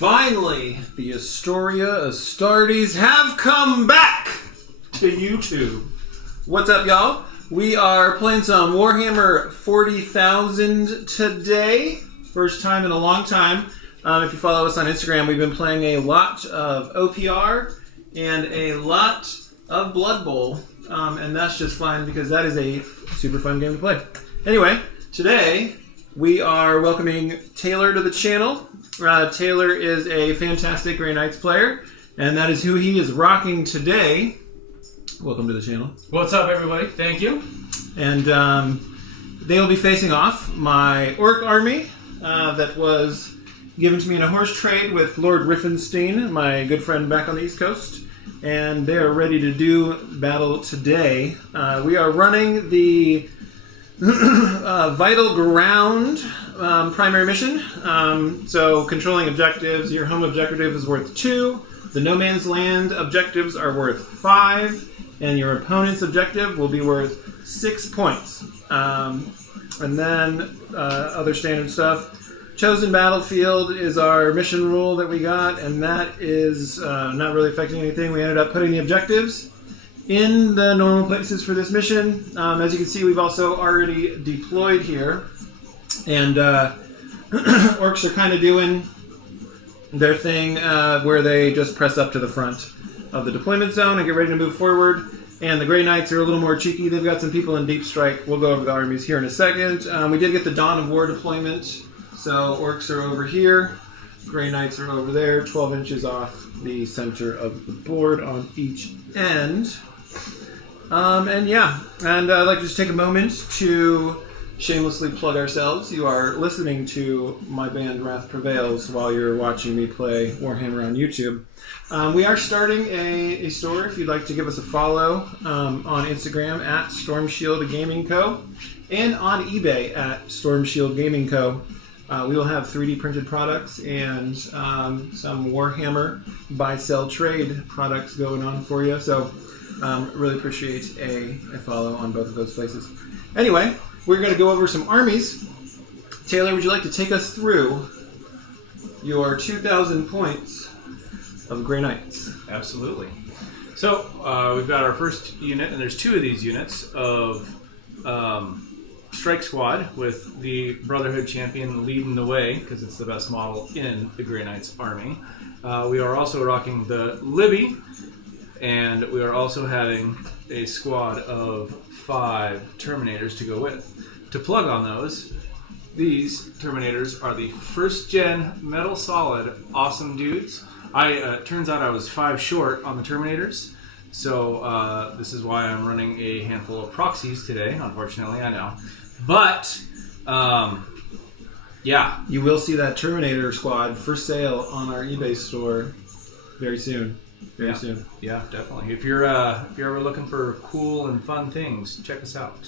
Finally, the Astoria Astartes have come back to YouTube. What's up, y'all? We are playing some Warhammer 40,000 today. First time in a long time. If you follow us on Instagram, we've been playing a lot of OPR and a lot of Blood Bowl. And that's just fun because that is a super fun game to play. Anyway, today we are welcoming Taylor to the channel. Taylor is a fantastic Grey Knights player, and that is who he is rocking today. Welcome to the channel. What's up, everybody? Thank you. And they will be facing off my Ork army that was given to me in a horse trade with Lord Riffenstein, my good friend back on the East Coast. And they are ready to do battle today. We are running the Vital Ground primary mission. So controlling objectives. Your home objective is worth 2. The No Man's Land objectives are worth 5. And your opponent's objective will be worth 6 points. And then other standard stuff. Chosen Battlefield is our mission rule that we got, and that is not really affecting anything. We ended up putting the objectives in the normal places for this mission. As you can see, we've also already deployed here. And Orks are kind of doing their thing where they just press up to the front of the deployment zone and get ready to move forward. And the Grey Knights are a little more cheeky. They've got some people in Deep Strike. We'll go over the armies here in a second. We did get the Dawn of War deployment. So Orks are over here. Grey Knights are over there, 12 inches off the center of the board on each end. And I'd like to just take a moment to shamelessly plug ourselves. You are listening to my band Wrath Prevails while you're watching me play Warhammer on YouTube. We are starting a store if you'd like to give us a follow on Instagram at Storm Shield Gaming Co. and on eBay at Storm Shield Gaming Co. We will have 3D printed products and some Warhammer buy, sell, trade products going on for you. So really appreciate a follow on both of those places. Anyway, we're going to go over some armies. Taylor, would you like to take us through your 2,000 points of Grey Knights? Absolutely. So we've got our first unit, and there's 2 of these units of Strike Squad with the Brotherhood Champion leading the way because it's the best model in the Grey Knights army. We are also rocking the Libby, and we are also having a squad of 5 Terminators to go with. To plug on those, these Terminators are the first gen metal solid awesome dudes. Turns out I was 5 short on the Terminators, so this is why I'm running a handful of proxies today, unfortunately, I know. But, You will see that Terminator squad for sale on our eBay store very soon. Very soon. Yeah, definitely. If you're ever looking for cool and fun things, check us out.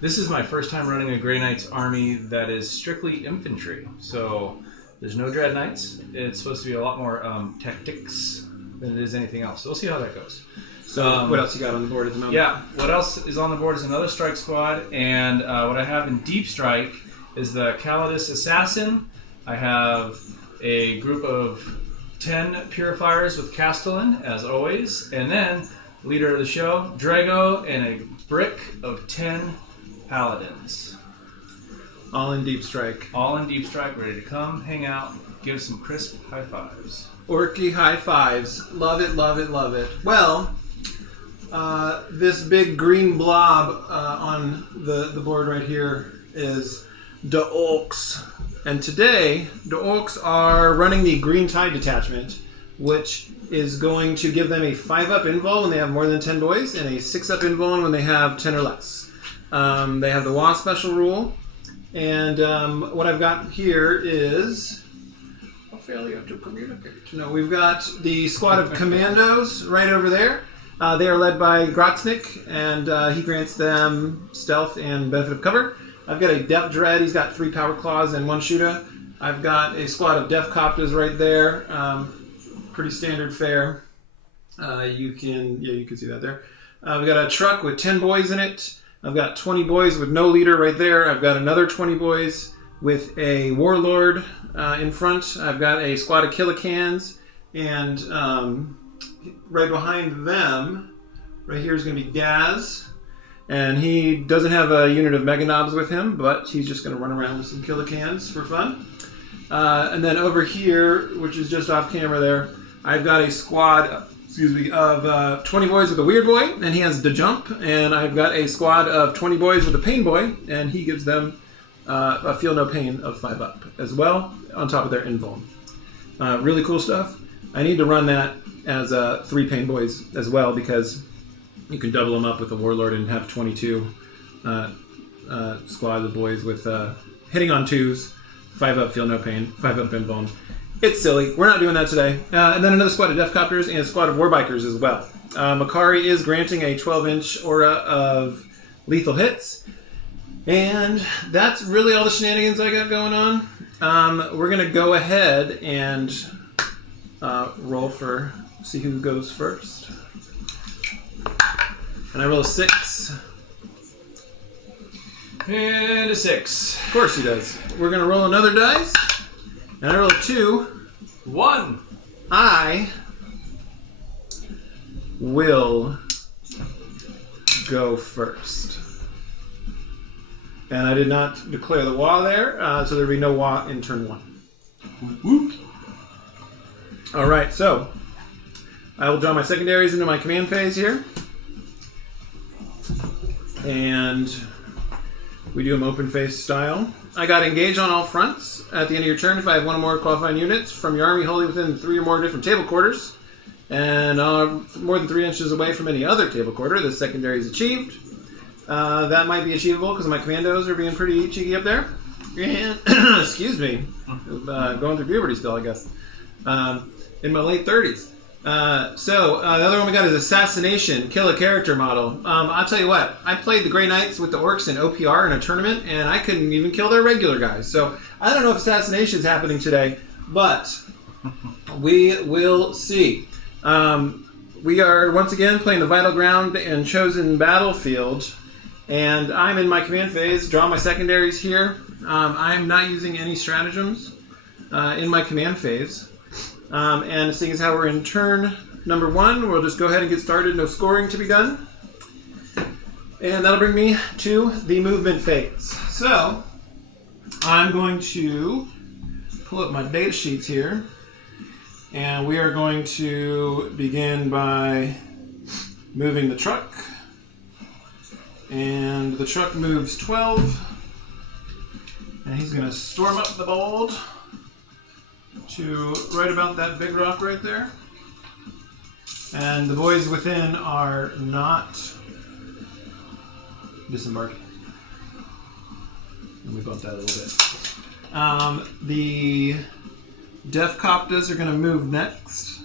This is my first time running a Grey Knights army that is strictly infantry. So there's no Dread Knights. It's supposed to be a lot more tactics than it is anything else. So we'll see how that goes. So what else you got on the board at the moment? Yeah, what else is on the board is another Strike Squad, and what I have in Deep Strike is the Calidus Assassin. I have a group of 10 Purifiers with Castellan, as always, and then, leader of the show, Drago, and a brick of 10 Paladins. All in Deep Strike. All in Deep Strike, ready to come, hang out, give some crisp high fives. Orky high fives. Love it, love it, love it. Well, this big green blob on the board right here is the Orks. And today, the Orks are running the Green Tide Detachment, which is going to give them a 5-up invul when they have more than 10 boys, and a 6-up invul when they have 10 or less. They have the WA special rule, and what I've got here is a failure to communicate. No, we've got the squad of commandos right over there. They are led by Grotznik, and he grants them stealth and benefit of cover. I've got a Def Dread. He's got 3 Power Claws and 1 Shooter. I've got a squad of Def Coptas right there. Pretty standard fare. You can see that there. We've got a truck with 10 boys in it. I've got 20 boys with no leader right there. I've got another 20 boys with a warlord in front. I've got a squad of Killicans, and right behind them, right here is going to be Gaz. And he doesn't have a unit of Mega Knobs with him, but he's just going to run around with some Killicans for fun. And then over here, which is just off camera there, I've got a squad, of 20 boys with a Weird Boy, and he has the jump. And I've got a squad of 20 boys with a Pain Boy, and he gives them a Feel No Pain of 5 up as well, on top of their Invuln. Really cool stuff. I need to run that as 3 Pain Boys as well, because you can double them up with the Warlord and have 22 squads of boys with hitting on 2s, 5 up Feel No Pain, 5 up Invuln. It's silly. We're not doing that today. And then another squad of Deathcopters and a squad of Warbikers as well. Makari is granting a 12-inch aura of lethal hits. And that's really all the shenanigans I got going on. We're going to go ahead and roll for see who goes first. And I roll a 6. And a 6. Of course he does. We're going to roll another dice. And I roll a 2. 1. I will go first. And I did not declare the Wa there, so there will be no Wa in turn 1. Alright, so I will draw my secondaries into my command phase here. And we do them open face style. I got engaged on all fronts at the end of your turn if I have one or more qualifying units from your army wholly within 3 or more different table quarters, and more than 3 inches away from any other table quarter. The secondary is achieved. That might be achievable because my commandos are being pretty cheeky up there. And excuse me, going through puberty still, I guess. In my late 30s. So the other one we got is Assassination, kill a character model. I'll tell you what, I played the Grey Knights with the Orks in OPR in a tournament, and I couldn't even kill their regular guys. So I don't know if Assassination is happening today, but we will see. We are once again playing the Vital Ground and Chosen Battlefield, and I'm in my command phase, draw my secondaries here. I'm not using any stratagems in my command phase. And seeing as how we're in turn number 1, we'll just go ahead and get started. No scoring to be done. And that'll bring me to the movement phase. So, I'm going to pull up my data sheets here. And we are going to begin by moving the truck. And the truck moves 12. And he's going to storm up the bold to right about that big rock right there. And the boys within are not disembarking. And we bumped that a little bit. The Deathcopters are going to move next.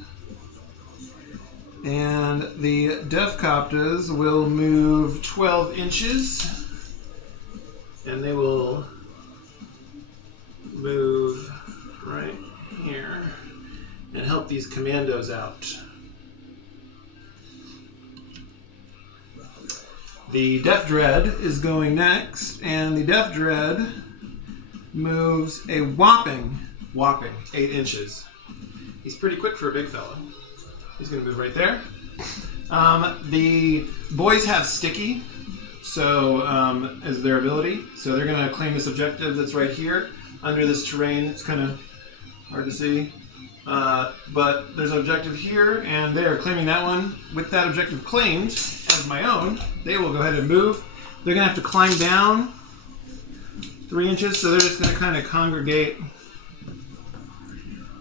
And the Deathcopters will move 12 inches. And they will move right here and help these commandos out. The Death Dread is going next, and the Death Dread moves a whopping 8 inches. He's pretty quick for a big fella. He's going to move right there. The boys have sticky, so as their ability, so they're going to claim this objective that's right here under this terrain. It's kind of hard to see, but there's an objective here, and they are claiming that one. With that objective claimed as my own, they will go ahead and move. They're going to have to climb down 3 inches, so they're just going to kind of congregate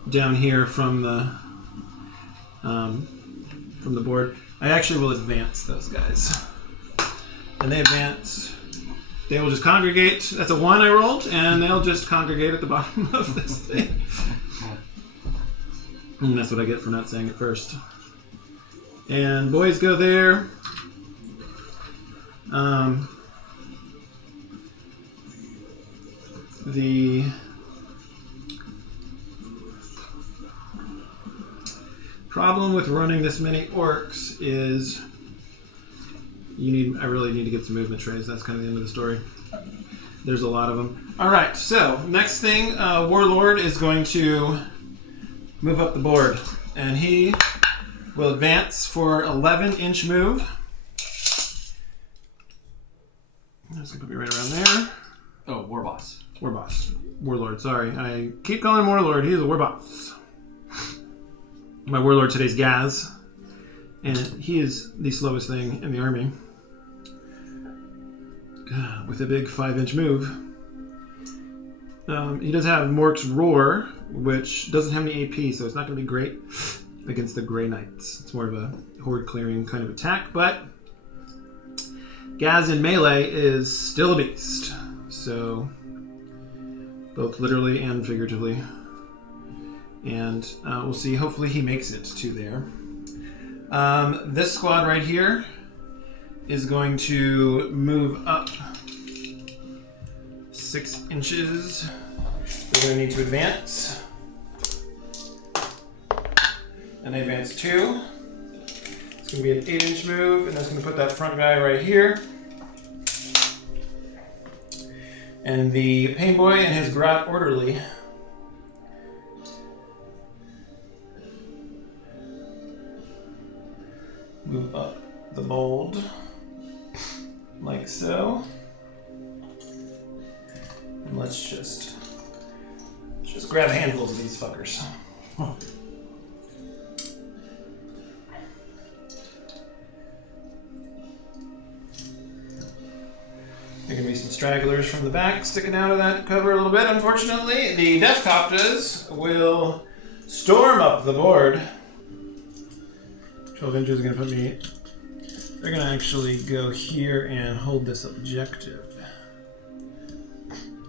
down here from the board. I actually will advance those guys, and they advance. They will just congregate. That's a 1 I rolled, and they'll just congregate at the bottom of this thing. And that's what I get for not saying it first. And boys go there. The problem with running this many orcs is I really need to get some movement trays. That's kind of the end of the story. There's a lot of them. All right, so next thing, Warlord is going to move up the board, and he will advance for 11-inch move. I'm just gonna put me right around there. Oh, War Boss. War Boss. Warlord, sorry. I keep calling him Warlord. He is a War Boss. My Warlord today's Gaz. And he is the slowest thing in the army. With a big 5-inch move. He does have Mork's Roar, which doesn't have any AP, so it's not going to be great against the Grey Knights. It's more of a horde clearing kind of attack, but Gaz in melee is still a beast. So, both literally and figuratively. And we'll see. Hopefully he makes it to there. This squad right here is going to move up 6 inches. They're going to need to advance. And they advance 2. It's going to be an 8-inch move, and that's going to put that front guy right here. And the Pain Boy and his Grot Orderly move up the mold like so. And let's just grab handfuls of these fuckers. There can be some stragglers from the back sticking out of that cover a little bit, unfortunately. The Death Coptas will storm up the board. 12 inches is going to put me... They're going to actually go here and hold this objective.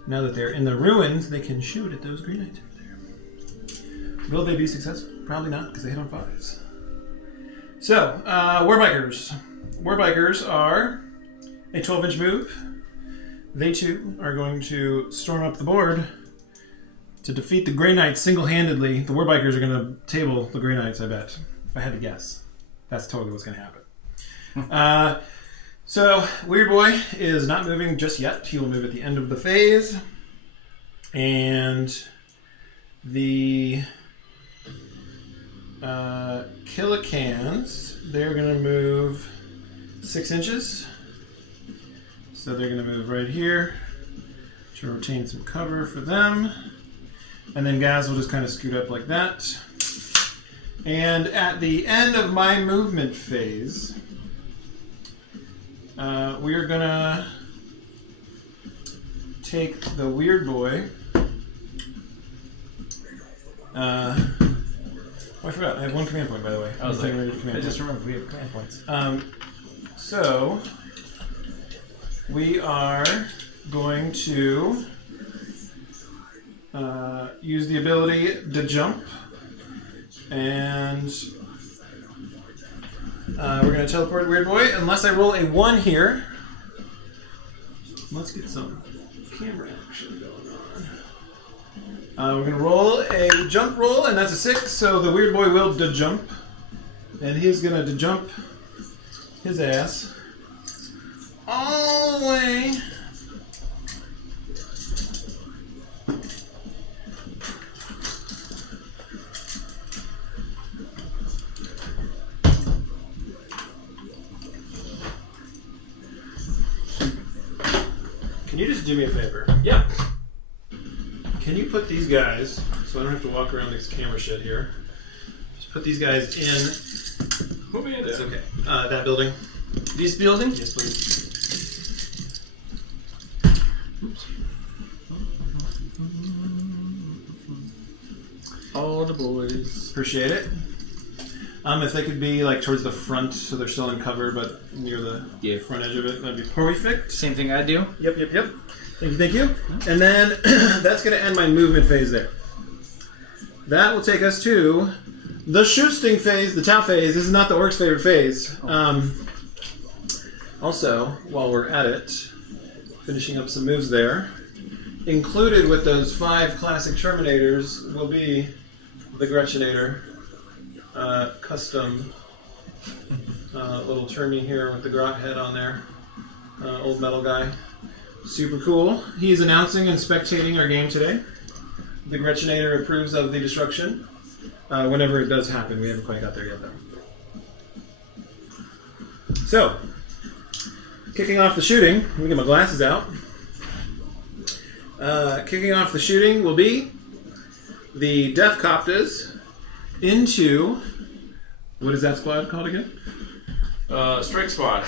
Now that they're in the ruins, they can shoot at those Green Knights over there. Will they be successful? Probably not, because they hit on 5s. So, Warbikers. Warbikers are a 12-inch move. They too are going to storm up the board to defeat the Grey Knights single-handedly. The Warbikers are going to table the Grey Knights, I bet. If I had to guess. That's totally what's going to happen. So, Weird Boy is not moving just yet. He will move at the end of the phase. And the Killicans, they're going to move 6 inches. So they're going to move right here to retain some cover for them. And then Gaz will just kind of scoot up like that. And at the end of my movement phase, we are going to take the Weird Boy. I forgot. I have 1 command point, by the way. I was like, I just remembered we have command points. So we are going to use the ability to jump, and we're going to teleport Weird Boy, unless I roll a 1 here. Let's get some camera action going on. We're going to roll a jump roll, and that's a 6, so the Weird Boy will jump, and he's going to jump his ass all the way Can you just do me a favor? Yeah. Can you put these guys, so I don't have to walk around this camera shit here, just put these guys in. Put me in That's there. okay. That building. This building? Yes, please. All the boys. Appreciate it. If they could be like towards the front, so they're still in cover, but near the front edge of it, that'd be perfect. Same thing I do. Yep. Thank you. And then that's going to end my movement phase there. That will take us to the Shoosting phase, the Tau phase. This is not the Orcs' favorite phase. Also, while we're at it, finishing up some moves there. Included with those 5 classic Terminators will be the Gretchenator. Custom little Termi here with the Grot head on there. Old metal guy. Super cool. He's announcing and spectating our game today. The Gretchenator approves of the destruction. Whenever it does happen, we haven't quite got there yet, though. So, kicking off the shooting, let me get my glasses out. Kicking off the shooting will be the Death Coptas into... What is that squad called again? Strike Squad.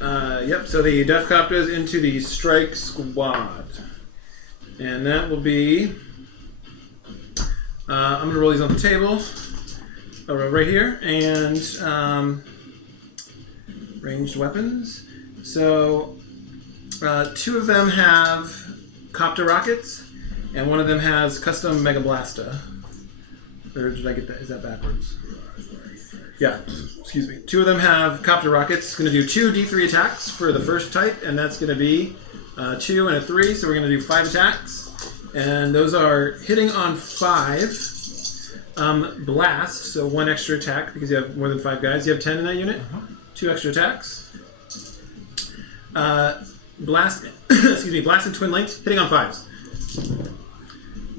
Yep, so the Death Coptas into the Strike Squad. And that will be... I'm going to roll these on the table. Right here. And ranged weapons. So, 2 of them have Copter rockets, and one of them has custom Mega Blasta. Or did I get that? Is that backwards? Yeah, excuse me. 2 of them have Copter rockets. It's going to do 2 D3 attacks for the first type, and that's going to be 2 and a 3, so we're going to do 5 attacks. And those are hitting on 5. Blast, so 1 extra attack because you have more than 5 guys. You have 10 in that unit. 2 extra attacks. Blast, excuse me, blast and twin linked, hitting on 5s.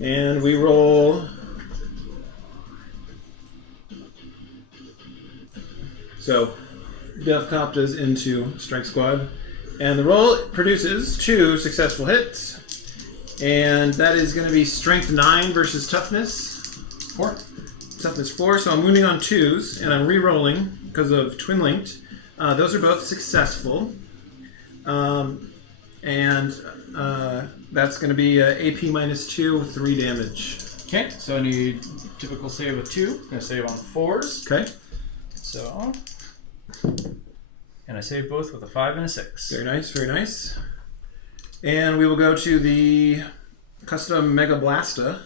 And we roll. So, Death Coptas into Strike Squad. And the roll produces 2 successful hits. And that is going to be Strength 9 versus Toughness 4. Toughness 4, so I'm wounding on 2s, and I'm re-rolling because of Twin Linked. Those are both successful. That's going to be AP minus 2 with 3 damage. Okay, so I need typical save of 2. I'm going to save on 4s. Okay. So, and I save both with a 5 and a 6. Very nice, very nice. And we will go to the custom Mega Blasta,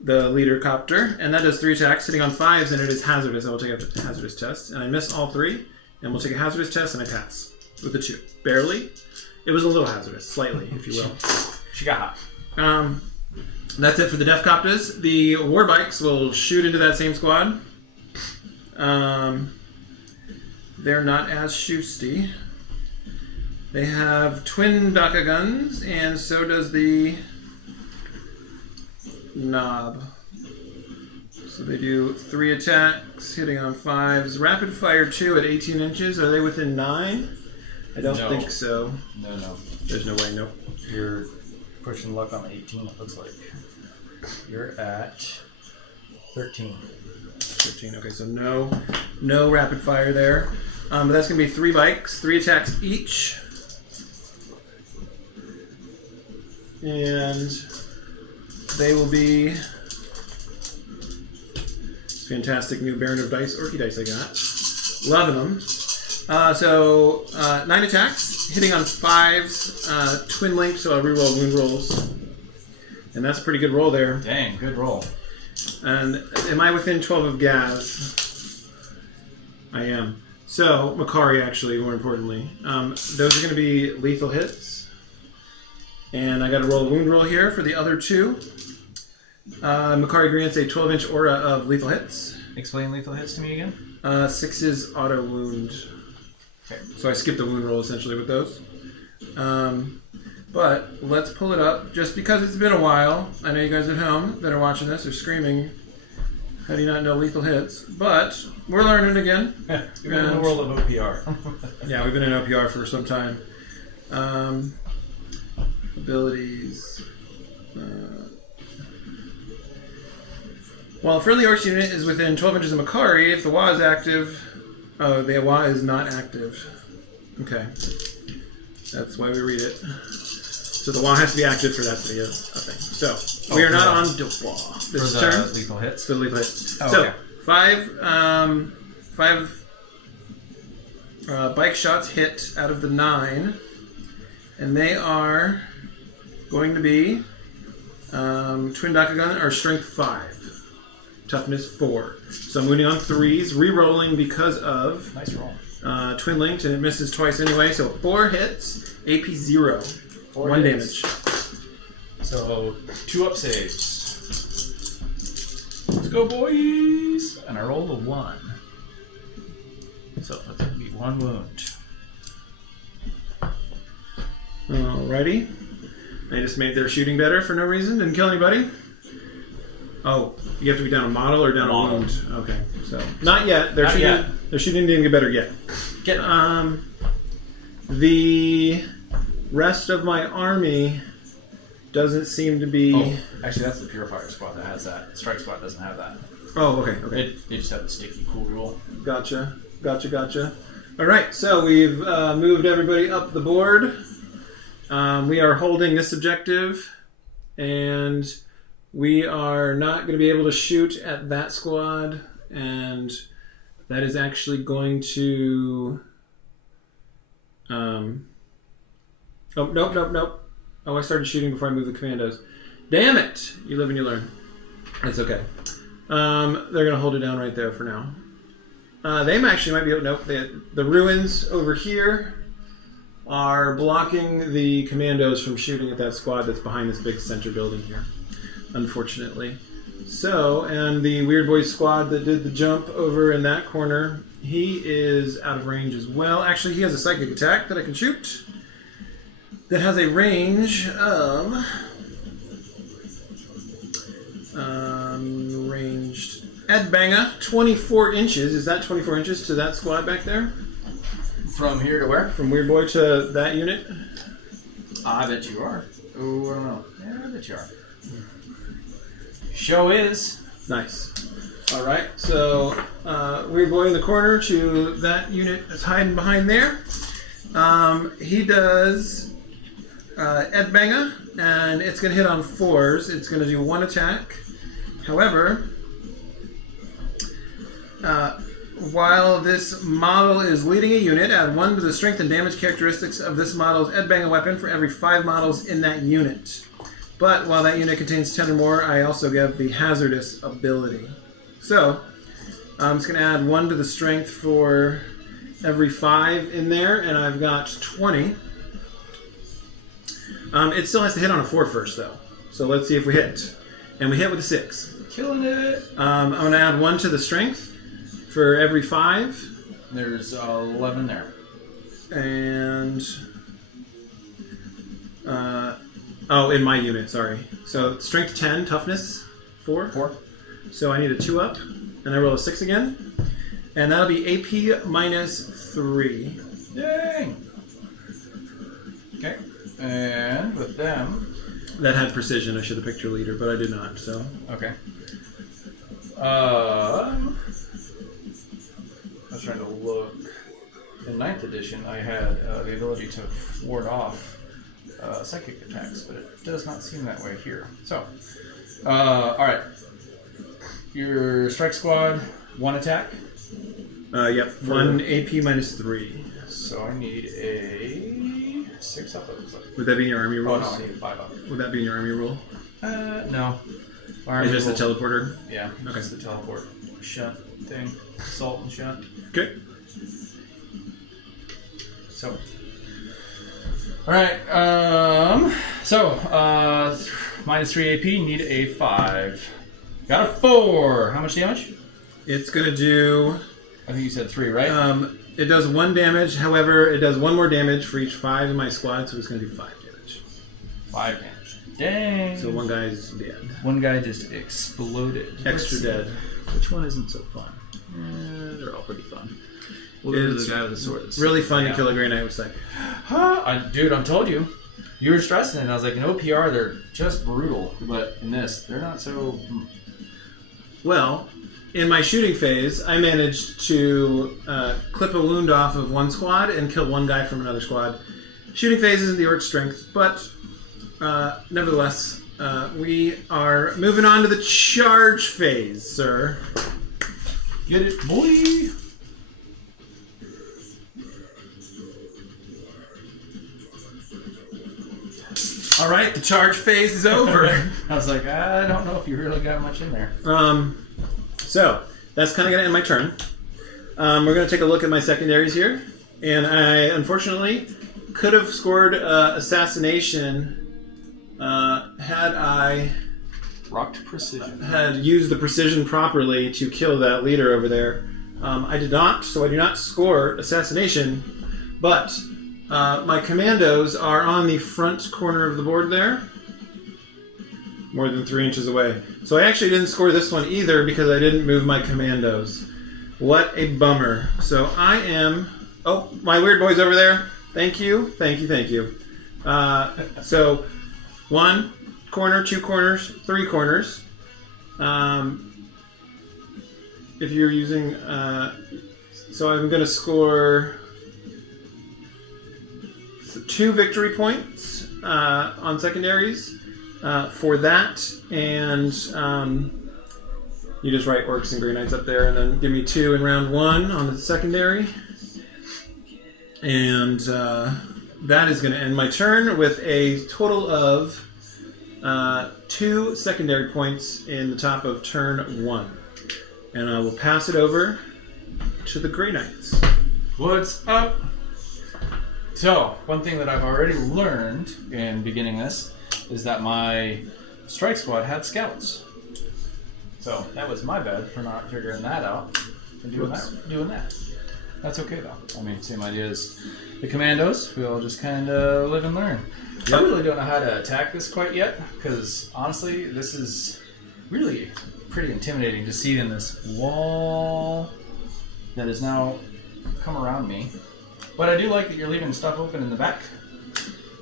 the leader copter, and that does 3 attacks, hitting on 5s, and it is hazardous. I will take a hazardous test, and I miss all 3, and we'll take a hazardous test, and I pass with the 2. Barely. It was a little hazardous, slightly, if you will. She got hot. That's it for the Death Coptas. The War Bikes will shoot into that same squad. They're not as shoosty. They have twin Daka guns, and so does the Knob. So they do 3 attacks, hitting on 5s. Rapid fire 2 at 18 inches. Are they within 9? I don't think so. No. There's no way, nope. You're pushing luck on 18, it looks like. You're at 13. 13, okay, so no rapid fire there. But that's going to be 3 bikes, 3 attacks each. And they will be fantastic new Baron of Dice, Orky Dice I got. Loving them. So 9 attacks, hitting on 5s, twin link, so I'll reroll wound rolls. And that's a pretty good roll there. Dang, good roll. And am I within 12 of Gaz? I am. So, Makari actually, more importantly. Those are going to be lethal hits. And I got to roll a wound roll here for the other 2. Makari grants a 12-inch aura of lethal hits. Explain lethal hits to me again. 6 is auto wound. Okay. So I skipped the wound roll essentially with those. But let's pull it up. Just because it's been a while, I know you guys at home that are watching this are screaming, how do you not know lethal hits? But we're learning again. You're in the world of OPR. Yeah, we've been in OPR for some time. Abilities. While a friendly Orcs unit is within 12 inches of Makari, if the WA is active... Oh, the WA is not active. Okay. That's why we read it. So the WA has to be active for that to be a thing. So, we are not on WA this turn. Lethal hits? For the lethal hits. Oh, so, okay. 5 bike shots hit out of the 9. And they are going to be Twin Dakugan or Strength 5. Toughness 4. So I'm wounding on 3s, re-rolling because of nice roll. Twin Linked, and it misses twice anyway. So 4 hits, AP 0. 1 damage. So 2 up saves. Let's go, boys! And I rolled a 1. So that's going to be 1 wound. Alrighty. I just made their shooting better for no reason. Didn't kill anybody. Oh, you have to be down a model or down a wound. Okay, so not yet. They're shooting didn't get better yet. The rest of my army doesn't seem to be. Oh, actually, that's the Purifier squad that has that. Strike squad doesn't have that. Oh, okay. They just have the sticky cool rule. Gotcha. All right, so we've moved everybody up the board. We are holding this objective, and we are not going to be able to shoot at that squad, and that is actually going to... Oh, nope. Oh, I started shooting before I moved the commandos. Damn it! You live and you learn. That's okay. They're going to hold it down right there for now. They actually might be able... Nope. The ruins over here are blocking the commandos from shooting at that squad that's behind this big center building here, unfortunately. So, and the Weird Boy squad that did the jump over in that corner, he is out of range as well. Actually, he has a psychic attack that I can shoot that has a range of... ranged... Edbanga, 24 inches. Is that 24 inches to that squad back there? From here to where? From Weird Boy to that unit? I bet you are. Oh, I don't know. Yeah, I bet you are. Show is. Nice. Alright, so Weird Boy in the corner to that unit that's hiding behind there. He does Edbanga, and it's going to hit on 4s. It's going to do 1 attack. However, while this model is leading a unit, add 1 to the strength and damage characteristics of this model's Edbanga weapon for every 5 models in that unit. But while that unit contains 10 or more, I also get the hazardous ability. So, I'm just going to add 1 to the strength for every 5 in there, and I've got 20. It still has to hit on a 4 first, though. So let's see if we hit. And we hit with a 6. Killing it. I'm going to add 1 to the strength for every 5. There's 11 there. And... in my unit, sorry. So, strength 10, toughness 4. 4. So I need a 2 up, and I roll a 6 again. And that'll be AP minus 3. Dang! Okay. And with them... That had precision. I should have picked your leader, but I did not, so... Okay. I was trying to look. In 9th edition, I had the ability to ward off psychic attacks, but it does not seem that way here. So, alright. Your strike squad, 1 attack? Yep. 1 AP minus 3. So I need a 6 up, it looks like. Would that be in your army rules? Oh, no, I need a 5 up. Would that be in your army rule? No. Is this the teleporter? Yeah, okay. Just the teleport shunt thing. Assault and shunt. Okay. So. Alright, minus 3 AP, need a 5. Got a 4! How much damage? It's going to do... I think you said 3, right? It does 1 damage, however, it does 1 more damage for each 5 in my squad, so it's going to do 5 damage. 5 damage. Dang! So 1 guy's dead. 1 guy just exploded. Extra dead. Which one isn't so fun? They're all pretty fun. Well, there's the guy with the sword. Really fun to kill a Grey Knight with Psychic. Dude, I told you. You were stressing it, and I was like, in OPR, they're just brutal. But in this, they're not so... Well, in my shooting phase, I managed to clip a wound off of 1 squad and kill 1 guy from another squad. Shooting phase isn't the Orc strength, but nevertheless, we are moving on to the charge phase, sir. Get it, boy! All right, the charge phase is over. I was like, I don't know if you really got much in there. So that's kind of going to end my turn. We're going to take a look at my secondaries here, and I unfortunately could have scored assassination had I rocked precision. Had used the precision properly to kill that leader over there. I did not, so I do not score assassination, but My commandos are on the front corner of the board there. More than 3 inches away. So I actually didn't score this one either because I didn't move my commandos. What a bummer. So I am... Oh, my weird boy's over there. Thank you. Thank you, thank you. So 1 corner, 2 corners, 3 corners. If you're using... so I'm going to score 2 victory points on secondaries for that, and you just write Orks and Grey Knights up there, and then give me 2 in round 1 on the secondary, and that is going to end my turn with a total of 2 secondary points in the top of turn 1, and I will pass it over to the Grey Knights. What's up? So, one thing that I've already learned in beginning this is that my strike squad had scouts. So, that was my bad for not figuring that out and doing that. That's okay, though. I mean, same idea as the commandos. We all just kind of live and learn. Yep. I really don't know how to attack this quite yet, because honestly, this is really pretty intimidating to see in this wall that has now come around me. But I do like that you're leaving stuff open in the back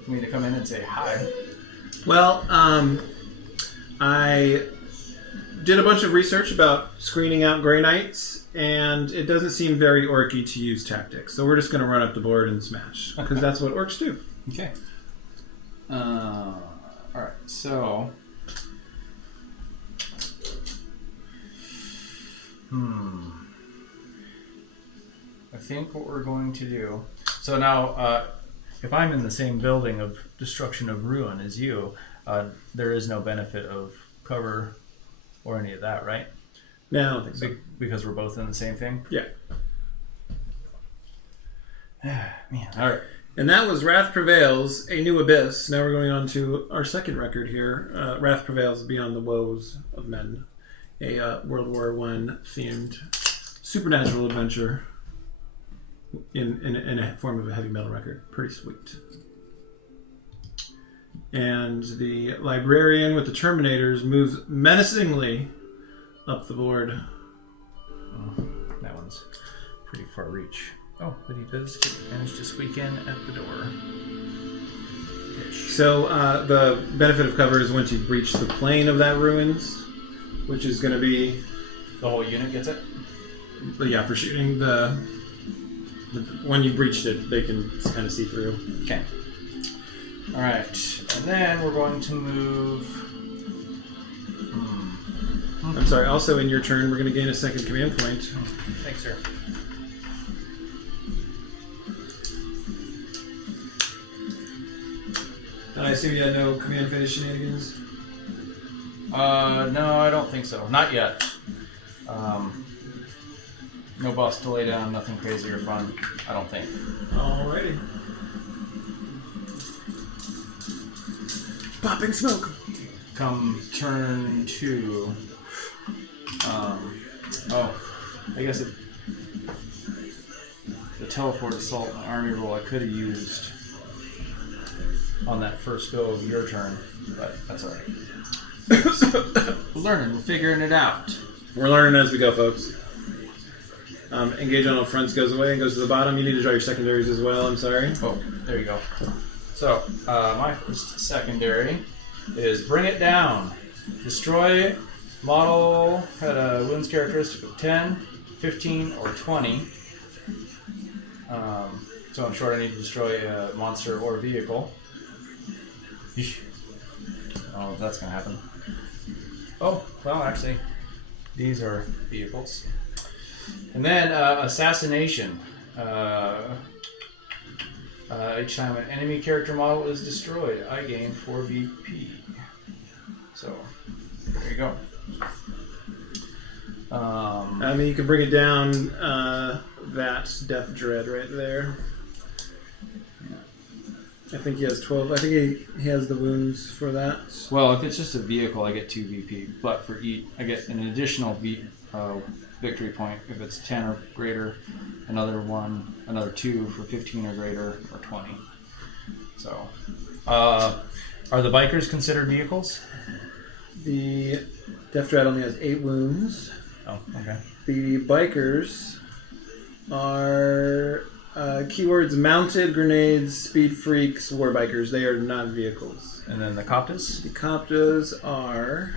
for me to come in and say hi. Well, I did a bunch of research about screening out Grey Knights, and it doesn't seem very orky to use tactics. So we're just going to run up the board and smash, because that's what orcs do. Okay. Alright, so... I think what we're going to do... So now, if I'm in the same building of Destruction of Ruin as you, there is no benefit of cover or any of that, right? No, I don't think so. Because we're both in the same thing? Yeah. Man, alright. And that was Wrath Prevails, A New Abyss. Now we're going on to our second record here. Wrath Prevails, Beyond the Woes of Men. A World War I themed supernatural adventure in a form of a heavy metal record. Pretty sweet. And the librarian with the Terminators moves menacingly up the board. Oh, that one's pretty far reach. Oh, but he does manage to squeak in at the door. So the benefit of cover is once you breach the plane of that ruins, which is going to be... The whole unit gets it? But yeah, for shooting when you breached it, they can kind of see through. Okay. Alright, and then we're going to move... I'm sorry, also in your turn, we're going to gain a second command point. Thanks, sir. And I assume you had no command finish shenanigans? No, I don't think so. Not yet. No boss to lay down, nothing crazy or fun, I don't think. Alrighty. Popping smoke. Come turn 2. I guess the teleport assault and army roll I could have used on that first go of your turn, but that's alright. We're learning, we're figuring it out. We're learning as we go, folks. Engage on all fronts goes away and goes to the bottom. You need to draw your secondaries as well, I'm sorry. Oh, there you go. So, my first secondary is Bring It Down. Destroy model had a wounds characteristic of 10, 15, or 20. So in short, I need to destroy a monster or vehicle. Yeesh. Oh, that's going to happen. Oh, well, actually, these are vehicles. And then Assassination. Each time an enemy character model is destroyed, I gain 4 BP. So, there you go. I mean, you can bring it down that Death Dread right there. I think he has 12. I think he has the wounds for that. Well, if it's just a vehicle, I get 2 VP. But for each, I get an additional victory point. If it's 10 or greater, another 2 for 15 or greater, or 20. So, are the bikers considered vehicles? The Death Dread only has 8 wounds. Oh, okay. The bikers are keywords: mounted, grenades, speed freaks, war bikers. They are not vehicles. And then the Coptas? The Coptas are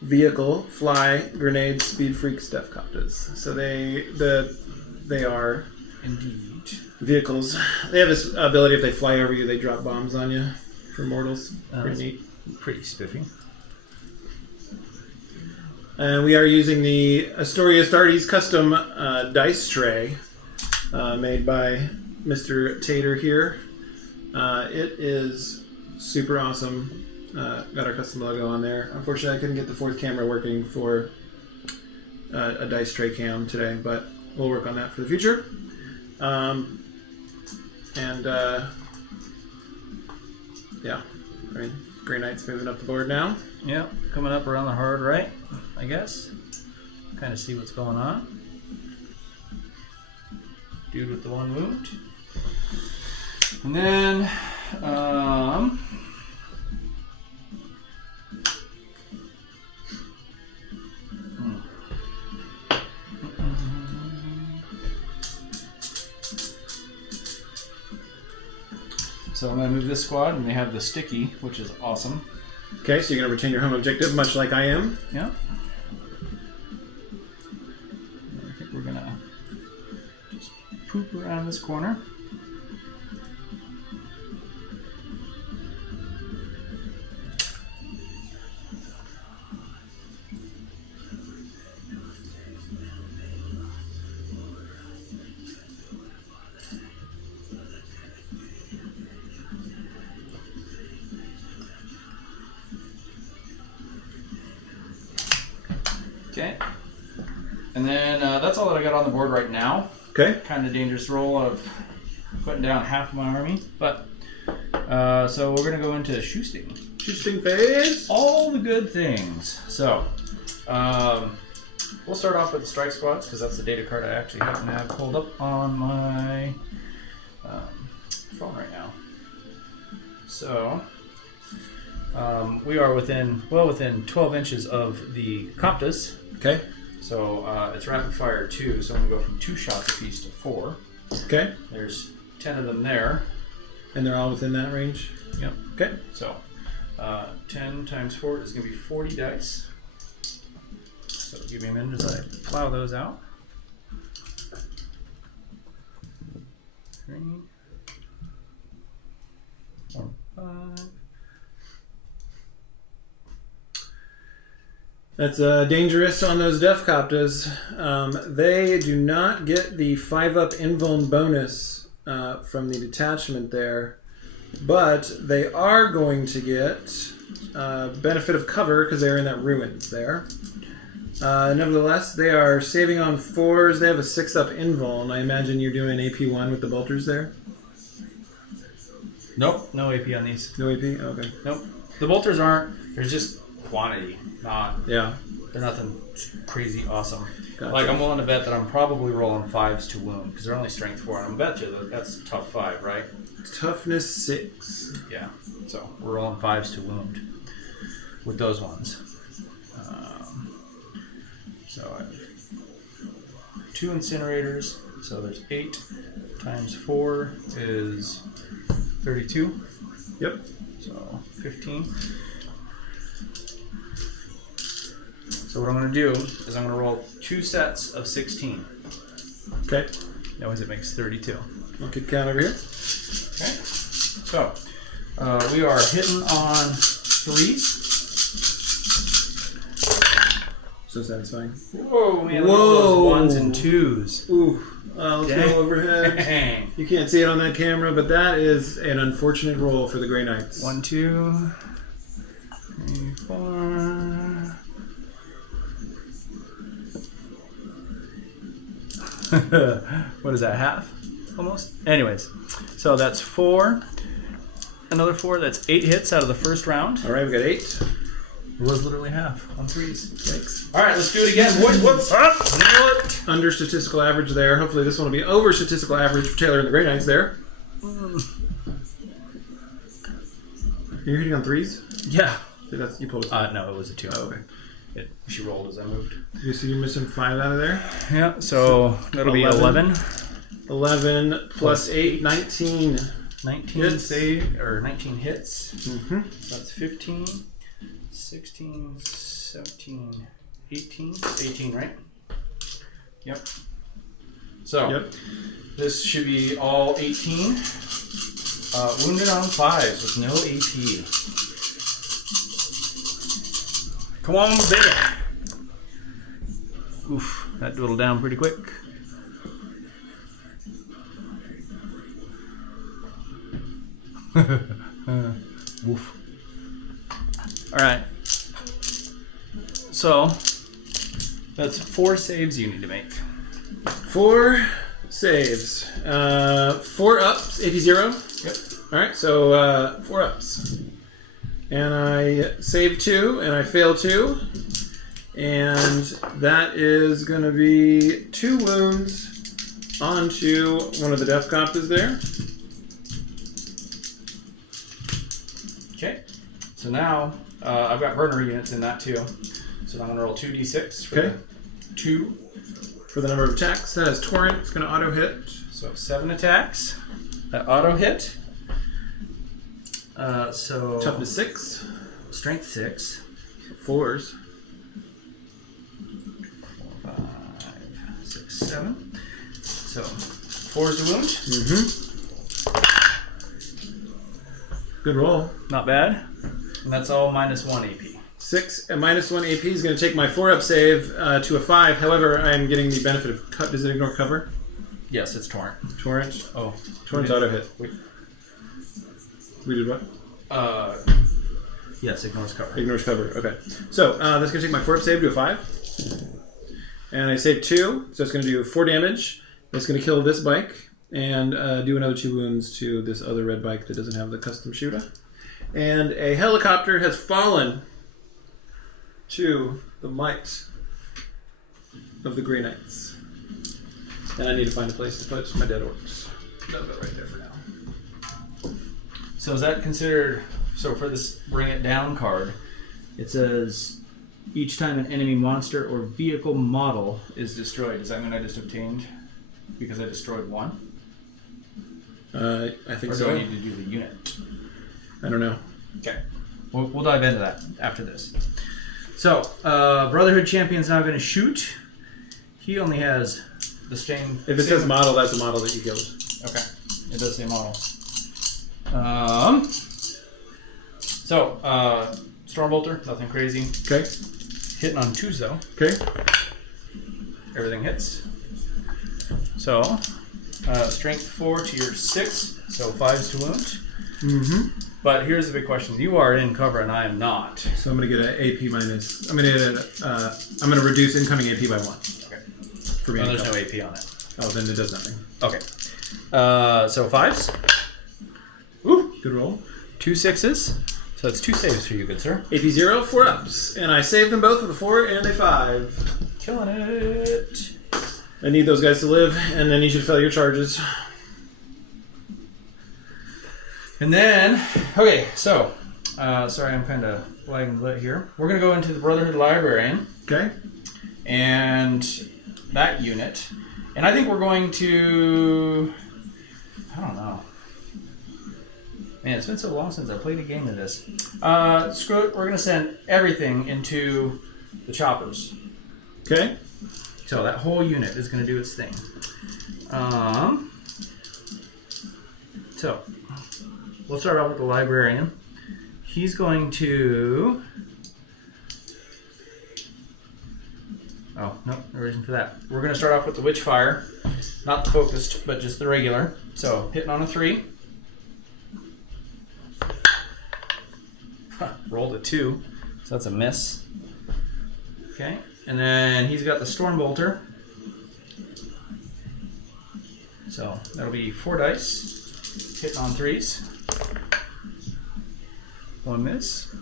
vehicle, fly, grenades, speed freaks, death Coptas. So they are Indeed. vehicles. They have this ability: if they fly over you, they drop bombs on you for mortals. Pretty neat. Pretty spiffy. And we are using the Astoria Astartes custom dice tray made by Mr. Tater here. It is super awesome. Got our custom logo on there. Unfortunately, I couldn't get the 4th camera working for a dice tray cam today, but we'll work on that for the future. Yeah, I mean, Grey Knight's moving up the board now. Yep, coming up around the hard right, I guess. Kind of see what's going on. Dude with the 1 wound. And then, so I'm going to move this squad, and they have the sticky, which is awesome. Okay, so you're going to retain your home objective, much like I am. Yeah. I think we're going to just poop around this corner. Okay. And then that's all that I got on the board right now. Okay. Kind of dangerous roll of putting down half of my army. But, so we're going to go into shoosting. Shoosting phase. All the good things. So, we'll start off with the strike squads, because that's the data card I actually happen to have pulled up on my phone right now. So, we are within 12 inches of the Coptas. Okay. So it's rapid fire 2, so I'm going to go from 2 shots apiece to 4. Okay. There's 10 of them there. And they're all within that range? Yep. Okay. So 10 times 4 is going to be 40 dice. So give me a minute as I plow those out. 3, 4, 5. That's dangerous on those Def Coptas. They do not get the 5-up invuln bonus from the detachment there, but they are going to get benefit of cover because they're in that ruins there. Nevertheless, they are saving on 4s. They have a 6-up invuln. I imagine you're doing AP1 with the bolters there? Nope, no AP on these. No AP? Okay. Nope. The bolters aren't. There's just quantity, not. Yeah. They're nothing crazy awesome. Gotcha. Like, I'm willing to bet that I'm probably rolling 5s to wound because they're only strength 4, and I'm bet you that's tough 5, right? Toughness 6. Yeah. So we're rolling 5s to wound with those ones. So I have 2 incinerators. So there's 8 times 4 is 32. Yep. So 15. So what I'm going to do is I'm going to roll 2 sets of 16. Okay. That means it makes 32. I'll keep count over here. Okay. So we are hitting on 3s. So satisfying. Whoa, man, look at those 1s and 2s. Ooh. Let's Dang. go overhead. Dang. You can't see it on that camera, but that is an unfortunate roll for the Grey Knights. 1, 2, 3, 4. What is that, half? Almost? Anyways, so that's 4. another 4. That's 8 hits out of the first round. All right, we got 8. It was literally half on 3s. Thanks. All right, let's do it again, boys. What's up? Nail it. Under statistical average there. Hopefully this one will be over statistical average for Taylor and the Grey Knights there. You're hitting on 3s? Yeah. You pulled. No, it was a 2. Oh, okay. She rolled as I moved. You see you're missing 5 out of there? Yeah, so that'll be 11. 11 plus 8, 19. 19 hits. 19 hits. Mm-hmm. So that's 15, 16, 17, 18. 18, right? Yep. So, this should be all 18. Wounded on 5s with no AP. Come on, baby. Oof, that dwindled down pretty quick. Woof. Alright. So, that's 4 saves you need to make. 4 saves. 4 ups, AP 0. Yep. Alright, so 4 ups. And I save 2, and I fail 2. And that is going to be 2 wounds onto one of the death copters there. Okay. So now, I've got burner units in that too. So now I'm going to roll 2d6 for Okay. 2. For the number of attacks, that is Torrent. It's going to auto hit. So 7 attacks. That auto hit. So Toughness 6. Strength 6. 4s. 4, 5, 6, 7. So 4 is the wound. Mm-hmm. Good roll. Not bad. And that's all minus 1 AP. 6 and minus 1 AP is going to take my 4-up save to a 5. However, I'm getting the benefit of cut. Does it ignore cover? Yes, it's Torrent. Torrent. Oh. Torrent's auto hit. Wait. We did what? Yes, ignores cover. Ignores cover. Okay. So that's going to take my 4-up save to a 5. And I save 2, so it's going to do 4 damage. It's going to kill this bike and do another 2 wounds to this other red bike that doesn't have the custom shooter. And a helicopter has fallen to the might of the Grey Knights. And I need to find a place to put my dead orcs. That'll go right there for now. So is that considered... So for this Bring It Down card, it says each time an enemy monster or vehicle model is destroyed. Does that mean I just obtained because I destroyed 1? I think or so. do I need to do the unit? I don't know. Okay. We'll dive into that after this. So, Brotherhood Champion's now going to shoot. He only has the same... If it says model, that's the model that you killed. Okay. It does say model. So, Stormbolter, nothing crazy. Okay. Hitting on 2s though. Okay. Everything hits. So, strength 4 to your 6, so 5s to wound. Mm-hmm. But here's the big question: you are in cover, and I am not. So I'm gonna get an AP minus. I'm gonna reduce incoming AP by 1. Okay. For being there's in no cover. AP on it. Oh, then it does nothing. Okay. So 5s. Ooh, good roll. 2 6s. So that's 2 saves for you, good sir. AP 0, 4 ups, and I save them both with a 4 and a 5. Killing it. I need those guys to live, and I need you to fail your charges. And then, okay, so, sorry, I'm kind of lagging a bit here. We're going to go into the Brotherhood Librarian. Okay. And that unit. And I think we're going to... I don't know. Man, it's been so long since I played a game of this. Screw it, we're going to send everything into the choppers. Okay. So that whole unit is going to do its thing. So, we'll start off with the Librarian. He's going to... Oh, no, no reason for that. We're going to start off with the Witchfire. Not the focused, but just the regular. So, hitting on a 3. Rolled a 2, so that's a miss. Okay, and then he's got the Stormbolter. So, that'll be 4 dice. Hitting on 3s. 1 miss.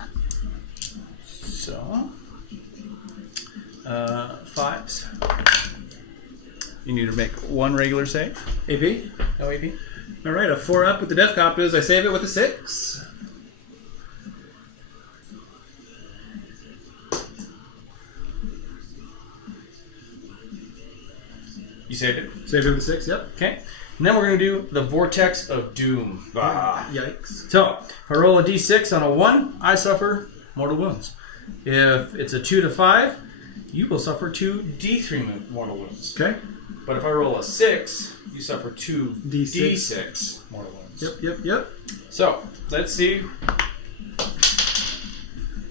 So, 5s. You need to make 1 regular save. AP. No AP. All right, a 4 up with the Death Cop is I save it with a 6. You saved it. Save it with a 6. Yep. Okay. And then we're going to do the Vortex of Doom. Yikes. So, if I roll a d6 on a 1, I suffer mortal wounds. If it's a 2 to 5, you will suffer 2 d3 mortal wounds. Okay. But if I roll a 6, you suffer 2 D6. d6 mortal wounds. Yep. So, let's see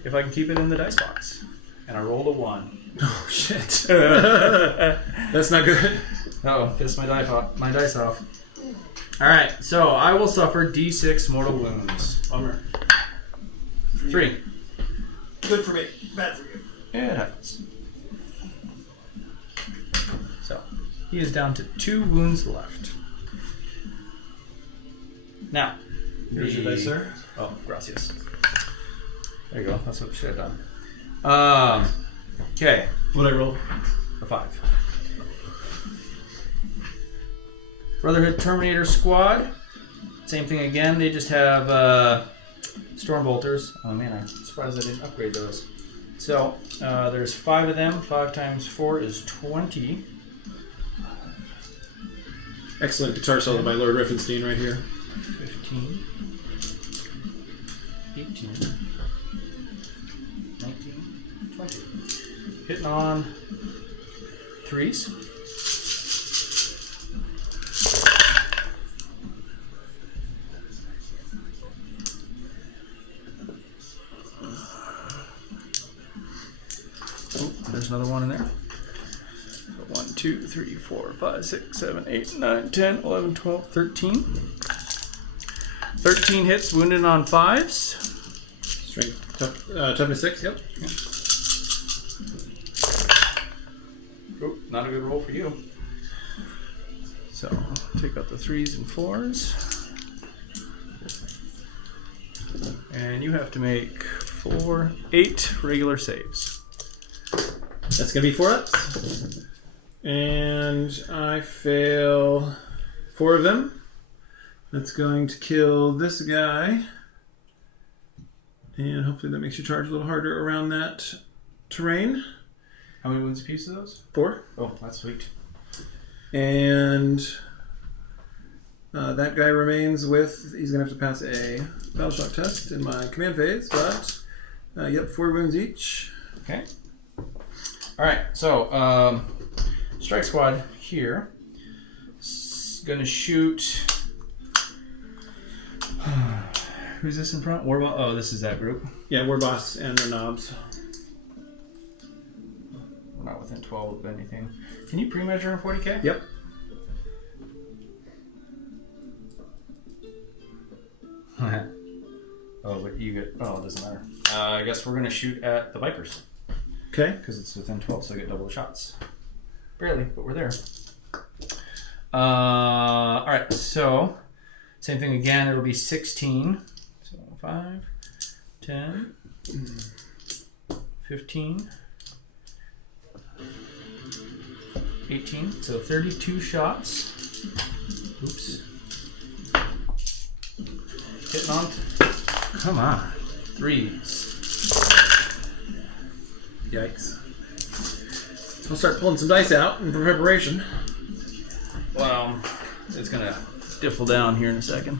if I can keep it in the dice box. And I rolled a 1. Oh, shit. That's not good. Oh, pissed my dice off. Alright, so I will suffer d6 mortal wounds. Bummer. 3. Good for me. Bad for you. It happens. So, he is down to 2 wounds left. Now, Here's your dice, sir. Oh, gracias. There you go. That's what we should have done. Okay. What'd I roll? A 5. Brotherhood Terminator Squad. Same thing again. They just have Storm Bolters. Oh man, I'm surprised I didn't upgrade those. So, there's 5 of them. 5 times 4 is 20. Excellent guitar solo by Lord Riefenstein right here. 15. 18. 19. 20. Hitting on 3s. Oh, there's another one in there. 1, 2, 3, 4, 5, 6, 7, 8, 9, 10, 11, 12, 13. 13 hits, wounded on 5s. Strength. Toughness 6, yep. Oh, not a good roll for you. So, take out the 3s and 4s. And you have to make 8 regular saves. That's going to be 4 ups. And I fail 4 of them. That's going to kill this guy. And hopefully that makes you charge a little harder around that terrain. How many wounds apiece are those? 4. Oh, that's sweet. And that guy remains with... He's going to have to pass a battle shock test in my command phase. But, yep, 4 wounds each. Okay. Alright, so, Strike Squad here is going to shoot... Who's this in front? Warboss? Oh, this is that group. Yeah, Warboss and their knobs. We're not within 12 of anything. Can you pre-measure in 40k? Yep. Oh, but you get... Oh, it doesn't matter. I guess we're going to shoot at the bikers. Okay. Because it's within 12, so I get double the shots. Barely, but we're there. Alright, so... Same thing again, it'll be 16. So 5, 10, 15, 18. So 32 shots. Oops. Hitting on. Come on. 3s. Yikes. I'll start pulling some dice out in preparation. Well, it's going to diffle down here in a second.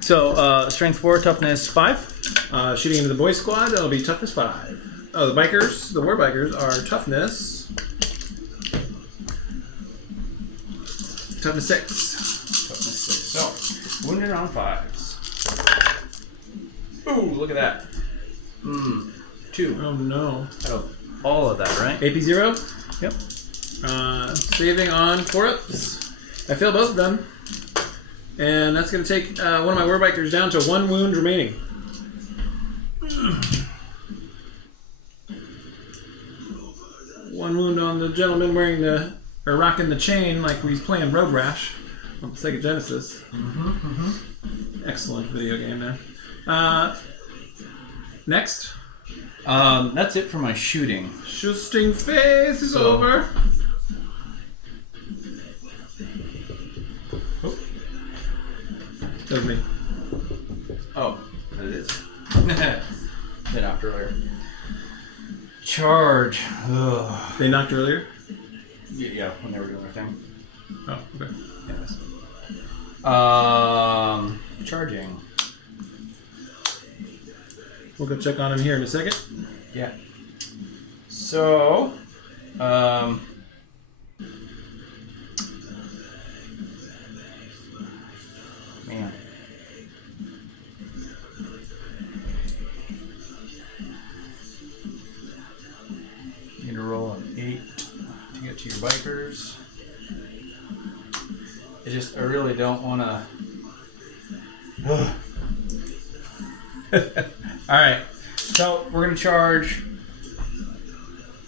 So, strength 4, toughness 5. Shooting into the boy squad, that'll be toughness 5. Oh, the bikers, the war bikers, are toughness 6. Toughness 6. So, wounded on 5s. Ooh, look at that. 2. Oh no. Out of all of that, right? AP 0. Yep. Saving on 4 ups. I fail both of them. And that's going to take one of my war bikers down to 1 wound remaining. One wound on the gentleman wearing or rocking the chain like he's playing Road Rash on the Sega Genesis. Excellent video game there. Next. That's it for my shooting. Shooting phase is over. Oh. That was me. Oh, it is. They knocked earlier. Charge. Ugh. They knocked earlier? Yeah, when they were doing their thing. Oh, okay. Yes. Charging. We'll go check on him here in a second. Yeah. So, man. Need to roll an 8 to get to your bikers. I really don't want to. Alright, so we're going to charge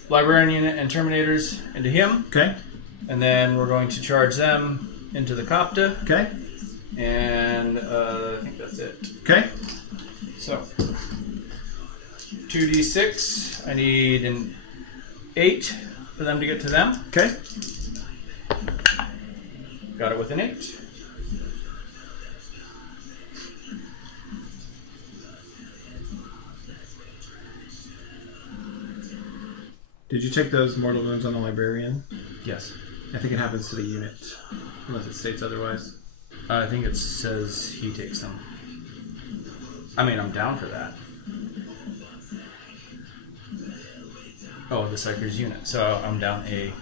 Librarian unit and Terminators into him. Okay. And then we're going to charge them into the Copta. Okay. And I think that's it. Okay. So, 2d6. I need an 8 for them to get to them. Okay. Got it with an 8. Did you take those mortal wounds on the librarian? Yes. I think it happens to the unit, unless it states otherwise. I think it says he takes them. I mean, I'm down for that. Oh, the Psyker's unit. So I'm down a...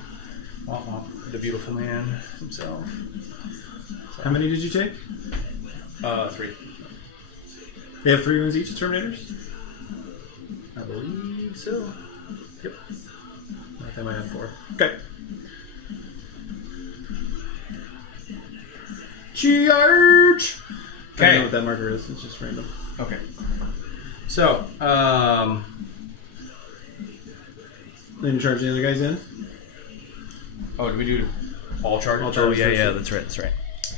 the beautiful man himself. So, How many did you take? 3. They have 3 wounds each, the Terminators? I believe so. Yep. They might have 4. Okay. Charge! I don't know what that marker is. It's just random. Okay. So, Then charge the other guys in. oh, did we do all charges? All charges Oh, first. yeah, that's right.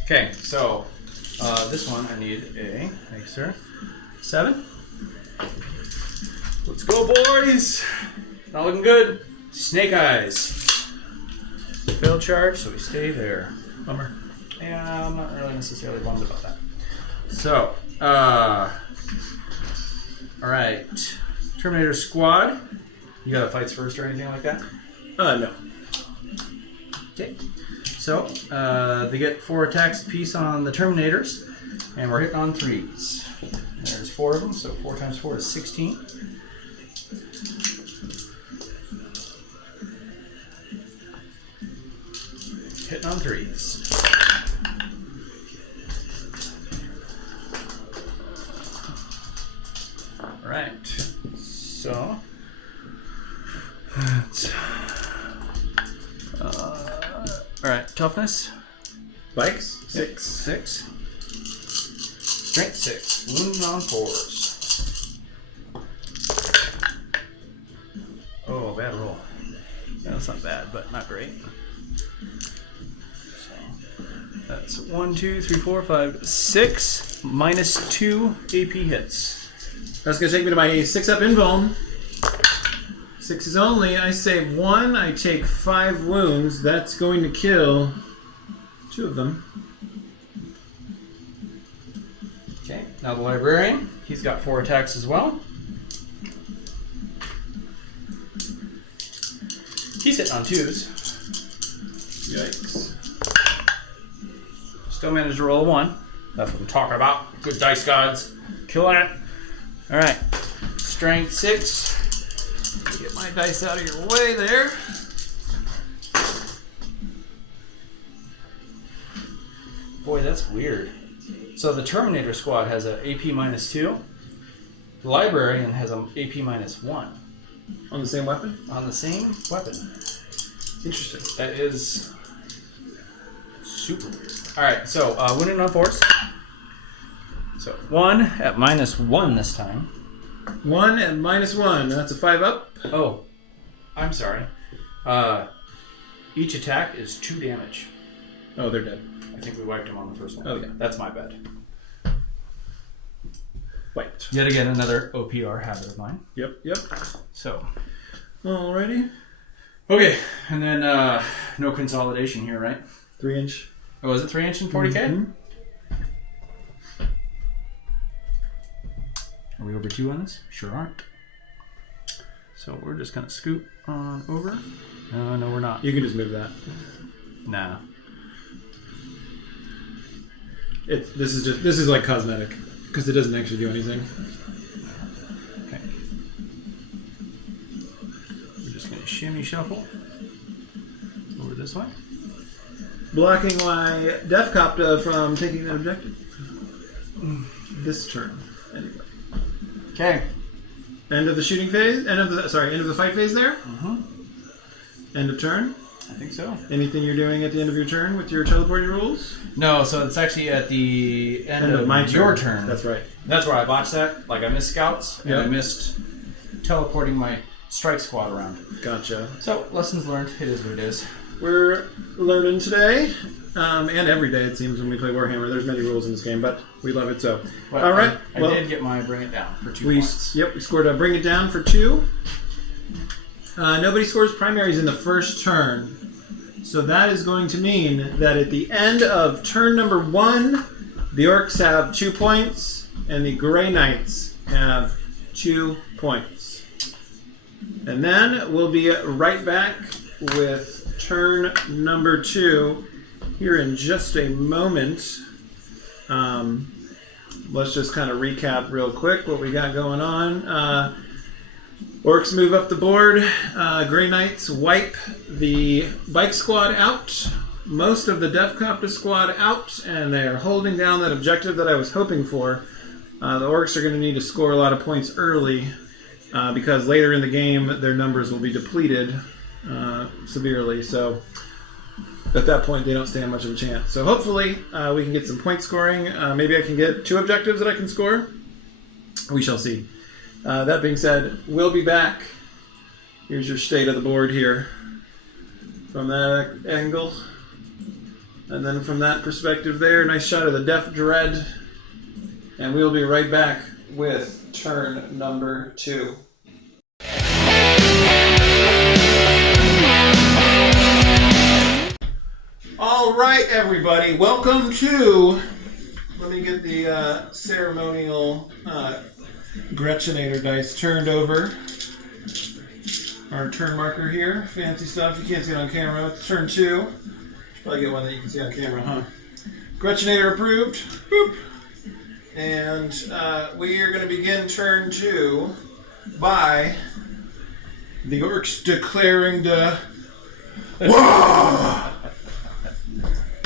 Okay, so, this one I need a, thanks sir, 7. Let's go, boys! Not looking good. Snake Eyes. Failed charge, so we stay there. Bummer. Yeah, I'm not really necessarily bummed about that. So, alright. Terminator Squad. You got fights first or anything like that? No. Okay. So, they get 4 attacks apiece on the Terminators, and we're hitting on 3s. There's 4 of them, so 4 times 4 is 16. Hitting on 3s. Alright. So, that's... Alright, toughness. Bikes? 6. 6. Strength 6. Wounded on 4s. Oh, bad roll. Yeah, that's not bad, but not great. So, that's 1, 2, 3, 4, 5, 6 minus 2 AP hits. That's going to take me to my 6-up invuln. 6 is only. I save 1. I take 5 wounds. That's going to kill 2 of them. Okay, now the Librarian. He's got 4 attacks as well. He's hitting on 2s. Yikes. Still managed to roll a 1. That's what I'm talking about. Good dice gods. Killing it. Alright. Strength 6. Get my dice out of your way there. Boy, that's weird. So the Terminator Squad has an AP minus 2. The Librarian has an AP minus 1. On the same weapon? On the same weapon. Interesting. That is super weird. Alright, so wounded on 4s. So 1 at minus 1 this time. 1 and minus 1. That's a 5-up. Oh, I'm sorry. Each attack is 2 damage. Oh, they're dead. I think we wiped him on the first one. Oh, yeah. That's my bad. Wiped. Yet again, another OPR habit of mine. Yep. So, Alrighty. okay, and then no consolidation here, right? 3-inch. Oh, is it 3-inch and 40K? Mm-hmm. Are we over 2 on this? Sure aren't. So we're just gonna scoot on over. No, we're not. You can just move that. Nah. This is like cosmetic because it doesn't actually do anything. Okay. We're just gonna shimmy shuffle over this way. Blocking my Def Copta from taking an objective. This turn, anyway. Okay. End of the shooting phase. End of the fight phase there. End of turn. I think so. Anything you're doing at the end of your turn with your teleporting rules? No, so it's actually at the end of my your turn. That's right. That's where I botched that. Like I missed scouts and Yep. I missed teleporting my strike squad around. Gotcha. So lessons learned. It is what it is. We're learning today, and every day it seems when we play Warhammer. There's many rules in this game, but we love it so. But All right. I did get my bring it down for 2 points. Yep, we scored a bring it down for 2. Nobody scores primaries in the first turn. So that is going to mean that at the end of turn number 1, the Orks have 2 points, and the Grey Knights have 2 points. And then we'll be right back with turn number 2 here in just a moment. Let's just kind of recap real quick what we got going on. Orks move up the board. Grey Knights wipe the bike squad out. Most of the Def Copta squad out, and they are holding down that objective that I was hoping for. The Orks are going to need to score a lot of points early because later in the game their numbers will be depleted severely. So at that point they don't stand much of a chance. So hopefully we can get some point scoring. Maybe I can get 2 objectives that I can score. We shall see. That being said, we'll be back. Here's your state of the board here from that angle. And then from that perspective there, nice shot of the Def Dread. And we'll be right back with turn number 2. All right, everybody. Welcome to... Let me get the ceremonial... Gretchenator dice turned over. Our turn marker here. Fancy stuff. You can't see it on camera. It's turn 2. Probably get one that you can see on camera, huh? Gretchenator approved. Boop. And we are going to begin turn 2 by the Orks declaring the Wah!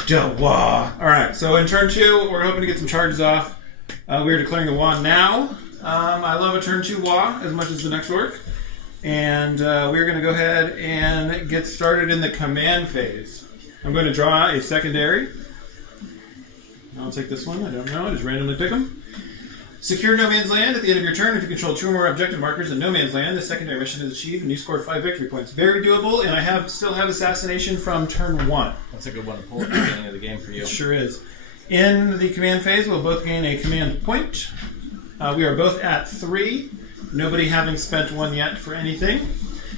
The Wah! Alright, so in turn 2, we're hoping to get some charges off. We are declaring the Wah now. I love a turn 2 Wah as much as the next Ork. And we're going to go ahead and get started in the command phase. I'm going to draw a secondary. I'll take this one. I don't know. I just randomly pick them. Secure No Man's Land at the end of your turn. If you control 2 or more objective markers in No Man's Land, the secondary mission is achieved and you score 5 victory points. Very doable, and I still have Assassination from turn 1. That's a good one to pull at the beginning of the game for you. It sure is. In the command phase, we'll both gain a command point. We are both at 3. Nobody having spent 1 yet for anything.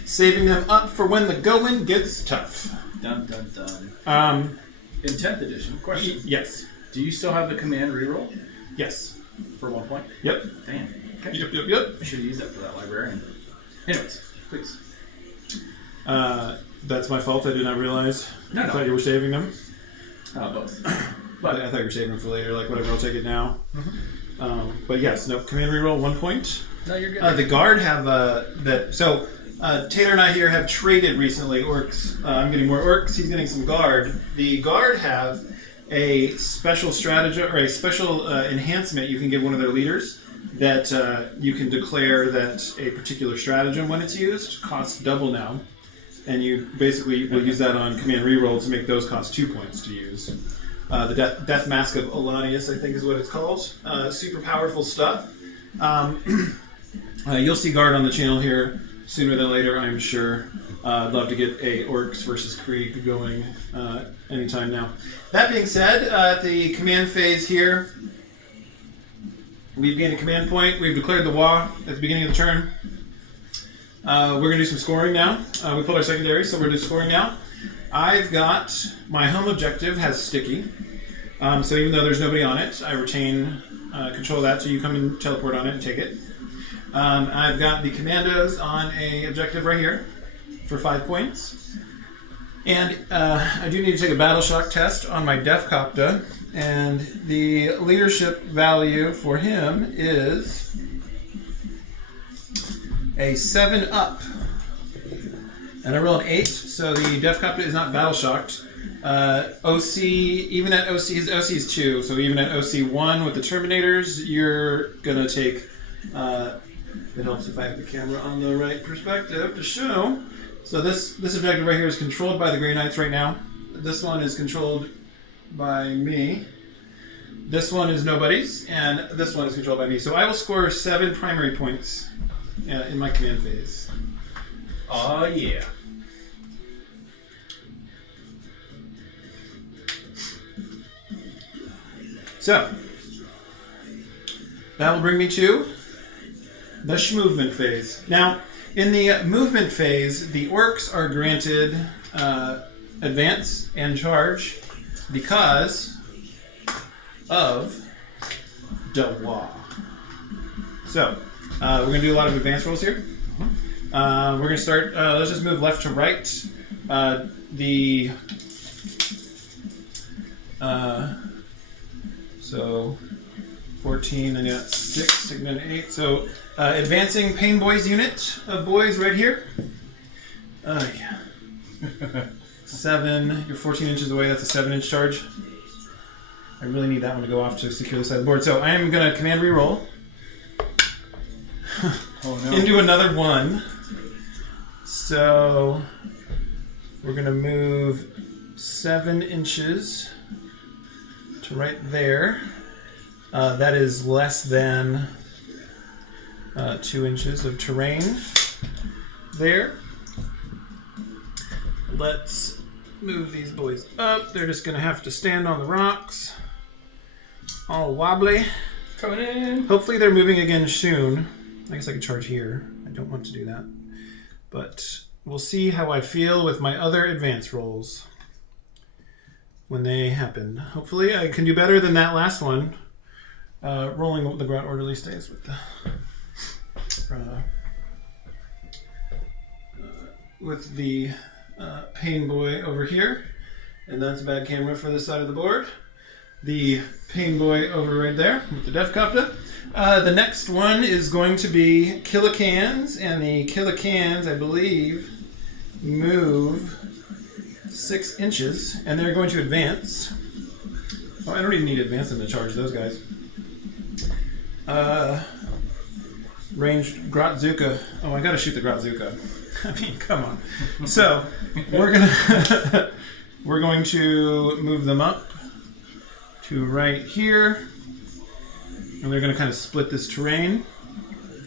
Saving them up for when the going gets tough. Dun dun dun. In 10th edition, question. Yes. Do you still have the command reroll Yes. for 1 point? Yep. Damn. Okay. Yep. I should have used that for that librarian. Anyways, please. That's my fault. I did not realize. No. I thought you were saving them. Both. But I thought you were saving them for later. Like, whatever, I'll take it now. But yes, no, command reroll 1 point. No, you're good. The Guard have that. So Taylor and I here have traded recently. Orks. I'm getting more Orks. He's getting some Guard. The Guard have a special strategy or a special enhancement you can give one of their leaders that you can declare that a particular stratagem, when it's used, costs double now, and you basically will use that on command reroll to make those cost 2 points to use. The Death Mask of Olanius, I think is what it's called. Super powerful stuff. You'll see Guard on the channel here sooner than later, I'm sure. I'd love to get a Orks versus Krieg going anytime now. That being said, at the command phase here, We've gained a command point. We've declared the WA at the beginning of the turn. We're going to do some scoring now. We pulled our secondary, so we're going to do scoring now. I've got my home objective has sticky. So even though there's nobody on it, I retain control of that, so you come and teleport on it and take it. I've got the commandos on a objective right here for 5 points. And I do need to take a battle shock test on my Def Copta, and the leadership value for him is a 7 up. And I roll an 8, so the Def Copta is not battle shocked. OC, even at OC, his OC is 2, so even at OC 1 with the Terminators, you're gonna take, it helps if I have the camera on the right perspective to show. So this objective right here is controlled by the Grey Knights right now. This one is controlled by me. This one is nobody's, and this one is controlled by me. So I will score 7 primary points in my command phase. Oh yeah. So, that will bring me to the movement phase. Now, in the movement phase, the orcs are granted advance and charge because of Dawa. So, we're going to do a lot of advance rolls here. We're going to start, let's just move left to right. So 14 and got 6, Sigma 8. So advancing Pain Boys unit of boys right here. Yeah. 7, you're 14 inches away, that's a 7-inch charge. I really need that one to go off to secure the side of the board. So I am going to command reroll. Oh no. Into another 1. So we're going to move 7 inches to right there. That is less than 2 inches of terrain there. Let's move these boys up. They're just going to have to stand on the rocks. All wobbly. Coming in. Hopefully they're moving again soon. I guess I could charge here. I don't want to do that. But we'll see how I feel with my other advance rolls when they happen. Hopefully I can do better than that last one. Rolling the Grunt Orderly stays with the Pain Boy over here. And that's a bad camera for this side of the board. The Pain Boy over right there with the Def Copta. The next one is going to be Killicans, and the Killicans, I believe, move 6 inches, and they're going to advance. Oh, I don't even need to advance them to charge those guys. Ranged Grotzuka. Oh, I gotta shoot the Grotzuka. I mean, come on. So, we're going to move them up to right here. And they're going to kind of split this terrain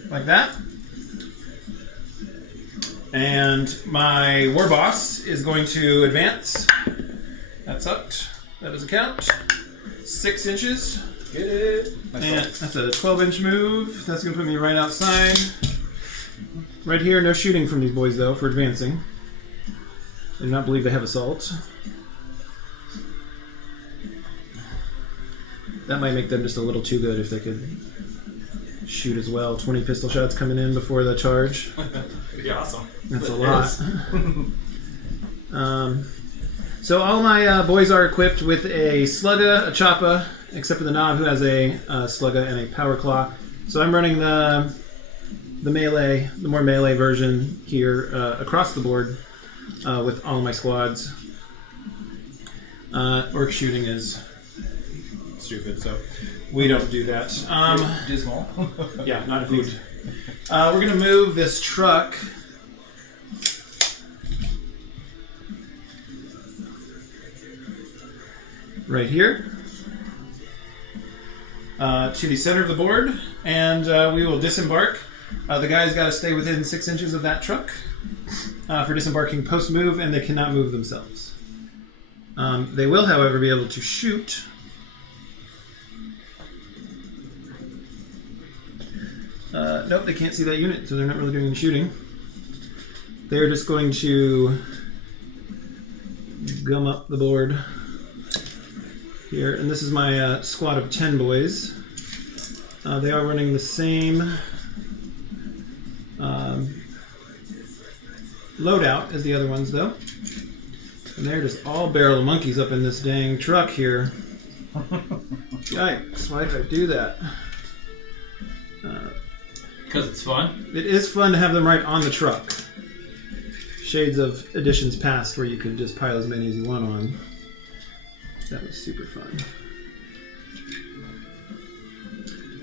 like that. And my war boss is going to advance. That's up. That doesn't count. 6 inches. Get it. And that's a 12-inch move. That's going to put me right outside. Right here, no shooting from these boys, though, for advancing. I do not believe they have assault. That might make them just a little too good if they could shoot as well. 20 pistol shots coming in before the charge. That'd be awesome. That's a lot. So all my boys are equipped with a Slugga, a Choppa, except for the Knob, who has a Slugga and a Power Claw. So I'm running the melee, the more melee version here across the board with all my squads. Orc shooting is stupid, so we don't do that. Dismal. Yeah, not a food. We're going to move this truck right here to the center of the board, and we will disembark. The guys got to stay within 6 inches of that truck for disembarking post-move, and they cannot move themselves. They will, however, be able to shoot Nope, they can't see that unit, so they're not really doing any shooting. They're just going to gum up the board here. And this is my squad of 10 boys. They are running the same loadout as the other ones, though. And they're just all barrel of monkeys up in this dang truck here. Yikes, why did I do that? Because it's fun. It is fun to have them right on the truck. Shades of editions past where you could just pile as many as you want on. That was super fun.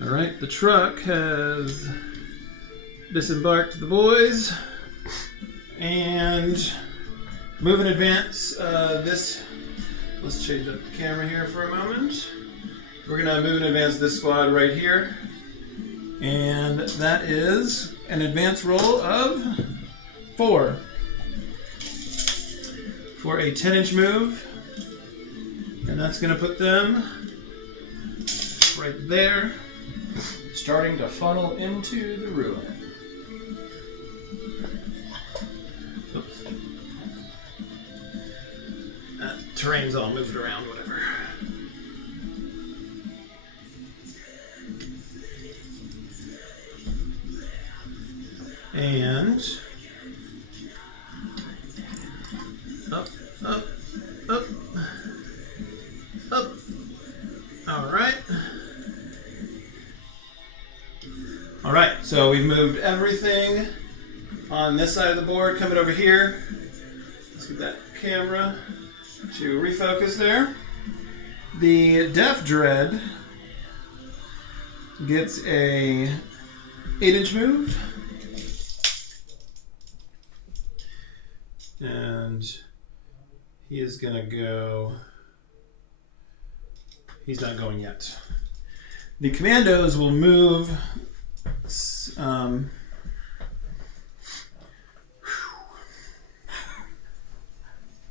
Alright, the truck has disembarked the boys. And move in advance. Let's change up the camera here for a moment. We're going to move in advance this squad right here. And that is an advance roll of 4 for a 10-inch move. And that's going to put them right there. Starting to funnel into the ruin. Oops. That terrain's all moved around, whatever. And up, up, up, up. All right. All right, so we've moved everything on this side of the board. Coming over here. Let's get that camera to refocus there. The Deaf Dread gets a 8-inch move. And he is going to go... He's not going yet. The Commandos will move...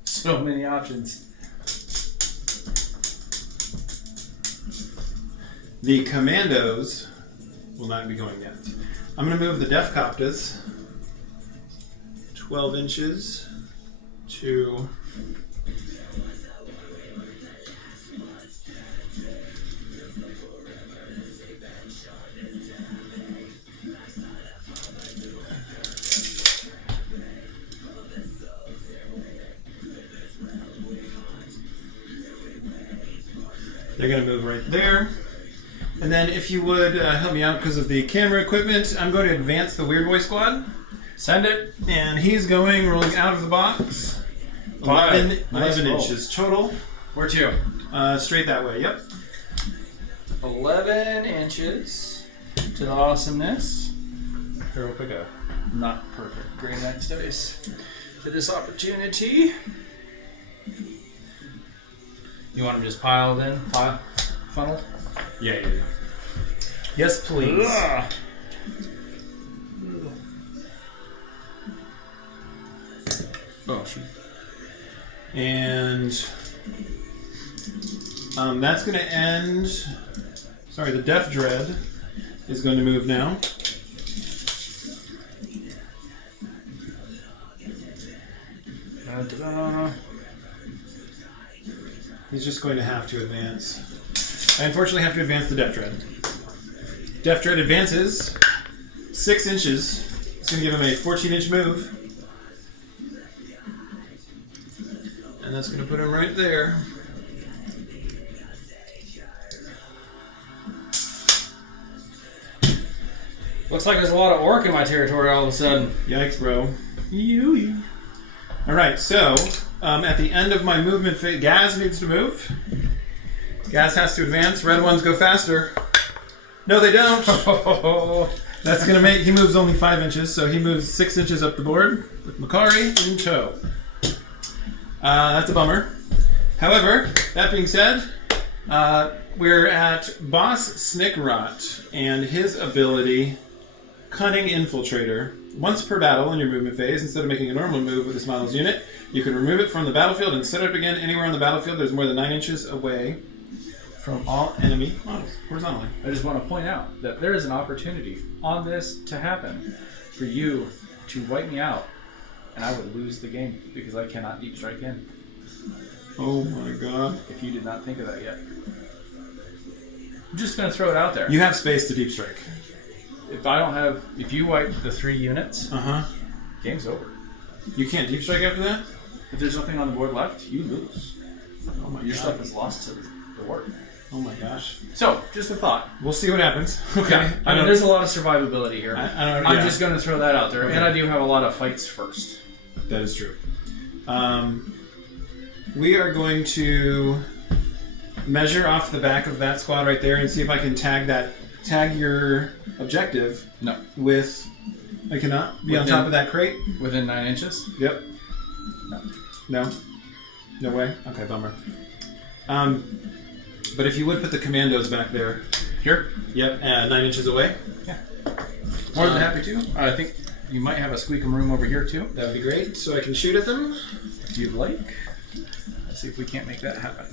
So many options. The Commandos will not be going yet. I'm going to move the Deaf Coptas 12 inches to... They're going to move right there. And then if you would help me out because of the camera equipment, I'm going to advance the Weird Boy Squad. Send it. And he's rolling out of the box. 11 inches total. Where to? Straight that way, yep. 11 inches to the awesomeness. Here we'll pick a not perfect green next dice for this opportunity. You want them just piled in? Funnel? Yeah. Yes, please. Ugh. Oh, shoot. And that's going to end... Sorry, the Deaf Dread is going to move now. He's just going to have to advance. I unfortunately have to advance the Deaf Dread. Deaf Dread advances 6 inches. It's going to give him a 14-inch move. And that's going to put him right there. Looks like there's a lot of orc in my territory all of a sudden. Yikes, bro. Alright, so at the end of my movement phase, Gaz needs to move. Gaz has to advance. Red ones go faster. No, they don't. That's going to make... He moves only 5 inches, so he moves 6 inches up the board with Makari in tow. That's a bummer. However, that being said, we're at Boss Snickrot and his ability, Cunning Infiltrator. Once per battle in your movement phase, instead of making a normal move with this model's unit, you can remove it from the battlefield and set it up again anywhere on the battlefield there's more than 9 inches away from all enemy models, horizontally. I just want to point out that there is an opportunity on this to happen, for you to wipe me out, and I would lose the game because I cannot deep strike in. Oh my god. If you did not think of that yet. I'm just going to throw it out there. You have space to deep strike. If you wipe the 3 units, game's over. You can't deep strike after that? If there's nothing on the board left, you lose. Oh my Your god. stuff is lost to the board. Oh my gosh. So, just a thought. We'll see what happens. Okay. Yeah. I mean, there's a lot of survivability here. I'm just going to throw that out there. Okay. And I do have a lot of fights first. That is true. We are going to measure off the back of that squad right there and see if I can tag your objective No. with... I cannot be on top of that crate? Within 9 inches? Yep. No. No? No way? Okay, bummer. But if you would put the commandos back there. Here? Yep, 9 inches away. Yeah. More than happy to. I think you might have a squeakum room over here too. That would be great, so I can shoot at them. If you'd like. Let's see if we can't make that happen.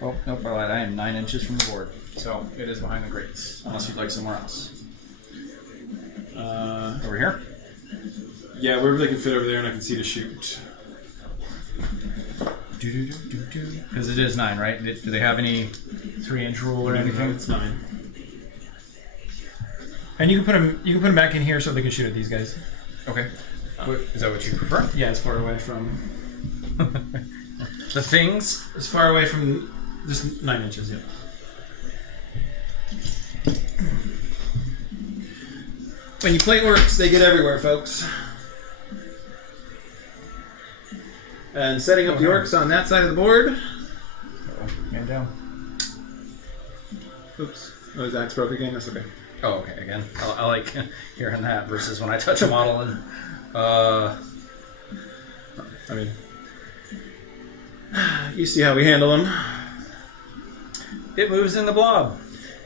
Oh, nope, I lied. I am 9 inches from the board. So it is behind the grates. Unless you'd like somewhere else. Over here? Yeah, wherever they can fit over there and I can see to shoot. Because it is 9, right? Do they have any 3-inch rule or anything? It's 9. And you can put them back in here so they can shoot at these guys. Okay. Is that what you prefer? Yeah, as far away from The things? as far away from just 9 inches. Yeah. When you play orcs, they get everywhere, folks. And setting up the orcs on that side of the board. Man down. Oops. Oh, his axe broke again? That's okay. Oh, okay. Again, I like hearing that versus when I touch a model and. I mean, you see how we handle them. It moves in the blob.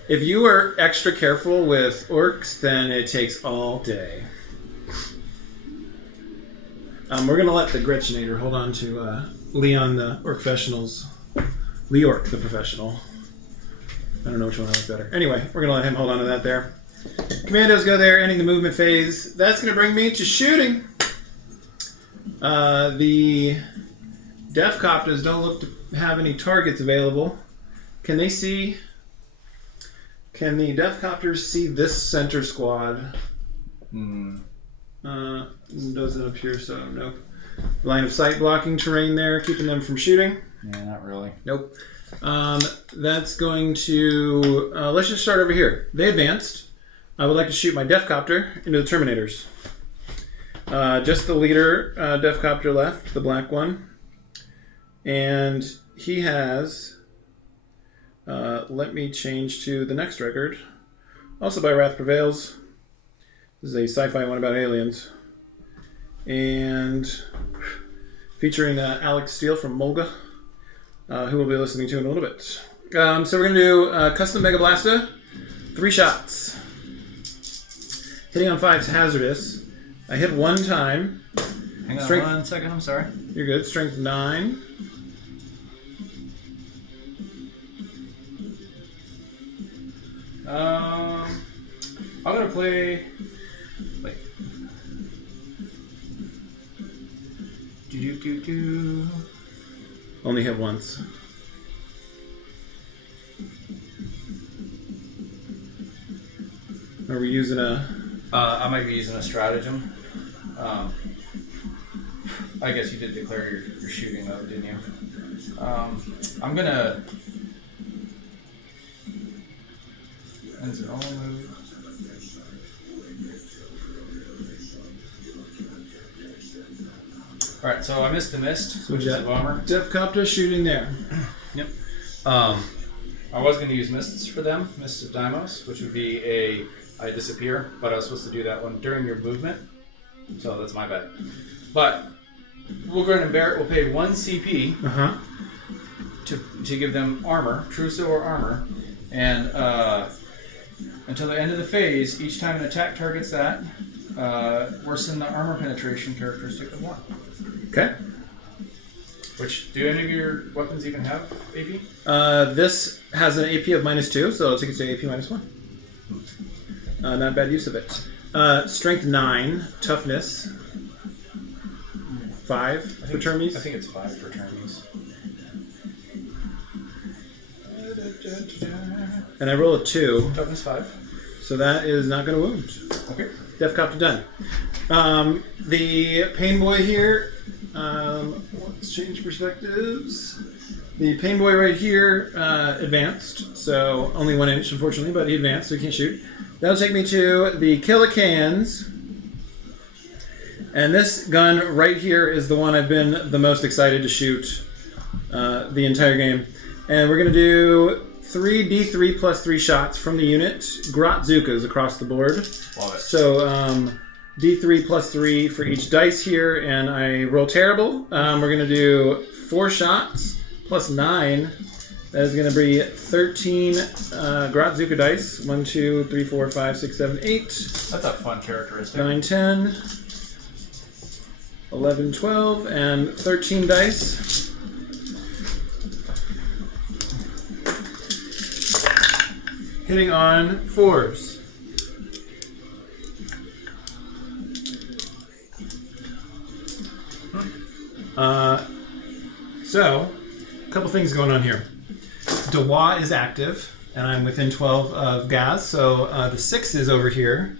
If you are extra careful with orcs, then it takes all day. We're going to let the Gretchenator hold on to Leon the Orcfessionals. Leorc the Professional. I don't know which one I like better. Anyway, we're going to let him hold on to that there. Commandos go there, ending the movement phase. That's going to bring me to shooting. The Def Copters don't look to have any targets available. Can they see... Can the Def Copters see this center squad? Doesn't appear so. Nope. Line of sight blocking terrain there, keeping them from shooting. Yeah, not really. Nope. That's going to... let's just start over here. They advanced. I would like to shoot my Def Copter into the Terminators. Just the leader Def Copter left, the black one. And he has... let me change to the next record. Also by Wrath Prevails. This is a sci-fi one about aliens. And featuring Alex Steele from Mulga, who we'll be listening to in a little bit. So we're going to do Custom Mega Blasta. 3 shots. Hitting on 5 is hazardous. I hit 1 time. Hang on Strength. 1 second, I'm sorry. You're good. Strength 9. I'm gonna play. Wait. Do. Only hit once. Are we using a... I might be using a stratagem. I guess you did declare your shooting though, didn't you? I'm gonna... Ends it all move. Alright, so I missed the mist, which is a bummer. Def Copter shooting there. Yep. I was going to use mists for them, Mists of Deimos, which would be I disappear, but I was supposed to do that one during your movement, so that's my bad. But we'll go ahead and bear it. We'll pay 1 CP to give them armor, trousseau or armor, and until the end of the phase, each time an attack targets that, worsen the armor penetration characteristic of 1. Okay. Which, do any of your weapons even have AP? This has an AP of -2, so I'll take it to AP -1. Not bad use of it. Strength 9, toughness 5 for Termes. I think it's 5 for Termes. And I roll a 2. Toughness 5. So that is not going to wound. Okay. Death Copter done. The Pain Boy here, let's change perspectives. The Pain Boy right here advanced, so only 1 inch, unfortunately, but he advanced, so he can't shoot. That'll take me to the Killicans. And this gun right here is the one I've been the most excited to shoot the entire game. And we're going to do 3d3 plus 3 shots from the unit. Grotzukas across the board. Love it. So d3 plus 3 for each dice here, and I roll terrible. We're going to do 4 shots plus 9. That is going to be 13 Grotzuka dice. 1, 2, 3, 4, 5, 6, 7, 8. That's a fun characteristic. 9, 10, 11, 12, and 13 dice. Hitting on 4s. So, a couple things going on here. Dewa is active, and I'm within 12 of Gaz, so the 6s over here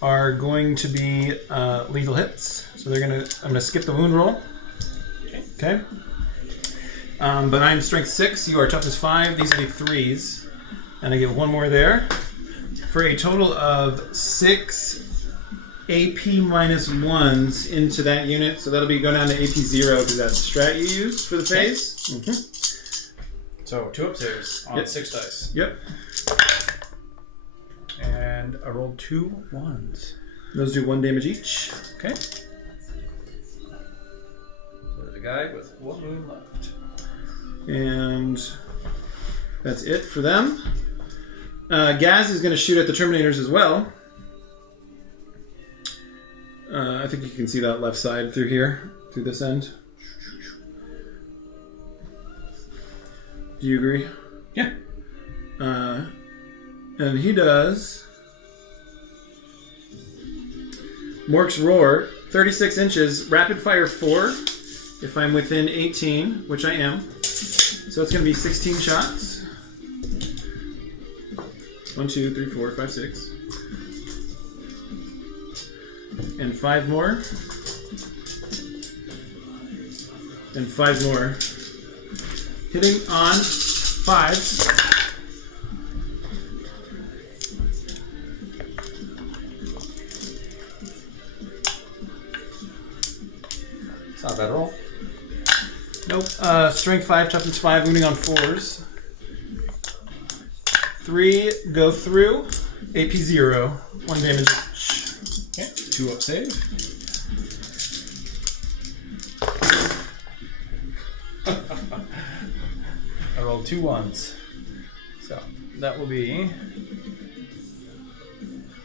are going to be lethal hits. So I'm gonna skip the wound roll. Okay. But I'm strength 6. You are toughness 5. These are the 3s, and I get 1 more there for a total of 6 AP minus 1s into that unit. So that'll be going down to AP 0 because that's the strat you use for the phase. Mm-hmm. So 2 up saves on 6 dice. Yep. And I rolled 2 1s. Those do 1 damage each. Okay. So there's a guy with 1 wound left. And that's it for them. Gaz is going to shoot at the Terminators as well. I think you can see that left side through here, through this end. Do you agree? Yeah. And he does Mork's Roar, 36 inches, rapid fire 4, if I'm within 18, which I am. So it's going to be 16 shots. 1, 2, 3, 4, 5, 6. And 5 more. And 5 more. Hitting on 5s. It's not a bad roll. Nope. Strength 5, toughness 5, wounding on 4s. 3 go through. AP 0. 1 damage each. Okay. 2 up save. I rolled 2 1s. So that will be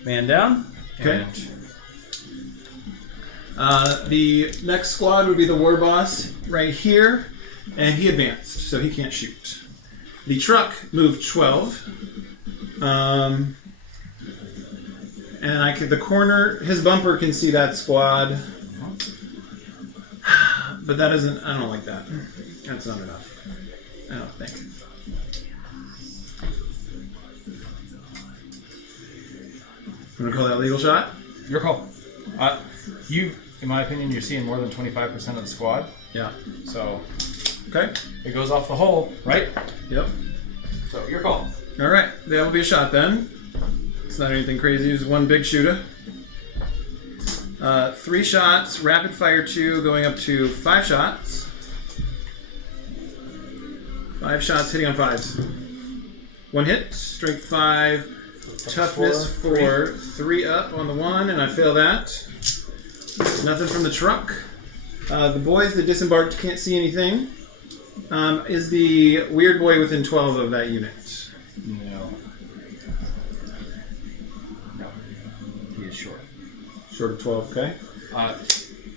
man down. Okay. And the next squad would be the War Boss right here, and he advanced, so he can't shoot. The truck moved 12. And the corner, his bumper can see that squad. But that isn't, I don't like that. That's not enough. I don't think. I'm going to call that a legal shot? your call. In my opinion, you're seeing more than 25% of the squad. Yeah. So Okay. it goes off the hole, right? Yep. So your call. All right. That will be a shot then. It's not anything crazy. It's one big shooter. 3 shots, rapid fire 2, going up to 5 shots. 5 shots hitting on 5s. 1 hit, strength 5, toughness 4, 3 up on the 1, and I fail that. Nothing from the truck. The boys that disembarked can't see anything. Is the weird boy within 12 of that unit? No. No. He is short. Short of 12, okay.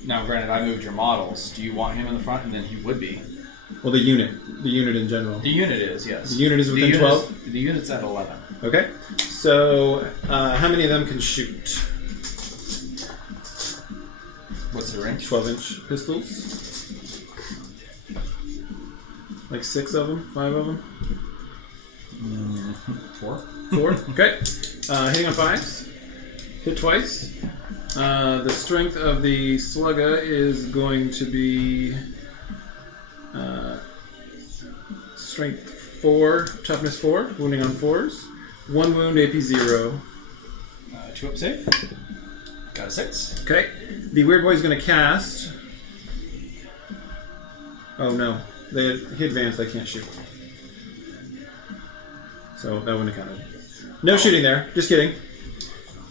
Now, granted, I moved your models. Do you want him in the front? And then he would be. Well, the unit in general. The unit is, yes. The unit is within 12? The unit's at 11. Okay. So, how many of them can shoot? What's the range? 12-inch pistols. Like 6 of them? 5 of them? 4. 4? Okay. Hitting on 5s. Hit twice. The strength of the slugger is going to be strength 4, toughness 4, wounding on 4s. 1 wound, AP 0. 2 up save. Got a 6. Okay. The weird boy is going to cast. Oh no. He advanced, I can't shoot. So that wouldn't have counted. No shooting there. Just kidding.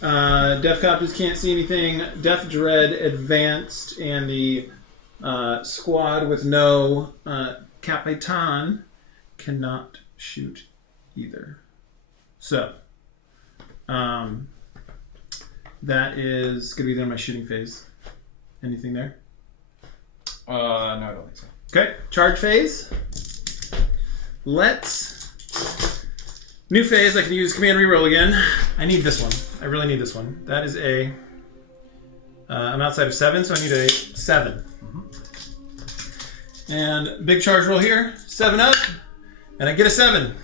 Death Cop just can't see anything. Death Dread advanced, and the squad with no Capitan cannot shoot either. So, that is going to be the end of my shooting phase. Anything there? No, I don't think so. Okay, charge phase. New phase, I can use command reroll again. I need this one. I really need this one. That is a... I'm outside of 7, so I need a 7. And big charge roll here. 7 up. And I get a 7.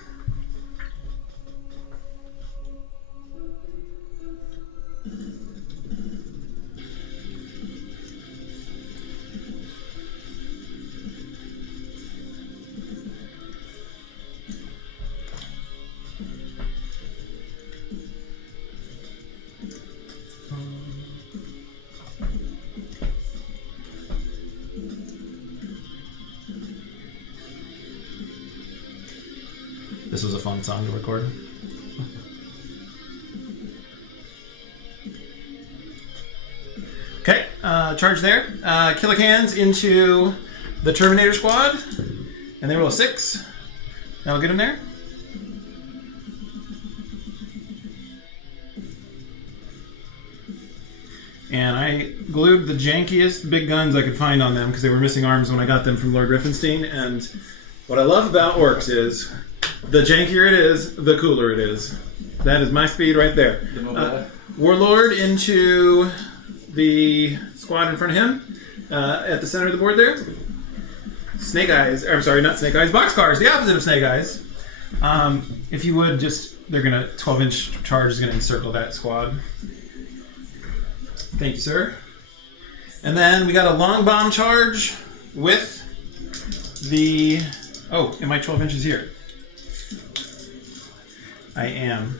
This was a fun song to record. Okay, charge there. Killer cans into the Terminator squad, and they roll a 6. That'll get him there. And I glued the jankiest big guns I could find on them because they were missing arms when I got them from Lord Riefenstein. And what I love about Orks is the jankier it is, the cooler it is. That is my speed right there. Warlord into the squad in front of him at the center of the board there. Snake Eyes, or I'm sorry, not Snake Eyes, Boxcars, the opposite of Snake Eyes. If you would just, they're going to, 12-inch charge is going to encircle that squad. Thank you, sir. And then we got a long bomb charge with the... Oh, am I 12 inches here? I am.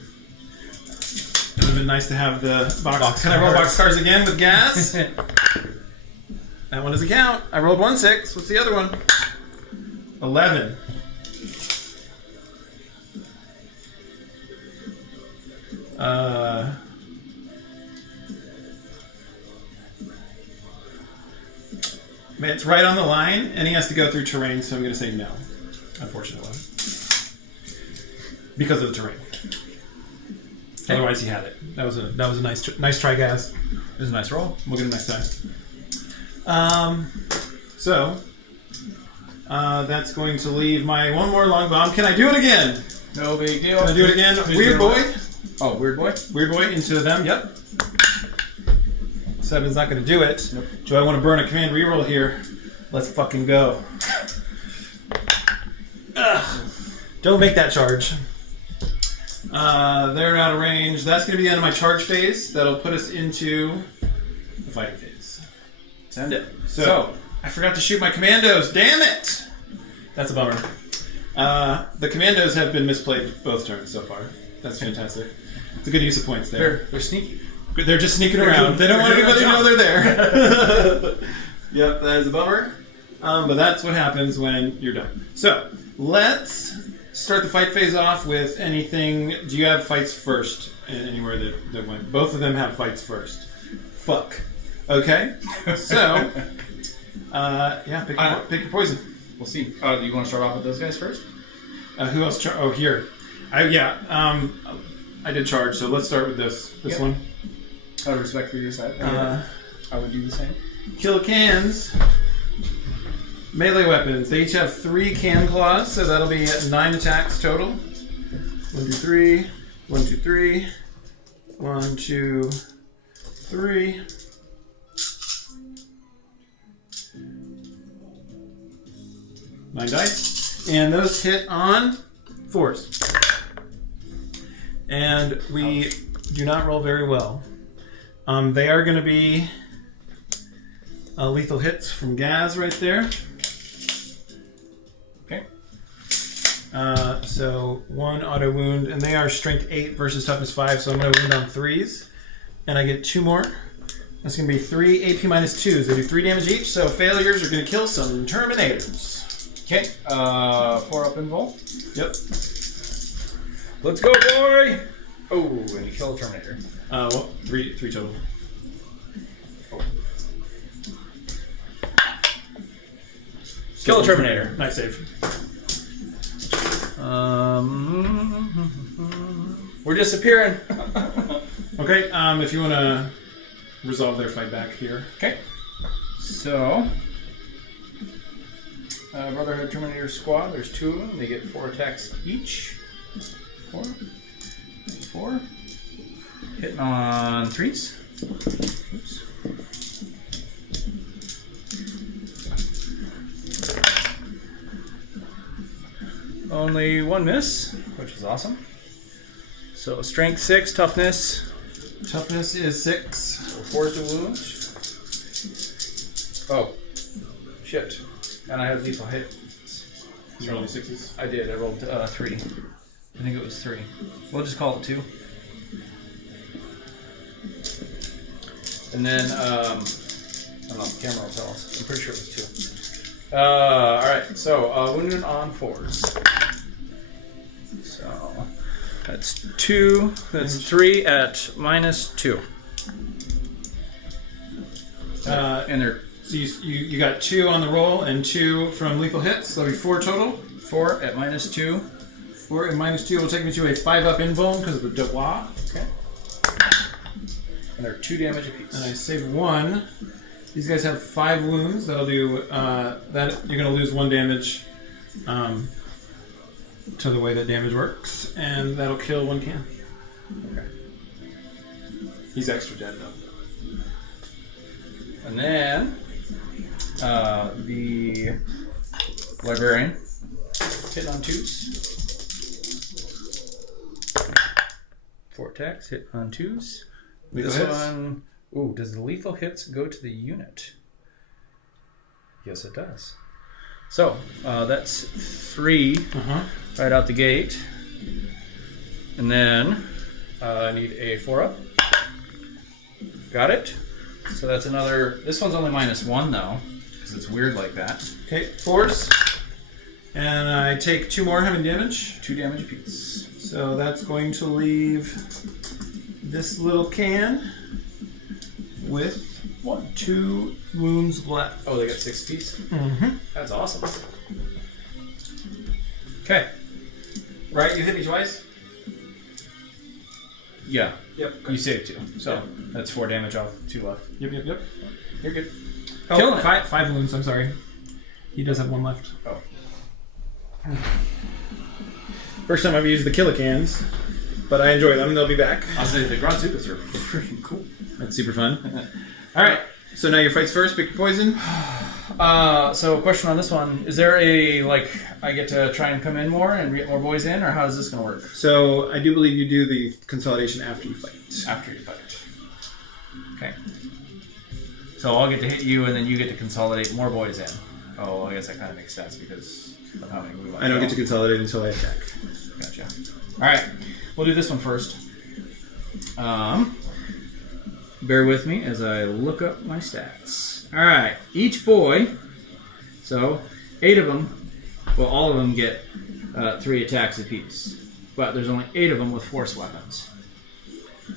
It would have been nice to have the box. Can I roll boxcars again with gas? That one doesn't count. I rolled 1 6. What's the other one? 11. It's right on the line, and he has to go through terrain, so I'm going to say no, unfortunately. Because of the terrain. Okay. Otherwise, he had it. That was a nice try, guys. It was a nice roll. We'll get him next time. That's going to leave my one more long bomb. Can I do it again? No big deal. Can I do it again? Weird boy. Oh, weird boy. Weird boy into them. Yep. 7's not going to do it. Nope. Do I want to burn a command reroll here? Let's fucking go. Ugh. Don't make that charge. They're out of range. That's going to be the end of my charge phase. That'll put us into the fighting phase. Send it. So, I forgot to shoot my commandos. Damn it! That's a bummer. The commandos have been misplayed both turns so far. That's fantastic. It's a good use of points there. They're sneaky. They're just sneaking around. They don't want anybody to know they're there. Yep, that is a bummer. But that's what happens when you're done. So, let's start the fight phase off with anything. Do you have fights first anywhere that went? Both of them have fights first. Fuck. Okay. So, pick your poison. We'll see. Do you want to start off with those guys first? Who else? Here. I did charge, so let's start with this one. Out of respect for your side, I would do the same. Kill cans. Melee weapons. They each have 3 can claws, so that'll be 9 attacks total. 1, 2, 3. 1, 2, 3. 1, 2, 3. Nine dice. And those hit on 4s. And we do not roll very well. They are going to be lethal hits from Gaz right there. Okay. So 1 auto wound, and they are strength 8 versus toughness 5, so I'm going to wound on 3s. And I get 2 more. That's going to be 3 AP minus 2s. They do 3 damage each, so failures are going to kill some Terminators. Okay. 4 up invul. Yep. Let's go, boy! Oh, and you kill a Terminator. Well, 3 total. Oh. Kill a Terminator. Nice save. We're disappearing. Okay, if you want to resolve their fight back here. Okay. So, Brotherhood Terminator Squad, there's 2 of them. They get 4 attacks each. 4. 4. Hitting on 3s. Oops. Only 1 miss, which is awesome. So strength 6, toughness. Toughness is 6. So 4 is the wound. Oh, shit. And I have lethal hit. You rolled 6s? I did. I rolled 3. I think it was 3. We'll just call it 2. And then, I don't know, the camera will tell us. I'm pretty sure it was 2. Alright, so wounded on 4s. So that's 2. That's 3 at -2. And they're So you got 2 on the roll and 2 from lethal hits. So that'll be 4 total. 4 at -2. 4 and -2 will take me to a 5 up invuln because of the devoir. Okay. And they're 2 damage apiece. And I save 1. These guys have 5 wounds. That'll do that. You're going to lose 1 damage to the way that damage works, and that'll kill 1 can. Okay. He's extra dead though. And then the librarian hit on 2s. 4 attacks, hit on 2s. Lethal this hits? one, ooh, does the lethal hits go to the unit? Yes, it does. So that's 3 right out the gate, and then I need a 4 up. Got it. So that's another. This one's only -1 though, because it's weird like that. Okay, force. And I take 2 more having damage. 2 damage apiece. So that's going to leave this little can with 2 wounds left. Oh, they got 6 apiece? Mm-hmm. That's awesome. Okay. Right, you hit me twice? Yeah. Yep. You saved 2. So that's 4 damage off 2 left. Yep. You're good. Oh, Killing it. 5 wounds, I'm sorry. He does have 1 left. Oh. First time I've used the killicans, but I enjoy them. They'll be back. I'll say the Grodzukas are freaking cool. That's super fun. Alright. So now your fights first. Pick your poison. So a question on this one. Is there a, I get to try and come in more and get more boys in, or how is this going to work? So I do believe you do the consolidation after you fight. After you fight. Okay. So I'll get to hit you, and then you get to consolidate more boys in. Oh, I guess that kind of makes sense because of how many we want. I don't get to consolidate until I attack. Gotcha. Alright. We'll do this one first. Bear with me as I look up my stats. Alright. Each boy, so 8 of them, well, all of them get 3 attacks apiece. But there's only 8 of them with force weapons.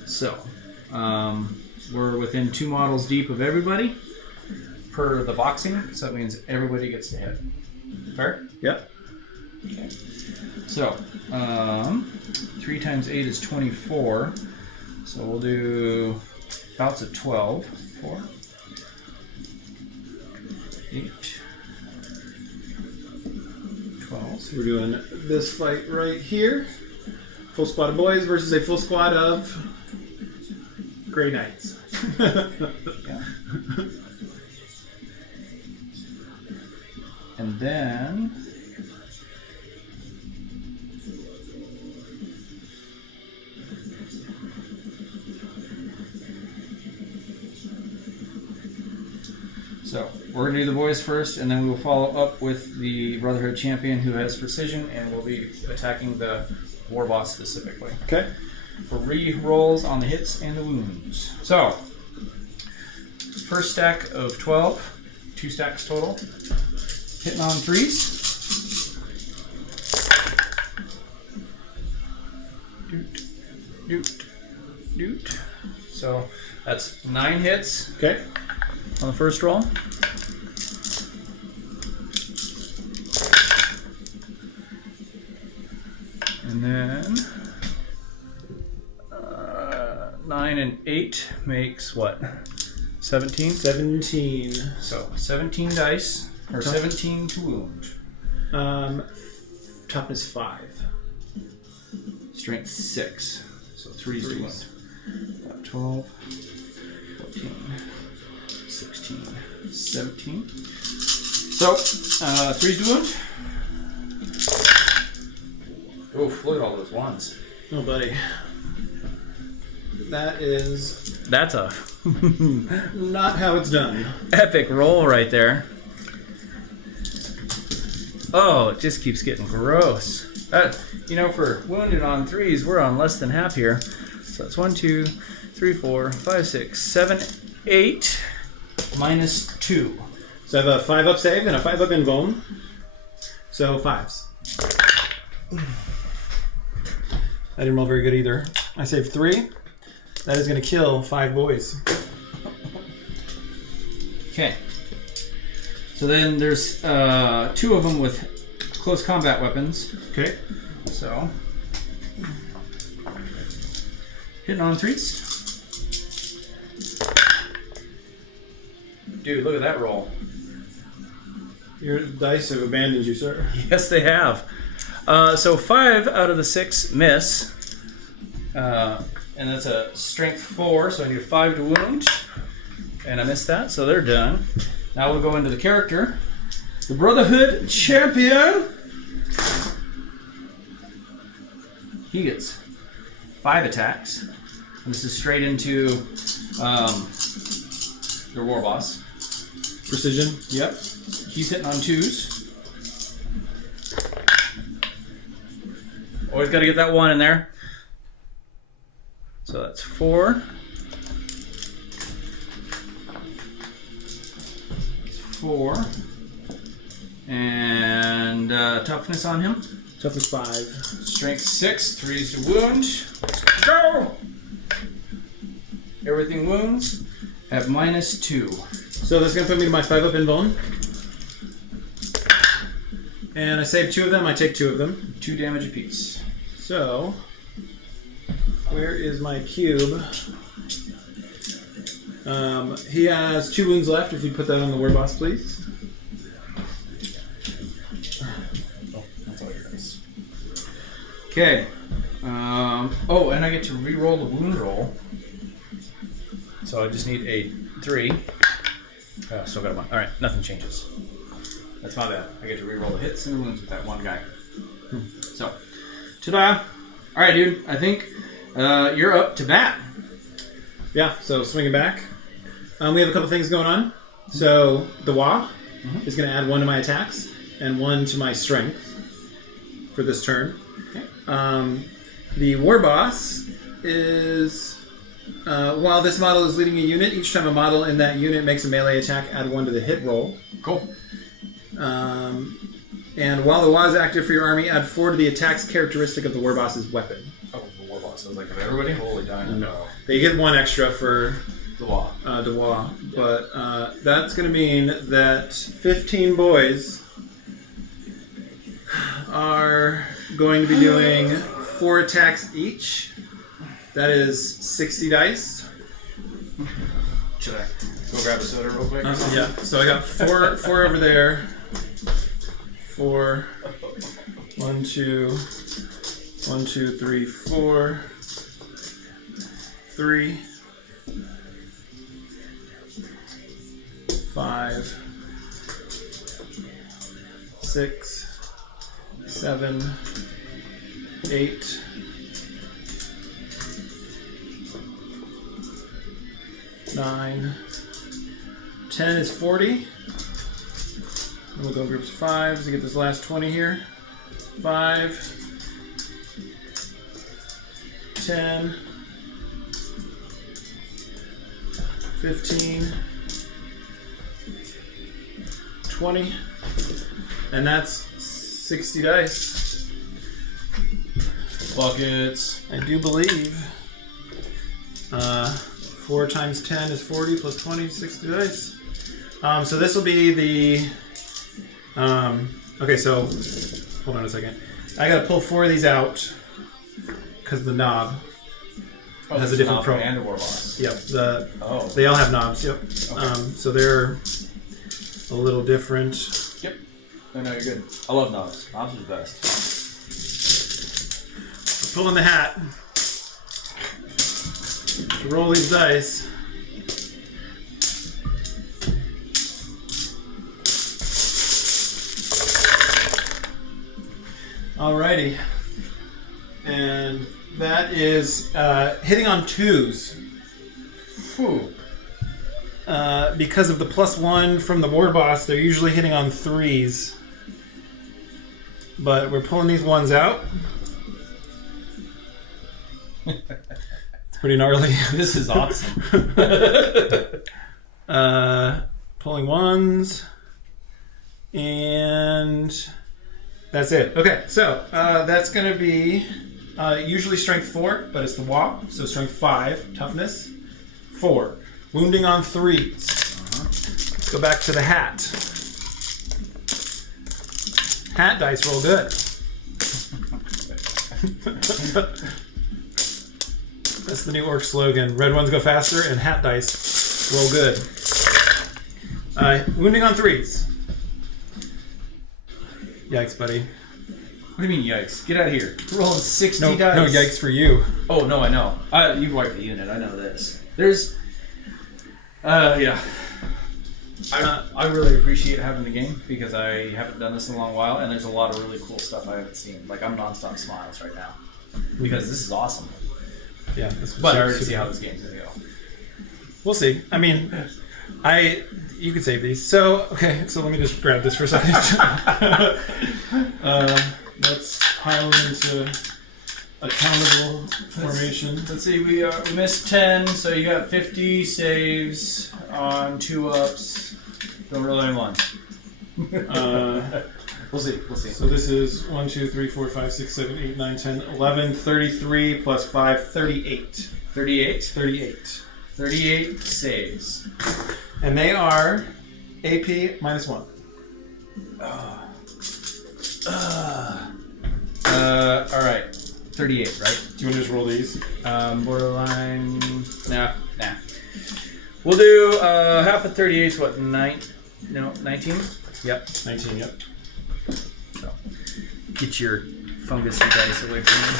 So, we're within 2 models deep of everybody per the boxing, so that means everybody gets to hit. Fair? Yep. Okay. So, 3 times 8 is 24. So we'll do bouts of 12. 4, 8, 12. So we're doing this fight right here. full squad of boys versus a full squad of Grey Knights. Yeah. And then so we're gonna do the boys first, and then we will follow up with the Brotherhood champion who has precision and will be attacking the war boss specifically. Okay. For re-rolls on the hits and the wounds. So, first stack of 12, 2 stacks total. Hitting on 3s. Doot. So, that's 9 hits Okay. on the first roll. And then 9 and 8 makes what? 17? 17. So 17 dice, or 17 to wound. Toughness 5. Strength 6. So 3's to wound. 12, 14, 16, 17. So, 3's to wound. Oof, look at all those ones. Oh, buddy. That is That's a not how it's done. epic roll right there. Oh, it just keeps getting gross. For wounded on 3s, we're on less than half here. So that's 1, 2, 3, 4, 5, 6, 7, 8, minus 2. So I have a 5 up save and a 5 up invuln. So 5s. I didn't roll very good either. I saved 3. That is going to kill 5 boys. Okay. So then there's 2 of them with close combat weapons. Okay. So, hitting on 3s. Dude, look at that roll. Your dice have abandoned you, sir. Yes, they have. So 5 out of the 6 miss. And that's a strength 4, so I need a 5 to wound. And I missed that, so they're done. Now we'll go into the character. The Brotherhood champion. He gets 5 attacks. And this is straight into your war boss. Precision. Yep. He's hitting on 2s. Always got to get that 1 in there. So that's 4. That's 4. And toughness on him. Toughness 5. Strength 6. 3's to wound. Let's go! Everything wounds at minus 2. So this is going to put me to my 5 up invuln. And I save 2 of them. I take 2 of them. 2 damage apiece. So, where is my cube? He has 2 wounds left. If you put that on the war boss, please. Oh, that's all yours. Okay. Oh, and I get to re-roll the wound roll. So I just need a 3. Still got a 1. Alright, nothing changes. That's my bad. I get to re-roll the hits and the wounds with that one guy. So, ta-da! Alright, dude. I think you're up to bat. Yeah, so swinging back. We have a couple things going on. So, the Wa is going to add 1 to my attacks and 1 to my strength for this turn. Okay. The War Boss is... while this model is leading a unit, each time a model in that unit makes a melee attack, add 1 to the hit roll. Cool. And while the Wa is active for your army, add 4 to the attack's characteristic of the War Boss's weapon. Oh, the war boss. I was like, of everybody? Holy dime. No. You get 1 extra for The law. the Wa. But that's going to mean that 15 boys are going to be doing 4 attacks each. That is 60 dice. Should I go grab a soda real quick? Yeah, so I got 4 over there. 4, 1, 2, 1, 2, 3, 4. 3. 5. 6. 7. 8. 9. 10 is 40. We'll go in groups of 5s to get this last 20 here. 5. 10. 15. 20. And that's 60 dice. Buckets. I do believe 4 times 10 is 40 plus 20, 60 dice. So this will be the... okay, so hold on a second. I gotta pull 4 of these out because the knob has a different pro. And a war boss. Yep. Oh. They all have knobs. Yep. Okay. So they're a little different. Yep. No, you're good. I love knobs. Knobs are the best. Pulling the hat to roll these dice. Alrighty. And that is hitting on 2s. Whew. Because of the +1 from the war boss, they're usually hitting on 3s. But we're pulling these 1s out. It's pretty gnarly. This is awesome. Pulling 1s. And that's it. Okay, so that's going to be usually strength 4, but it's the walk, so strength 5, toughness 4. Wounding on 3s. Let's go back to the hat. Hat dice roll good. That's the new Orc slogan. Red ones go faster and hat dice roll good. Wounding on 3s. Yikes, buddy. What do you mean, yikes? Get out of here. We're rolling 60 No, dice. no yikes for you. Oh, no, I know. You've wiped the unit. I know this. There's... yeah. I really appreciate having the game because I haven't done this in a long while, and there's a lot of really cool stuff I haven't seen. Like, I'm nonstop smiles right now because this is awesome. Yeah, But I already see how this game's going to go. We'll see. I mean, you could save these. So, okay, so let me just grab this for a second. Let's pile them into accountable formation. Let's see, we missed 10, so you got 50 saves on 2-ups. Don't roll anyone. We'll see. So this is 1, 2, 3, 4, 5, 6, 7, 8, 9, 10, 11, 33 plus 5, 38. 38? 38. 38 saves. And they are AP -1. Alright. 38, right? Do you want to just roll these? Borderline... Nah. We'll do half of 38 is what, 19? Yep. 19, yep. So, get your fungusy dice away from me.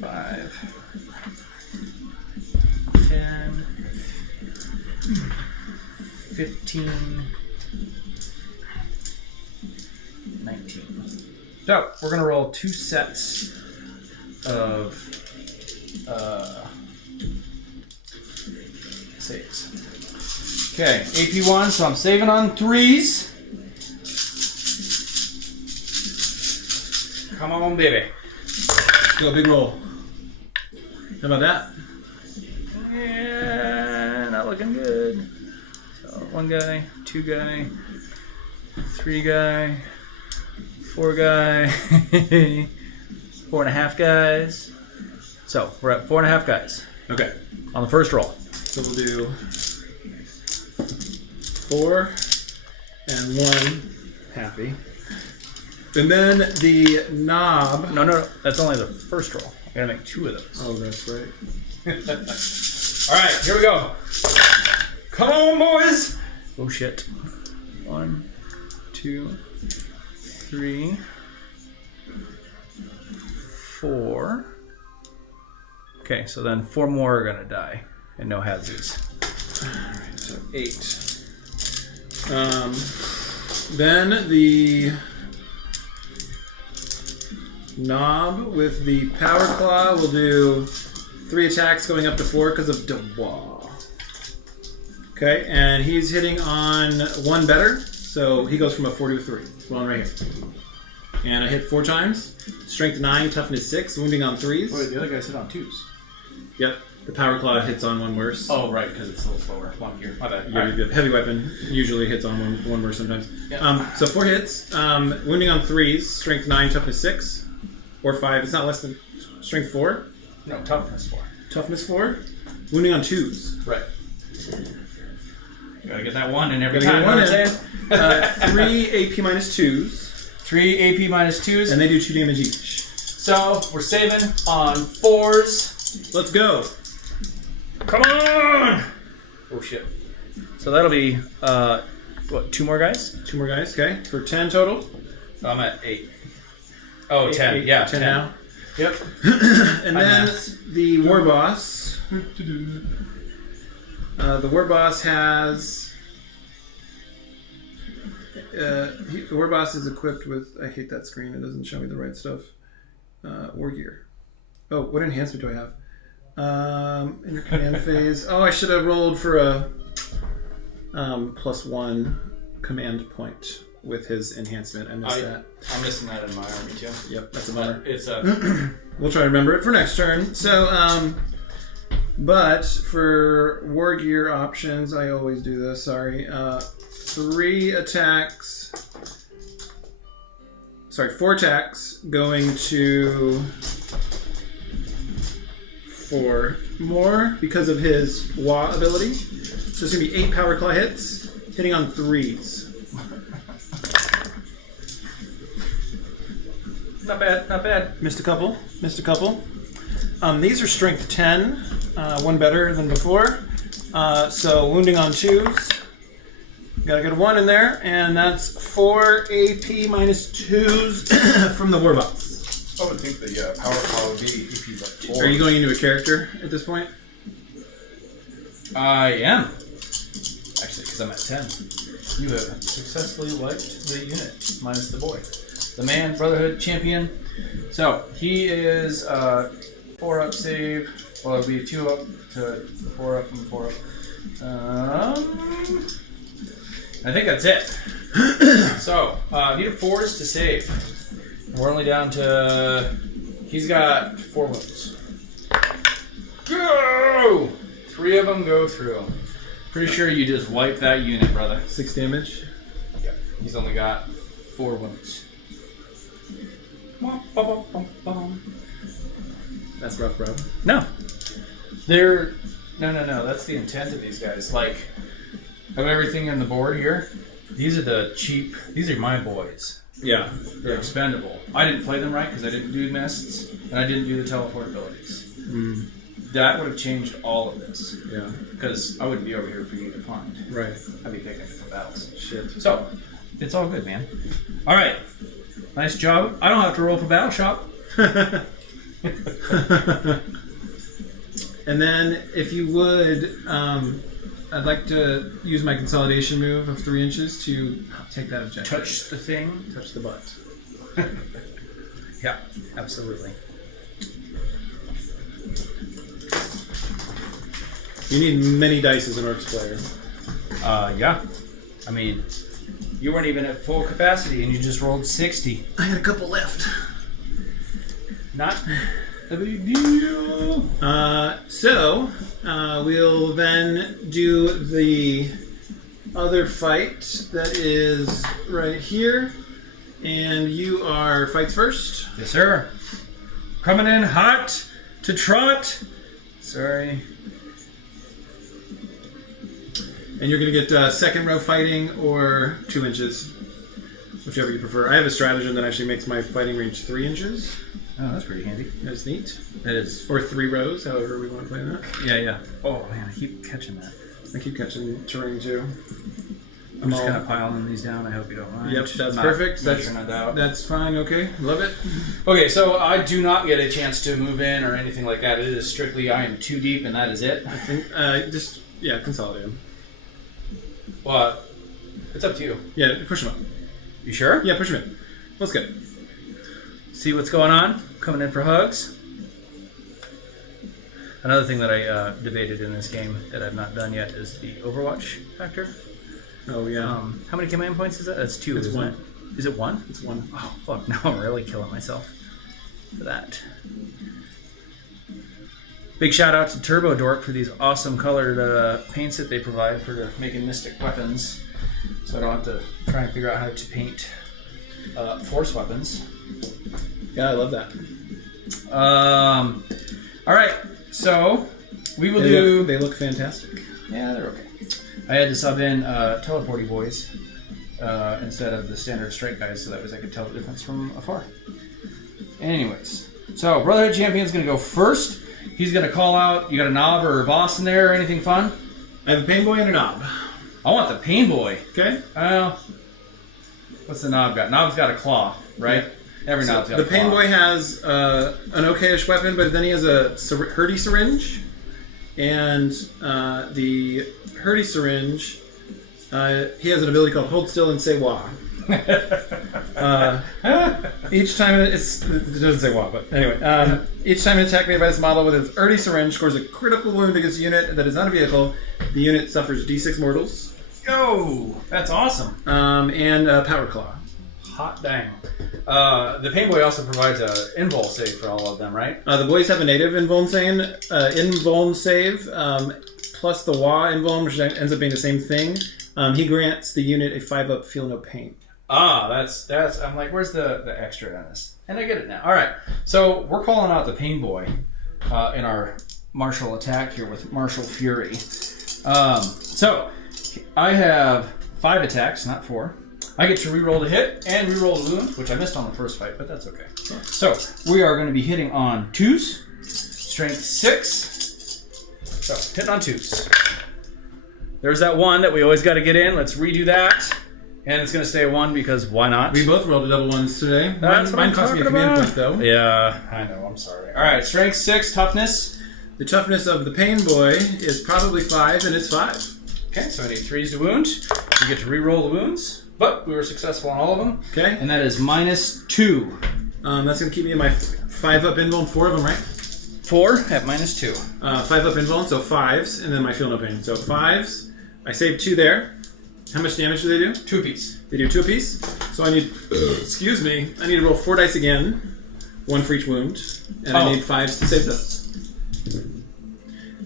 5, 10, 15, 19. So, we're going to roll 2 sets of saves. Okay, AP1, so I'm saving on 3s. Come on, baby. Let's go, big roll. How about that? Yeah, not looking good. So 1 guy, 2 guy, 3 guy, 4 guy, 4.5 guys. So we're at 4.5 guys. Okay. On the first roll. So we'll do 4 and 1 happy. And then the knob. No. That's only the first roll. I gotta make 2 of those. Oh, that's right. Alright, here we go. Come on, boys! Oh, shit. 1, 2, 3, 4. Okay, so then 4 more are gonna die, and no hazards. Alright, so 8. Then the knob with the power claw will do 3 attacks going up to 4 because of Dubois. Okay, and he's hitting on 1 better, so he goes from a 4 to a 3. This one right here. And I hit 4 times. Strength 9, toughness 6, wounding on 3s. Wait, the other guys hit on 2s. Yep, the power claw hits on 1 worse. Oh, right, because it's a little slower. Lumpier. My bad. Yeah, the heavy weapon usually hits on one worse sometimes. Yeah. So 4 hits, wounding on 3s, strength 9, toughness 6, or 5. It's not less than strength 4. No, toughness 4. Toughness 4, wounding on 2s. Right. You gotta get that 1 in every Gotta time. get 1 in. 3 AP minus 2s, 3 AP minus 2s. and they do 2 damage each. So we're saving on 4s. Let's go. Come on! Oh shit. So that'll be, what, 2 more guys? 2 more guys, okay, for 10 total. I'm at 8. Oh, 10. 8, Yeah, 10 now. Yep. And then the war boss. The war boss has. The war boss is equipped with. I hate that screen. It doesn't show me the right stuff. War gear. Oh, what enhancement do I have? In your command phase. Oh, I should have rolled for a +1 command point with his enhancement. I missed that. I'm missing that in my army too. Yep, that's a bummer. It's a. We'll try to remember it for next turn. So, but for war gear options, I always do this. Sorry, 3 attacks. Sorry, 4 attacks going to 4 more because of his Wa ability. So it's gonna be 8 power claw hits, hitting on 3s. Not bad, not bad. Missed a couple. These are strength 10, 1 better than before. So wounding on 2s. Gotta get a 1 in there, and that's 4 AP minus 2s from the warboss. I would think the power claw would be AP like 4. Are you going into a character at this point? I am. Actually, because I'm at 10. You have successfully wiped the unit, minus the boy. The man, Brotherhood Champion. So, he is 4 up save. Well, it'll be 2 up to 4 up and 4 up. I think that's it. So, need a 4s to save. We're only down to... He's got 4 wounds. Go! 3 of them go through. Pretty sure you just wipe that unit, brother. 6 damage. Yeah. He's only got 4 wounds. That's rough, bro. No. They're... No. That's the intent of these guys. Like, of everything on the board here, these are the cheap... These are my boys. Yeah. They're expendable. I didn't play them right because I didn't do mists, and I didn't do the teleport abilities. Mm. That would have changed all of this. Yeah. Because I wouldn't be over here for you to find. Right. I'd be picking different battles. Shit. So, it's all good, man. Alright. Nice job. I don't have to roll for Battle Shop. And then, if you would, I'd like to use my consolidation move of 3 inches to take that objective. Touch the thing. Touch the butt. Yeah, absolutely. You need many dice as an Orcs player. Yeah. I mean, you weren't even at full capacity and you just rolled 60. I had a couple left. Not a big deal. So, we'll then do the other fight that is right here. And you are fights first. Yes, sir. Coming in hot to trot. Sorry. And you're going to get second row fighting or 2 inches, whichever you prefer. I have a stratagem that actually makes my fighting range 3 inches. Oh, that's pretty handy. That's neat. That is. Or 3 rows, however we want to play that. Yeah. Oh, man, I keep catching that. I keep catching terrain too. I'm just kind of piling these down. I hope you don't mind. Yep, that's perfect. That's That's fine. Okay, love it. okay. So I do not get a chance to move in or anything like that. It is strictly I am too deep, and that is it. I think consolidate them. Well, it's up to you. Yeah, push them up. You sure? Yeah, push them in. Let's go. See what's going on? Coming in for hugs. Another thing that I debated in this game that I've not done yet is the Overwatch factor. Oh yeah. How many command points is that? That's 2. It's isn't 1. it? Is it 1? It's 1. Oh fuck! Now I'm really killing myself for that. Big shout out to Turbo Dork for these awesome colored paints that they provide for making mystic weapons. So I don't have to try and figure out how to paint force weapons. Yeah, I love that. All right, so we will They look fantastic. Yeah, they're okay. I had to sub in teleporty boys instead of the standard strike guys, so that way I could tell the difference from afar. Anyways, so Brotherhood Champion's going to go first. He's going to call out. You got a knob or a boss in there or anything fun? I have a pain boy and a knob. I want the pain boy. Okay. What's the knob got? Knob's got a claw, right? Yeah. Every knob's got a The claw. pain boy has an okayish weapon, but then he has a hurdy syringe, and the hurdy syringe, he has an ability called hold still and say wah. Each time it doesn't say wah, but anyway, each time an attack made by this model with its hurdy syringe scores a critical wound against a unit that is not a vehicle, the unit suffers D6 mortals. Yo, that's awesome. And power claw. Hot dang. The pain boy also provides an invul save for all of them, right? The boys have a native invuln save, plus the wah invuln, which ends up being the same thing. He grants the unit a 5-up feel no pain. That's. I'm like, where's the extra on this? And I get it now. All right, so we're calling out the pain boy in our martial attack here with martial fury. So I have 5 attacks, not 4. I get to reroll the hit and reroll the wound, which I missed on the first fight, but that's okay. So we are going to be hitting on 2s, strength 6. So hitting on 2s. There's that 1 that we always got to get in. Let's redo that. And it's going to stay a 1 because why not? We both rolled a double 1s today. That's Mine cost me a command point, though. Yeah, I know. I'm sorry. All right, strength 6, toughness. The toughness of the pain boy is probably 5, and it's 5. Okay, so I need 3s to wound. You get to reroll the wounds, but we were successful on all of them. Okay. And that is -2. That's going to keep me in my 5-up invuln, 4 of them, right? 4 at -2. 5-up invuln, so 5s, and then my feel no pain. So 5s, I saved 2 there. How much damage do they do? 2 apiece. They do 2 apiece. So I need, excuse me, I need to roll 4 dice again, 1 for each wound, and I need 5s to save those.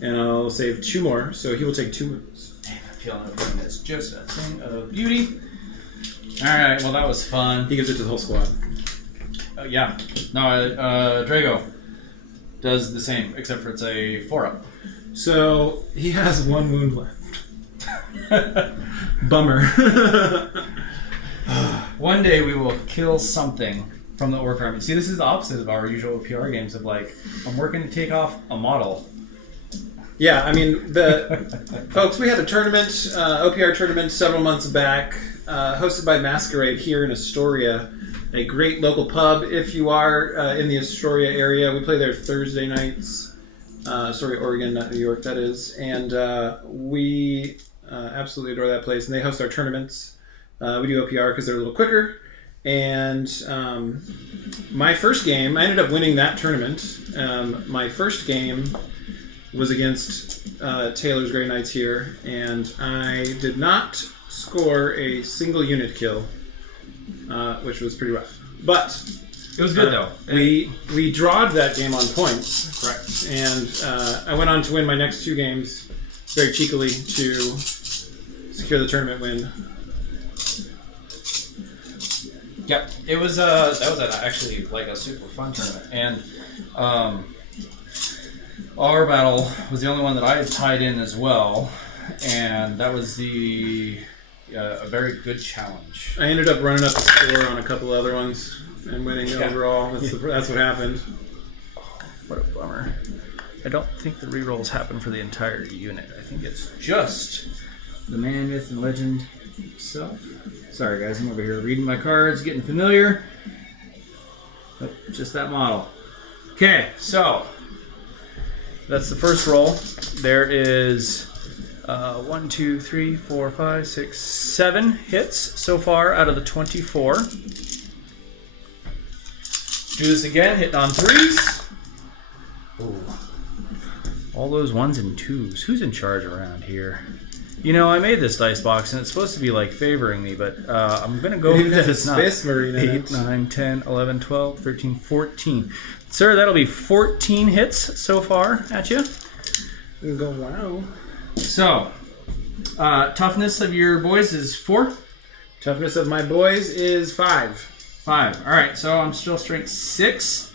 And I'll save 2 more, so he will take 2 wounds. Damn, I feel no pain is just a thing of beauty. All right, well that was fun. He gives it to the whole squad. Yeah. No, Drago does the same, except for it's a 4-up. So he has 1 wound left. Bummer. One day we will kill something from the Orc army. See, this is the opposite of our usual PR games of like, I'm working to take off a model. Yeah, I mean, folks, we had a tournament, OPR tournament several months back, hosted by Masquerade here in Astoria, a great local pub. If you are in the Astoria area, we play there Thursday nights. Astoria, Oregon, not New York, that is. And we absolutely adore that place. And they host our tournaments. We do OPR because they're a little quicker. And my first game, I ended up winning that tournament. My first game was against Taylor's Grey Knights here, and I did not score a single unit kill, which was pretty rough. But it was good though. We drawed that game on points. Correct. And I went on to win my next 2 games very cheekily to secure the tournament win. Yep, it was. That was actually like a super fun tournament, and our battle was the only one that I had tied in as well, and that was a very good challenge. I ended up running up the score on a couple other ones and winning overall. That's what happened. What a bummer. I don't think the rerolls happen for the entire unit. I think it's just the man, myth, and legend himself. Sorry, guys, I'm over here reading my cards, getting familiar. Oh, just that model. Okay, so that's the first roll. There is 1, 2, 3, 4, 5, 6, 7 hits so far out of the 24. Do this again, hitting on 3s. Ooh. All those 1s and 2s. Who's in charge around here? You know, I made this dice box and it's supposed to be like favoring me, but I'm going to go with it's not. Space Marine in 8, it. 9, 10, 11, 12, 13, 14. Sir, that'll be 14 hits so far at you. You go, wow. So, toughness of your boys is 4. Toughness of my boys is 5. 5. All right, so I'm still strength 6.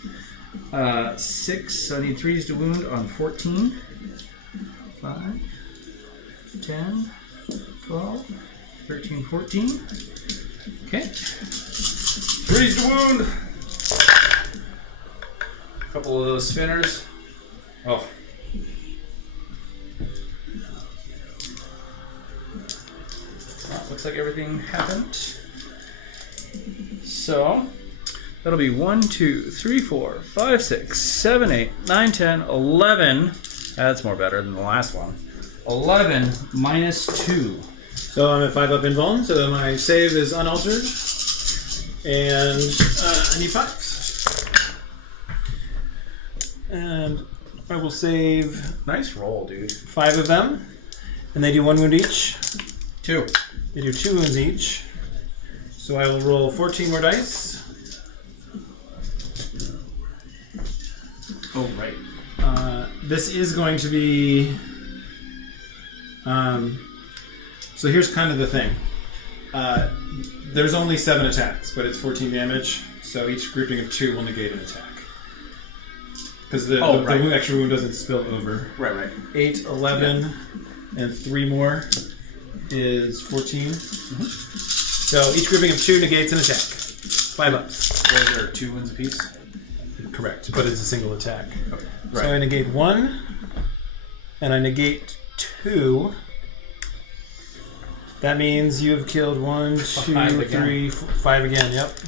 6, so I need 3s to wound on 14. 5, 10, 12, 13, 14. Okay. 3s to wound. A couple of those spinners. Oh. Looks like everything happened. So, that'll be 1, 2, 3, 4, 5, 6, 7, 8, 9, 10, 11. That's more better than the last one. 11 minus 2. So I'm at 5 up invuln, so my save is unaltered. And I need 5s. And I will save Nice roll, dude. 5 of them. And they do 1 wound each. 2. They do 2 wounds each. So I will roll 14 more dice. Oh, right. This is going to be... so here's kind of the thing. There's only 7 attacks, but it's 14 damage, so each grouping of 2 will negate an attack. Because the extra wound doesn't spill over. Right. 8, 11, and 3 more is 14. Mm-hmm. So each grouping of 2 negates an attack. 5 ups. Those are 2 wounds apiece? Correct, but it's a single attack. Okay. Right. So I negate 1, and I negate 2. That means you've killed 1, 2, 3, 4, 5 again. Yep.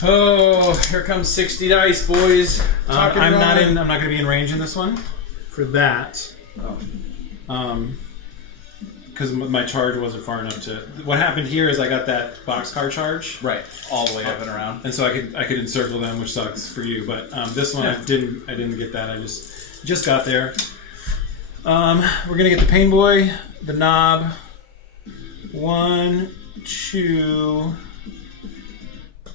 Oh, here comes 60 dice, boys. I'm not going to be in range in this one for that. Because my charge wasn't far enough to. What happened here is I got that boxcar charge. Right, all the way up and around. And so I could encircle them, which sucks for you. But this one I didn't get that. I just got there. We're gonna get the pain boy, the knob. 1, 2.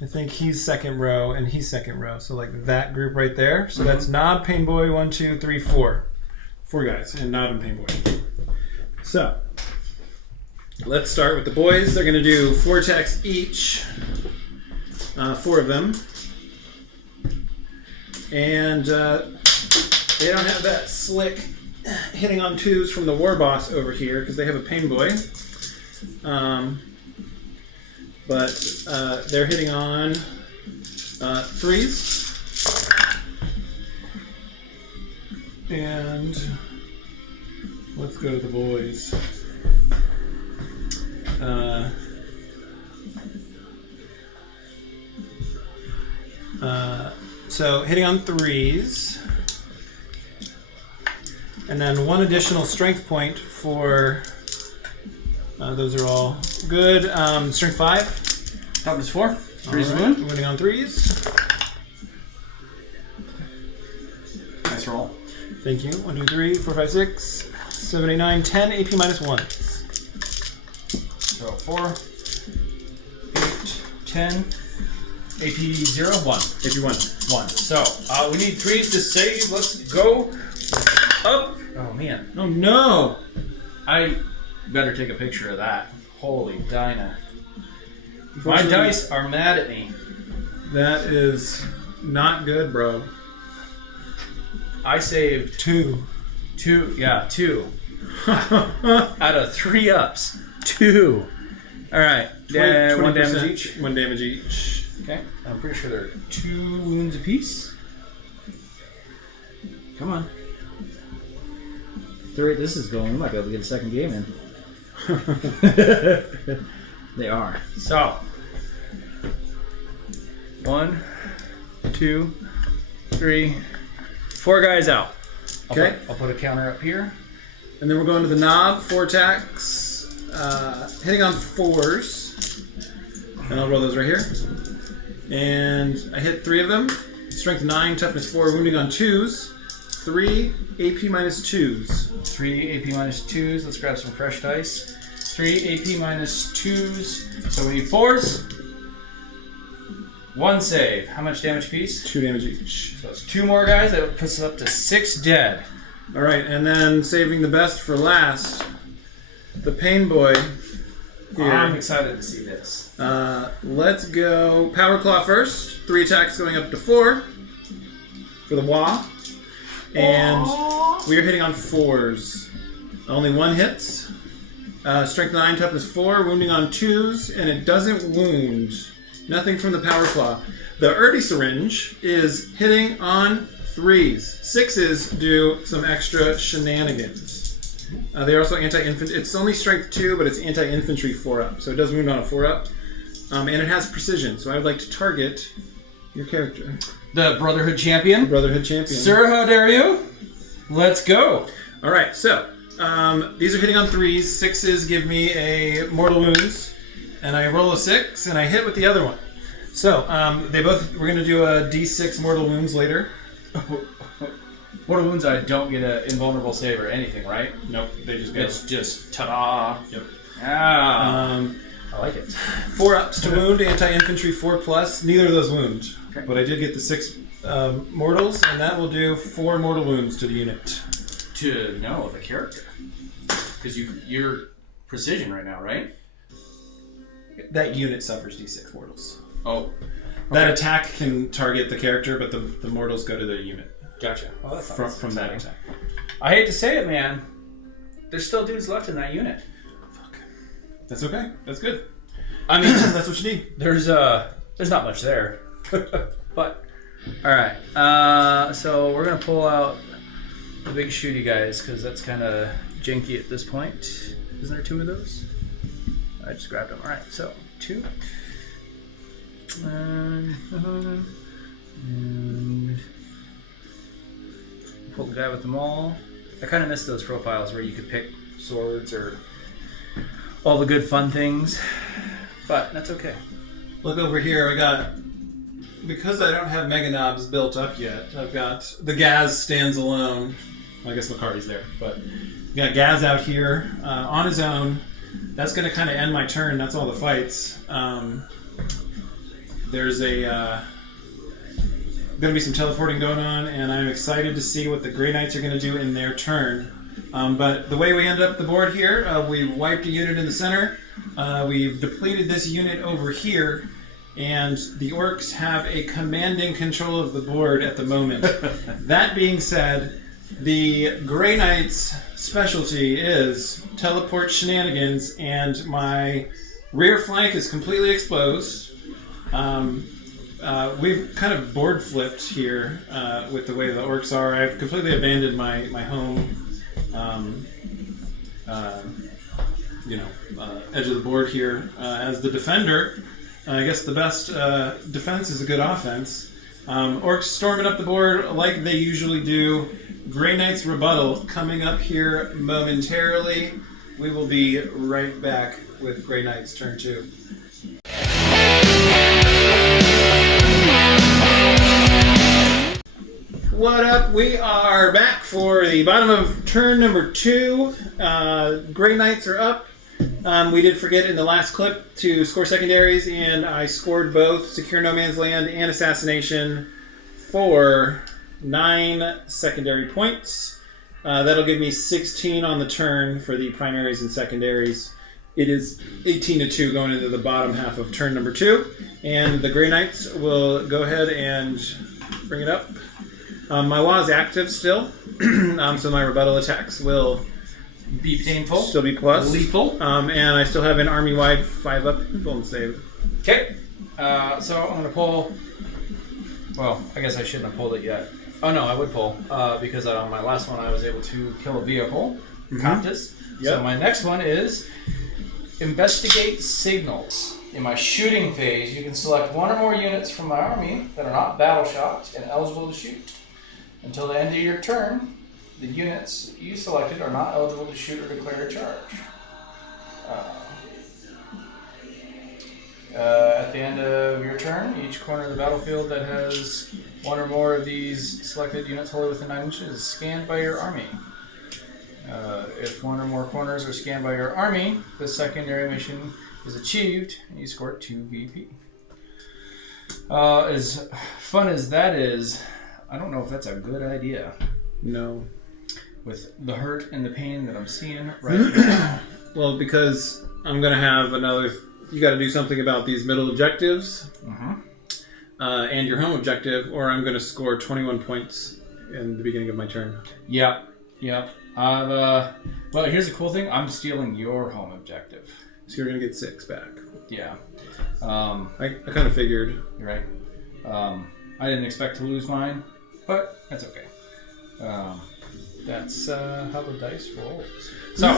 I think he's second row and he's second row. So like that group right there. So that's knob, pain boy, 1, 2, 3, 4. 4 guys and knob and pain boy. So let's start with the boys. They're gonna do 4 attacks each. 4 of them. And they don't have that slick hitting on 2s from the war boss over here because they have a pain boy. But they're hitting on 3s. And let's go to the boys. So hitting on 3s. And then 1 additional strength point for... those are all good. Strength 5. Toughness 4. 3s wound. Winning on 3s. Nice roll. Thank you. 1, 2, 3, 4, 5, 6, 7, 8, 9, 10. AP minus 1. So 4, 8, 10. AP 0, 1. AP 1. 1. So we need 3s to save. Let's go up. Oh man. Oh no! I better take a picture of that. Holy Dinah. My dice are mad at me. That is not good, bro. I saved 2. 2. Yeah, 2. Out of 3 ups. 2. Alright. 1 damage each. 1 damage each. Okay. I'm pretty sure they're 2 wounds apiece. Come on. This is going. We might be able to get a second game in. They are. So, 1, 2, 3, 4 guys out. Okay. I'll put a counter up here. And then we're going to the knob, 4 attacks, hitting on 4s. And I'll roll those right here. And I hit 3 of them. Strength 9, toughness 4, wounding on 2s. 3 AP minus 2s. 3 AP minus 2s. Let's grab some fresh dice. 3 AP minus 2s. So we need 4s. 1 save. How much damage piece? 2 damage each. So it's 2 more guys. That puts us up to 6 dead. All right, and then saving the best for last, the Pain Boy here. I'm excited to see this. Let's go Power Claw first. 3 attacks going up to 4 for the Wah. And we are hitting on 4s. Only 1 hits. Strength 9, toughness 4, wounding on 2s, and it doesn't wound. Nothing from the Power Claw. The Erdy Syringe is hitting on 3s. 6s do some extra shenanigans. They're also anti-infantry. It's only strength 2, but it's anti-infantry 4-up, so it does wound on a 4-up. And it has precision, so I would like to target your character. The Brotherhood Champion. Brotherhood Champion. Sir, how dare you? Let's go. All right, so these are hitting on 3s. 6s give me a mortal wounds, and I roll a 6, and I hit with the other one. So we're going to do a d6 mortal wounds later. Mortal wounds, I don't get an invulnerable save or anything, right? Nope, they just go. It's just ta-da. Yep. Ah. I like it. 4 ups to wound, anti-infantry 4+. Neither of those wound. Okay. But I did get the 6 mortals, and that will do 4 mortal wounds to the unit. To know the character. Because you're precision right now, right? That unit suffers d6 mortals. Oh. Okay. That attack can target the character, but the mortals go to the unit. Gotcha. Oh, that's From that attack. I hate to say it, man. There's still dudes left in that unit. Fuck. That's okay. That's good. I mean, that's what you need. There's not much there. But alright. So we're gonna pull out the big shooty guys because that's kinda janky at this point. Isn't there 2 of those? I just grabbed them. Alright, so 2. And pull the guy with them all. I kind of miss those profiles where you could pick swords or all the good fun things, but that's okay. Look over here. Because I don't have Mega Knobs built up yet, I've got the Gaz stands alone. Well, I guess McCarty's there, but got Gaz out here on his own. That's going to kind of end my turn. That's all the fights. There's going to be some teleporting going on, and I'm excited to see what the Grey Knights are going to do in their turn. But the way we ended up the board here, we wiped a unit in the center. We've depleted this unit over here, and the Orks have a commanding control of the board at the moment. That being said, the Grey Knights' specialty is teleport shenanigans, and my rear flank is completely exposed. We've kind of board flipped here with the way the Orks are. I've completely abandoned my home, edge of the board here. As the defender, I guess the best defense is a good offense. Orks storming up the board like they usually do. Grey Knight's rebuttal coming up here momentarily. We will be right back with Grey Knight's turn 2. What up? We are back for the bottom of turn number 2. Grey Knights are up. We did forget in the last clip to score secondaries, and I scored both Secure No Man's Land and Assassination for 9 secondary points. That'll give me 16 on the turn for the primaries and secondaries. It is 18-2 going into the bottom half of turn number 2, and the Grey Knights will go ahead and bring it up. My Wah is active still, so my rebuttal attacks will Be painful. still be plus. Lethal. And I still have an army-wide 5-up bone save. Okay. So I'm going to pull... Well, I guess I shouldn't have pulled it yet. Oh no, I would pull because on my last one I was able to kill a vehicle, Coptus. Yep. So my next one is investigate signals. In my shooting phase, you can select one or more units from my army that are not battle shocked and eligible to shoot. Until the end of your turn, the units you selected are not eligible to shoot or declare a charge. At the end of your turn, each corner of the battlefield that has one or more of these selected units wholly within 9 inches is scanned by your army. If one or more corners are scanned by your army, the secondary mission is achieved and you score 2 VP. As fun as that is, I don't know if that's a good idea. No. With the hurt and the pain that I'm seeing right now. Well, because I'm going to have another... You got to do something about these middle objectives and your home objective, or I'm going to score 21 points in the beginning of my turn. Yep. Well, here's the cool thing. I'm stealing your home objective. So you're going to get 6 back. Yeah. I kind of figured. You're right. I didn't expect to lose mine, but that's okay. That's how the dice rolls. So,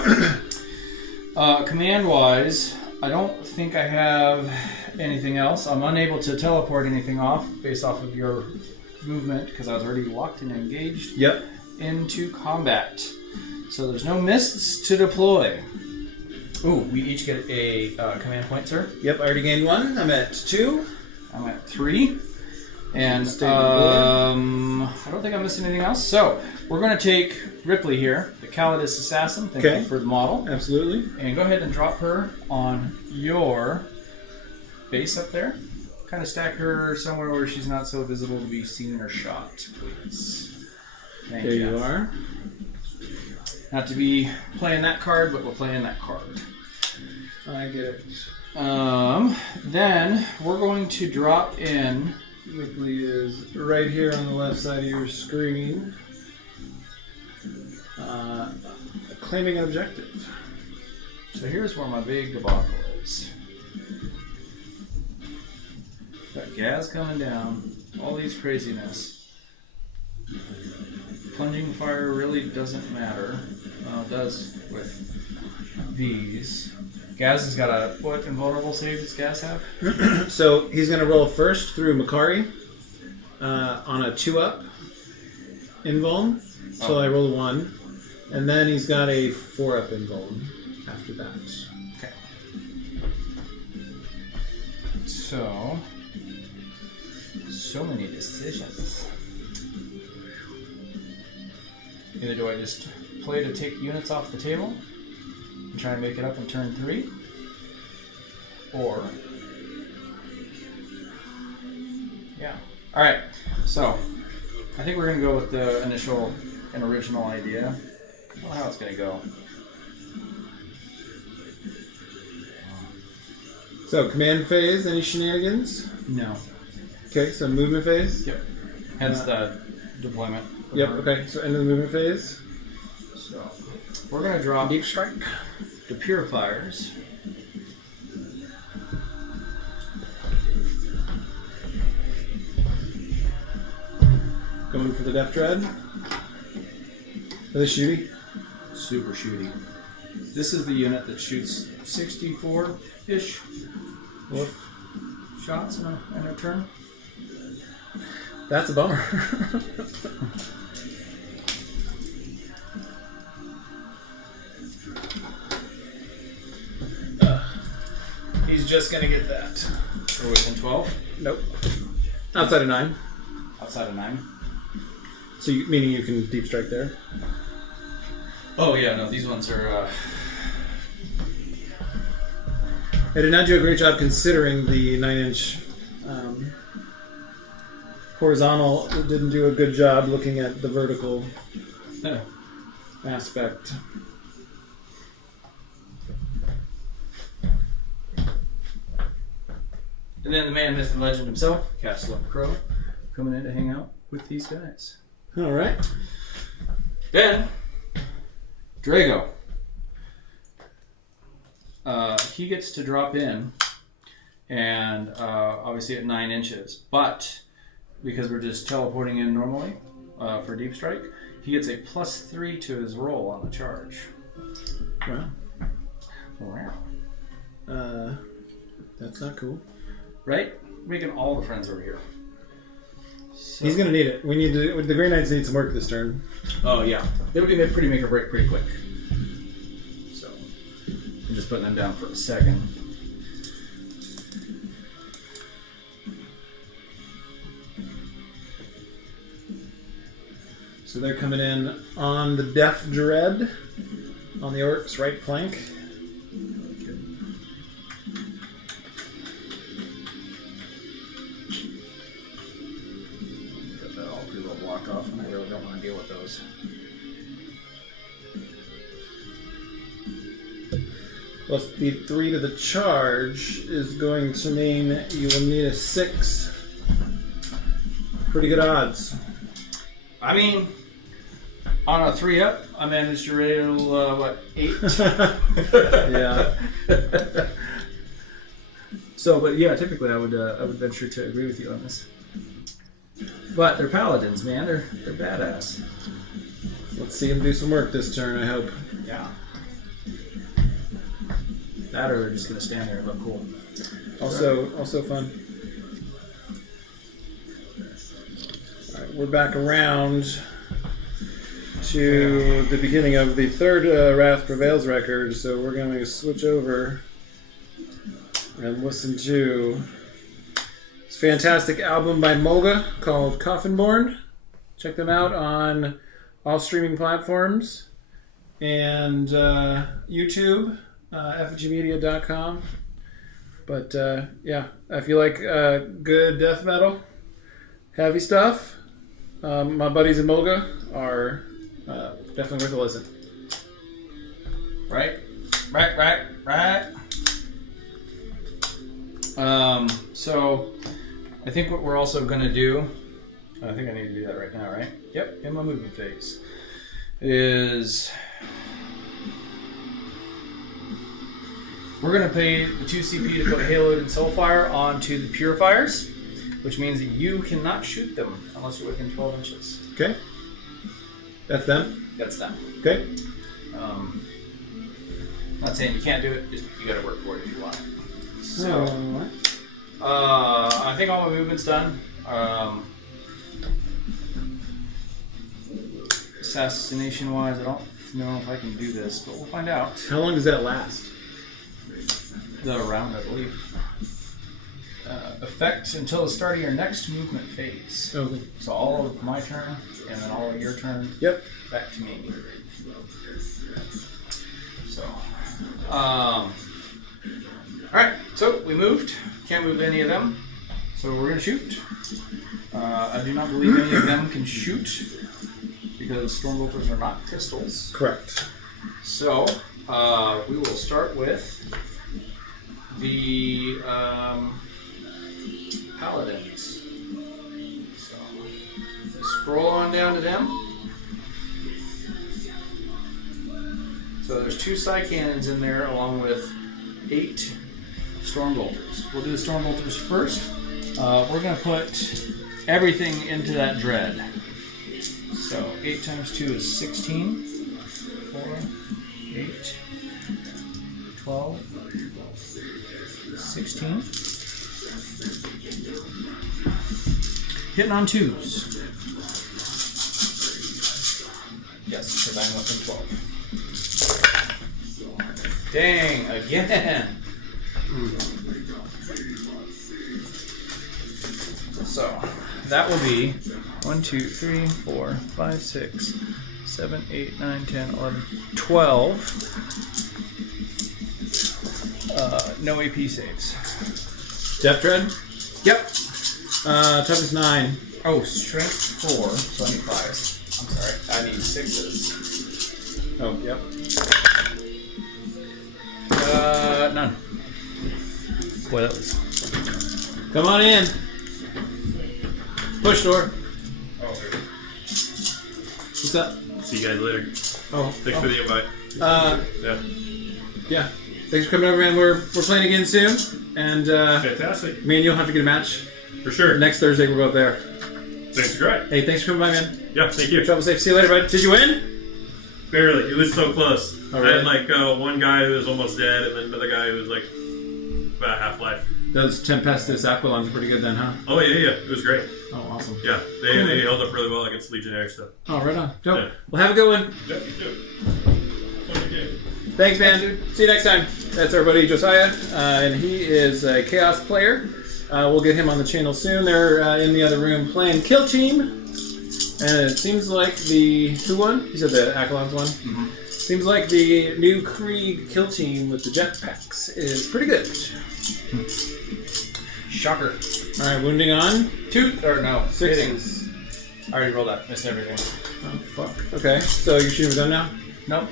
command-wise, I don't think I have anything else. I'm unable to teleport anything off based off of your movement because I was already locked and engaged into combat. So there's no mists to deploy. Ooh, we each get a command point, sir. Yep, I already gained 1. I'm at 2. I'm at 3. And I don't think I'm missing anything else. So we're going to take Ripley here, the Calidus Assassin. Thank you for the model. Absolutely. And go ahead and drop her on your base up there. Kind of stack her somewhere where she's not so visible to be seen or shot, please. Thank you. There you are. Not to be playing that card, but we're playing that card. I get it. Then we're going to drop in... Ripley is right here on the left side of your screen. Claiming an objective. So here's where my big debacle is. Got gas coming down, all these craziness. Plunging fire really doesn't matter. Well, it does with these. Gaz has got a, what invulnerable save does Gaz have? So he's going to roll first through Makari on a 2-up invuln. So I roll 1. And then he's got a 4-up invuln after that. Okay. So many decisions. Either do I just play to take units off the table and try and make it up in turn 3, or all right. So I think we're gonna go with the initial and original idea. I don't know how it's gonna go. So command phase, any shenanigans? No. Okay, so movement phase? Yep. Hence the deployment. Yep, okay, so end of the movement phase. So we're gonna drop Deep strike. the purifiers. Going for the Death Dread. Are they shooty? Super shooty. This is the unit that shoots 64-ish shots in a turn. That's a bummer. He's just gonna get that. We're within 12? Nope. Outside of 9. Outside of 9? So meaning you can deep strike there. Oh yeah, no, these ones are... I did not do a great job considering the 9-inch horizontal. It didn't do a good job looking at the vertical aspect. And then the man, myth, and legend himself, Castle Crow, coming in to hang out with these guys. All right. Then, Drago. He gets to drop in, and obviously at 9 inches, but because we're just teleporting in normally, for Deep Strike, he gets a +3 to his roll on the charge. Wow. Wow. That's not cool. Right? Making all the friends over here. So, He's gonna need it. We need to. The Grey Knights need some work this turn. oh, yeah. It'll be pretty make or break pretty quick. So, I'm just putting them down for a second. So they're coming in on the Death Dread on the Orcs' right flank. Got that all pretty well blocked off, and I really don't want to deal with those. Plus the 3 to the charge is going to mean you will need a 6. Pretty good odds. I mean, on a 3-up, I managed to roll, 8? Yeah. So, but yeah, typically I would venture to agree with you on this. But they're paladins, man. They're badass. Let's see him do some work this turn, I hope. Yeah. That or they're just gonna stand there and look cool. Also fun. Alright, we're back around to the beginning of the third Wrath Prevails record, so we're going to switch over and listen to this fantastic album by Mulga called Coffinborn. Check them out on all streaming platforms and YouTube, effigymedia.com. But yeah, if you like good death metal, heavy stuff, my buddies in Mulga are definitely worth a listen. Right. So I think what we're also gonna do, I think I need to do that right now, right? Yep, in my movement phase, is we're gonna pay the 2 CP to put Haloed and Soulfire onto the Purifiers, which means that you cannot shoot them unless you're within 12 inches. Okay? That's them? That's them. Okay? Not saying you can't do it, just you gotta work for it if you want. So, Alright. I think all my movement's done. Assassination-wise, I don't know if I can do this, but we'll find out. How long does that last? The round, I believe. Effect until the start of your next movement phase. Okay. So all of my turn, and then all of your turn, Yep. back to me. So, alright, so we moved. Can't move any of them. So we're going to shoot. I do not believe any of them can shoot because Stormbolters are not pistols. Correct. So, we will start with the Paladins. So, scroll on down to them. So there's 2 Psy Cannons in there along with 8 Stormbolters. We'll do the Stormbolters first. We're going to put everything into that Dread. So 8 times 2 is 16. 4, 8, 12, 16. Hitting on 2s. Yes, because I'm within 12. Dang, again. So, that will be 1, 2, 3, 4, 5, 6, 7, 8, 9, 10, 11, 12. No AP saves. Death Dread? Yep. Toughness 9. Oh, strength 4, so I need 5s. I'm sorry, I need 6s. Oh, yep. None. Boy, that was... Come on in. Push door. Oh, okay. What's up? See you guys later. Oh. Thanks for the invite. Yeah. Yeah. Thanks for coming over, man. We're playing again soon. And Fantastic. me and you'll have to get a match. For sure. Next Thursday, we're both there. Thanks, great. Hey, thanks for coming by, man. Yeah, thank you. Travel safe. See you later, bud. Did you win? Barely. It was so close. Oh, I really? had like one guy who was almost dead, and then another guy who was like about half-life. Those Tempestus Aquilons are pretty good then, huh? Oh yeah. It was great. Oh, awesome. Yeah, they held up really well against Legionnaire stuff. Oh, right on. Dope. Yeah. Well, have a good one. Yeah, you too. Fun game. Thanks, man. See you next time. That's our buddy Josiah, and he is a Chaos player. We'll get him on the channel soon. They're in the other room playing Kill Team, and it seems like who won? You said the Aquilons won? Mm-hmm. Seems like the new Krieg Kill Team with the jetpacks is pretty good. Shocker. All right, wounding on. 2 or no? Hitting. Sixes. I already rolled that. Missed everything. Oh, fuck. Okay, so you're shooting with them now? Nope.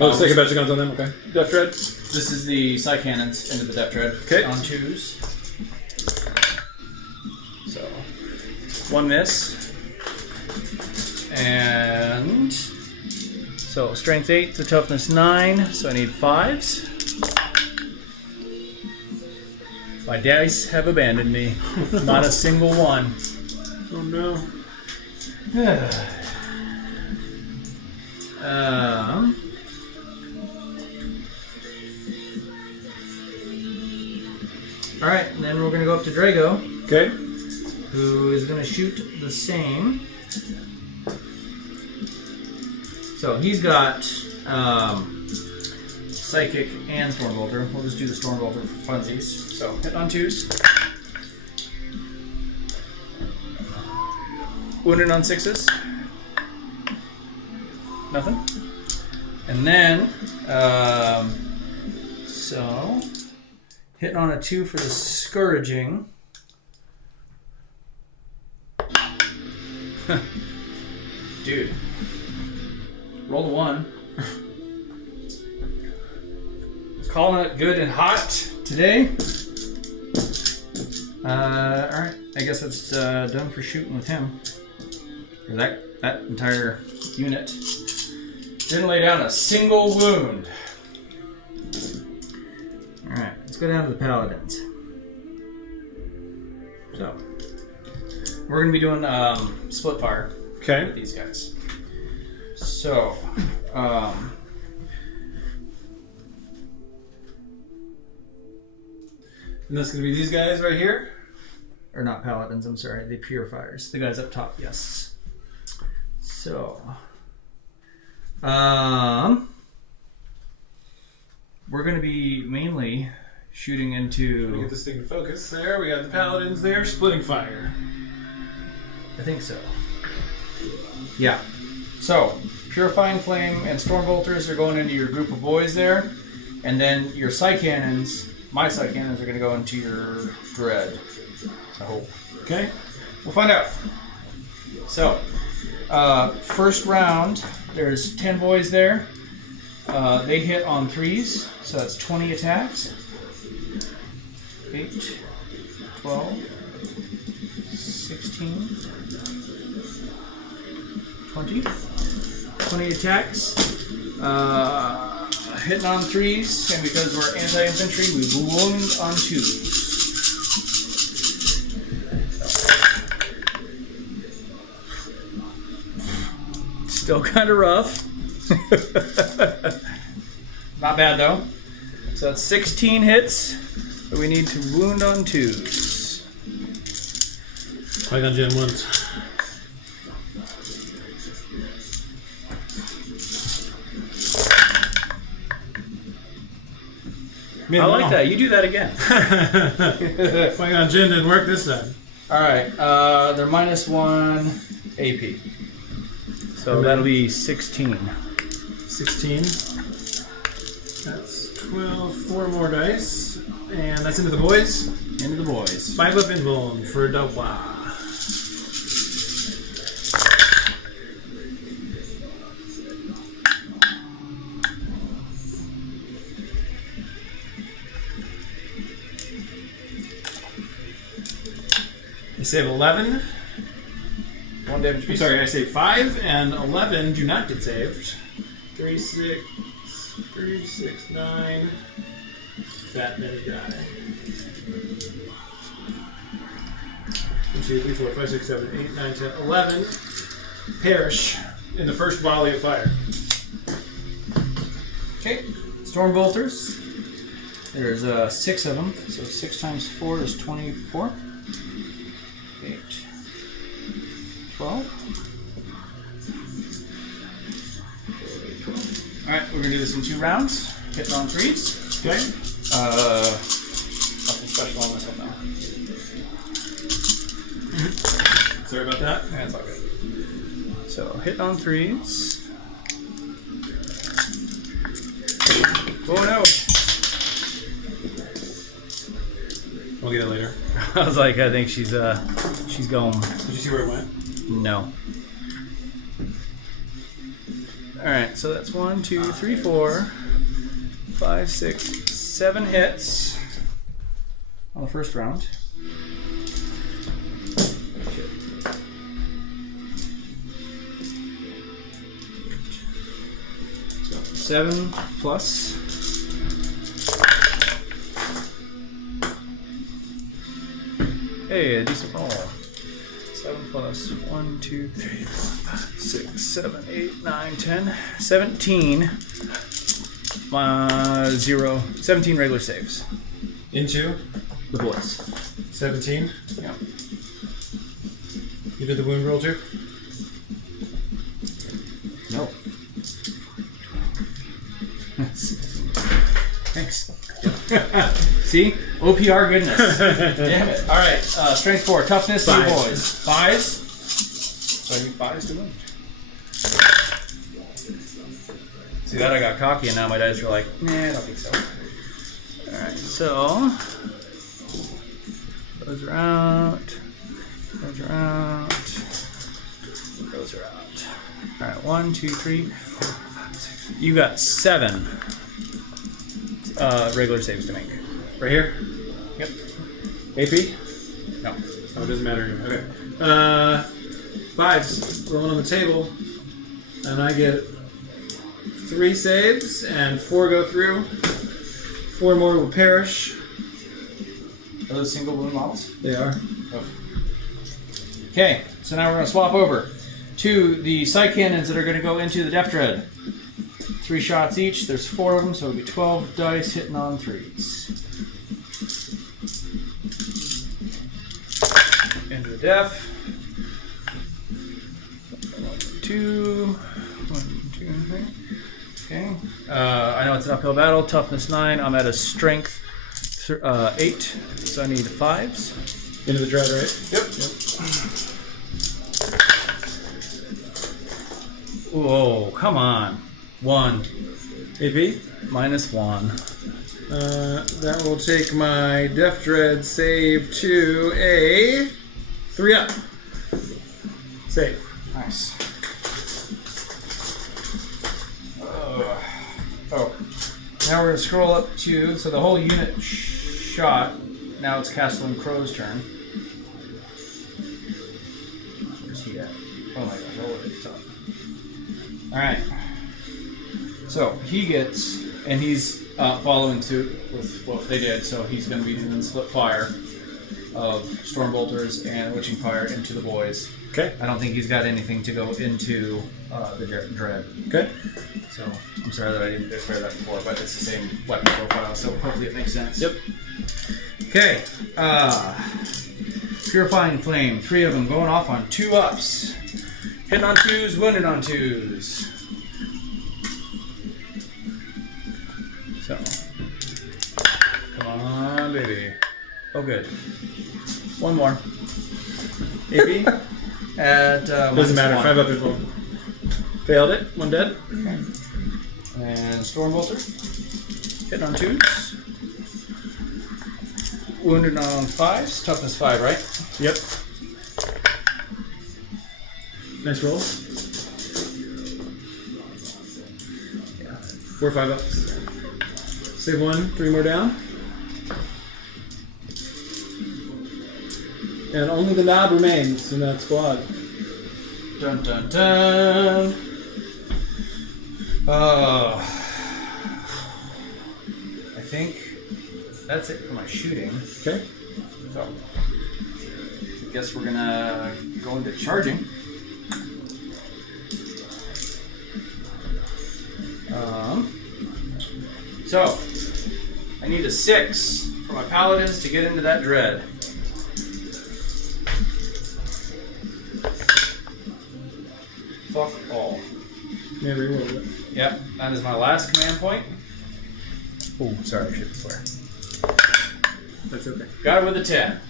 Oh, second batch of guns on them, okay. Death Dread. This is the Psy Cannons into the Depth Tread. Okay. On 2s. So, 1 miss. And... So, Strength 8 to Toughness 9, so I need 5s. My dice have abandoned me. Not a single one. Oh, no. Alright, and then we're going to go up to Drago, Okay. who is going to shoot the same. So he's got Psychic and Stormbolter. We'll just do the Stormbolter for funsies. So hit on 2s. Wounded on 6s. Nothing. And then, so hitting on a 2 for the Scourging. Dude. Roll a 1. Calling it good and hot today. Alright, I guess that's done for shooting with him. Or that entire unit. Didn't lay down a single wound. Alright, let's go down to the Paladins. So, we're going to be doing split fire Okay. with these guys. So, And that's going to be these guys right here? or not Paladins, I'm sorry, the Purifiers. The guys up top, yes. So, we're going to be mainly shooting into... Get this thing to focus there. We got the Paladins there, splitting fire. I think so. Yeah. So, Purifying Flame and Stormbolters are going into your group of boys there. And then your Psy Cannons, my Psy Cannons, are going to go into your Dread. I hope. Okay. We'll find out. So, first round, there's 10 boys there. They hit on 3s, so that's 20 attacks. 8, 12, 16, 20. 20 attacks. Hitting on 3s, and because we're anti-infantry, we wound on 2s. Still kind of rough. Not bad though. So that's 16 hits, but we need to wound on 2s. Quite on Gen 1s. I like that. You do that again. Quite on Gen didn't work this time. Alright, they're -1 AP. So that'll be 16. 16. That's 12. 4 more dice. And that's into the boys. Into the boys. 5 up invuln for Dawa. I save 11. 1 damage I'm piece. sorry, I save 5, and 11 do not get saved. 3, 6, 9. That many die. 1, 2, 3, 4, 5, 6, 7, 8, 9, 10, 11. perish in the first volley of fire. Okay. Storm bolters. There's 6 of them, so 6 times 4 is 24. 8, 12. Alright, we're going to do this in 2 rounds. Hitting on 3s. Okay. Nothing special on this one now. Sorry about that. That's all good. So, hitting on 3s. Oh no! We'll get it later. I was like, I think she's going. Did you see where it went? No. Alright, so that's 1, 2, 3, 4, 5, 6, 7 hits on the first round. So 7 plus. Hey, a decent roll. 7 plus 1, 2, 3, 4, 5, 6, 7, 8, 9, 10, 17. 17 regular saves. Into The boys. 17. Yeah. You did the wound roll too? No. Thanks. See? OPR goodness. Damn it. Alright, strength 4, toughness, you Fives. boys. 5s? So I need 5s to win. See that I got cocky and now my dice are like, nah, I don't think so. Alright, so those are out. Those are out. Those are out. Alright, 1, 2, 3, 4, 5, 6. You got 7 regular saves to make. Right here? Yep. AP? No. Oh, it doesn't matter. Okay. 5s rolling on the table, and I get 3 saves, and 4 go through. 4 more will perish. Are those single wound models? They are. Okay, so now we're going to swap over to the side cannons that are going to go into the Death Dread. 3 shots each. There's 4 of them, so it'll be 12 dice hitting on 3s. Into the death. 1, 2. 1, 2, 3. Okay. I know it's an uphill battle. Toughness 9. I'm at a strength 8, so I need 5s. Into the dread, right? Yep. Whoa, come on. 1. AP? Minus 1. That will take my Death Dread save to a 3 up. Save. Nice. Now we're going to scroll up to, so the whole unit shot. Now it's Castle and Crow's turn. Where's he at? Oh my gosh, all the way at the top. Alright. So he gets, and he's following suit with what they did, so he's going to be doing split fire of Stormbolters and Witching Fire into the boys. Okay. I don't think he's got anything to go into the Dread. Okay. So I'm sorry that I didn't declare that before, but it's the same weapon profile, so hopefully it makes sense. Yep. Okay. Purifying Flame, 3 of them going off on 2 ups. Hitting on 2s, wounded on 2s. So, come on, baby. Oh, good. 1 more. AP? At Doesn't matter. 1. 5 up as well. Failed it. 1 dead. Okay. And Stormbolter. Hitting on 2s. Wounded on 5s. Toughness 5, right? Yep. Nice roll. Yeah. 4 or 5 ups. Save 1. 3 more down. And only the knob remains in that squad. Dun dun dun. I think that's it for my shooting. Okay. So, I guess we're gonna go into charging. So, I need a 6 for my paladins to get into that dread. Fuck all. Never will. Yep, that is my last command point. Oh, sorry, I shouldn't swear. That's okay. Got it with a 10.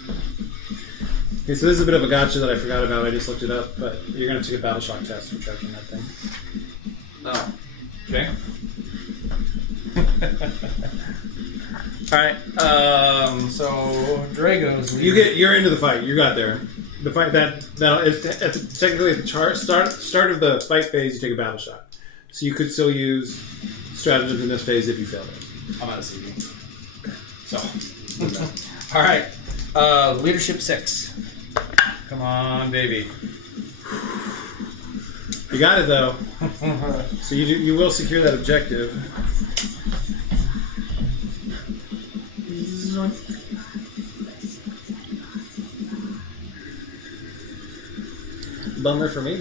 Okay, so this is a bit of a gotcha that I forgot about. I just looked it up, but you're going to take a battle shock test for charging that thing. Oh, okay. Alright, so Drago's leading. You're into the fight. You got there. The fight it's technically at the start of the fight phase. You take a battle shot, so you could still use stratagems in this phase if you failed it. I'm out of CD. Okay. So, all right. Leadership 6. Come on, baby. You got it though. So you will secure that objective. Bummer for me.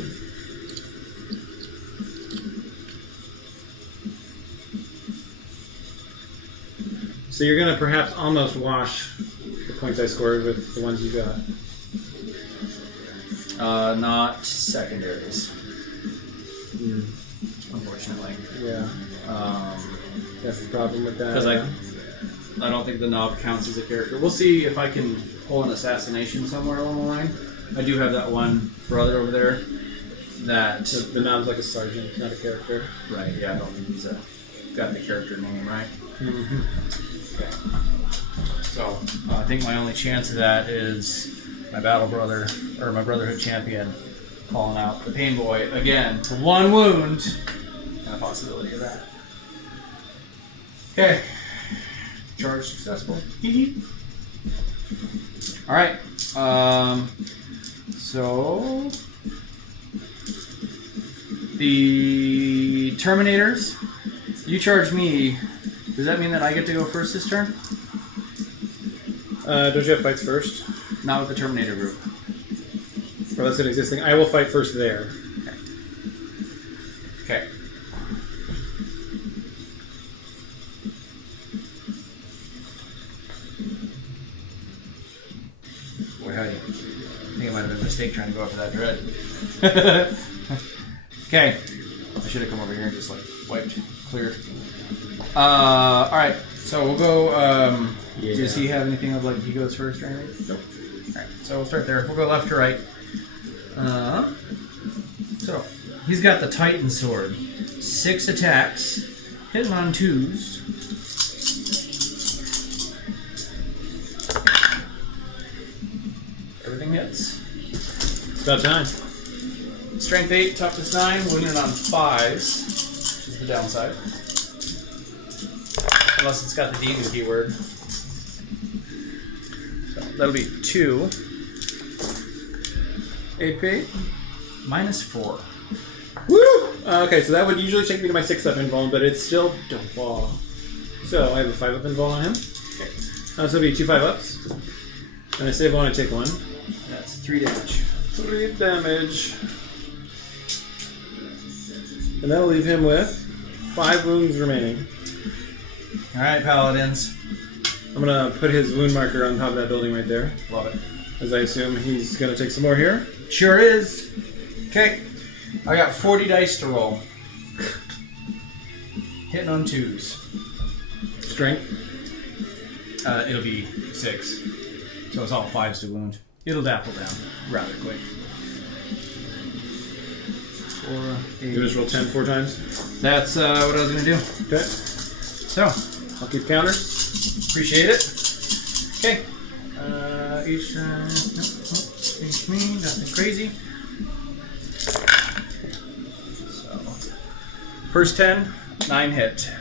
So you're going to perhaps almost wash the points I scored with the ones you got. Not secondaries. Unfortunately. Yeah. That's the problem with that. Because I don't think the knob counts as a character. We'll see if I can pull an assassination somewhere along the line. I do have that one brother over there that... The knob's like a sergeant, not a character. Right, yeah, I don't think he's got the character name, right? Mm-hmm. Okay. So, I think my only chance of that is my battle brother, or my Brotherhood champion, calling out the pain boy again for 1 wound, and a possibility of that. Okay. Charge successful. Alright. So the Terminators, you charge me. Does that mean that I get to go first this turn? Don't you have fights first? Not with the Terminator group. Well, that's an existing. I will fight first there. Okay. Boy, howdy. I think it might have been a mistake trying to go after that dread. Okay. I should have come over here and just like wiped, cleared. Alright, so we'll go. Does he have anything of like he goes first or anything? Nope. Alright, so we'll start there. We'll go left to right. So he's got the Titan sword. 6 attacks, hitting on 2s. Everything hits. It's about time. Strength 8, toughness 9, wounded on 5s, which is the downside. Unless it's got the demon keyword. So that'll be 2. AP. -4. Woo! Okay, so that would usually take me to my 6th up invuln, but it's still don't wall. So I have a 5 up invuln on him. Okay. So it'll be 2 5-ups. And I save 1 and take 1. That's 3 damage. 3 damage. And that'll leave him with 5 wounds remaining. Alright, Paladins. I'm gonna put his wound marker on top of that building right there, Love it. as I assume he's gonna take some more here. Sure is. Okay. I got 40 dice to roll. Hitting on 2s. Strength. It'll be 6. So it's all 5s to wound. It'll dapple down rather quick. 4, 8. You just roll 10 4 times. That's what I was going to do. Okay. So, I'll keep counter. appreciate it. Okay. Each time. Each me, nothing crazy. So, first 10, 9 hit.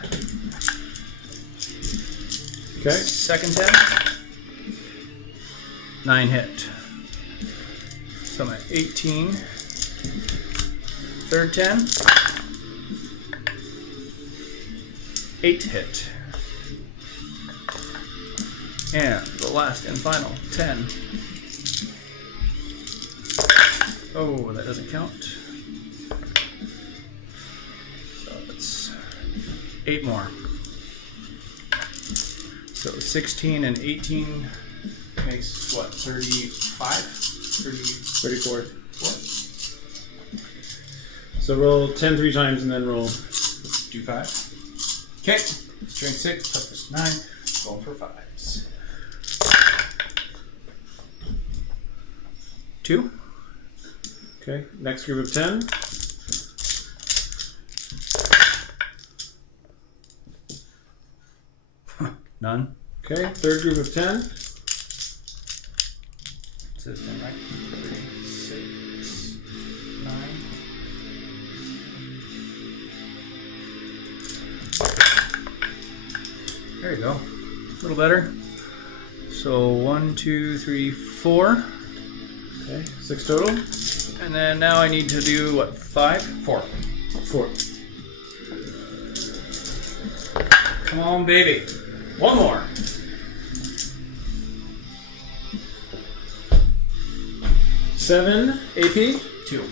Okay. Second 10, 9 hit. So I'm at 18. Third 10, 8 hit. And the last and final 10. Oh, that doesn't count. So it's 8 more. So 16 and 18 makes what? 35? 34. What? So roll 10 3 times and then roll. Do 5. Okay. Strength 6, toughness 9. Going for 5s. 2. Okay, next group of 10. None. Okay, third group of 10. Says 10, right? 3, 6, 9. There you go. A little better. So 1, 2, 3, 4. Okay, 6 total. And then now I need to do what? 5? 4. 4. Come on, baby. One more. Seven AP. 2.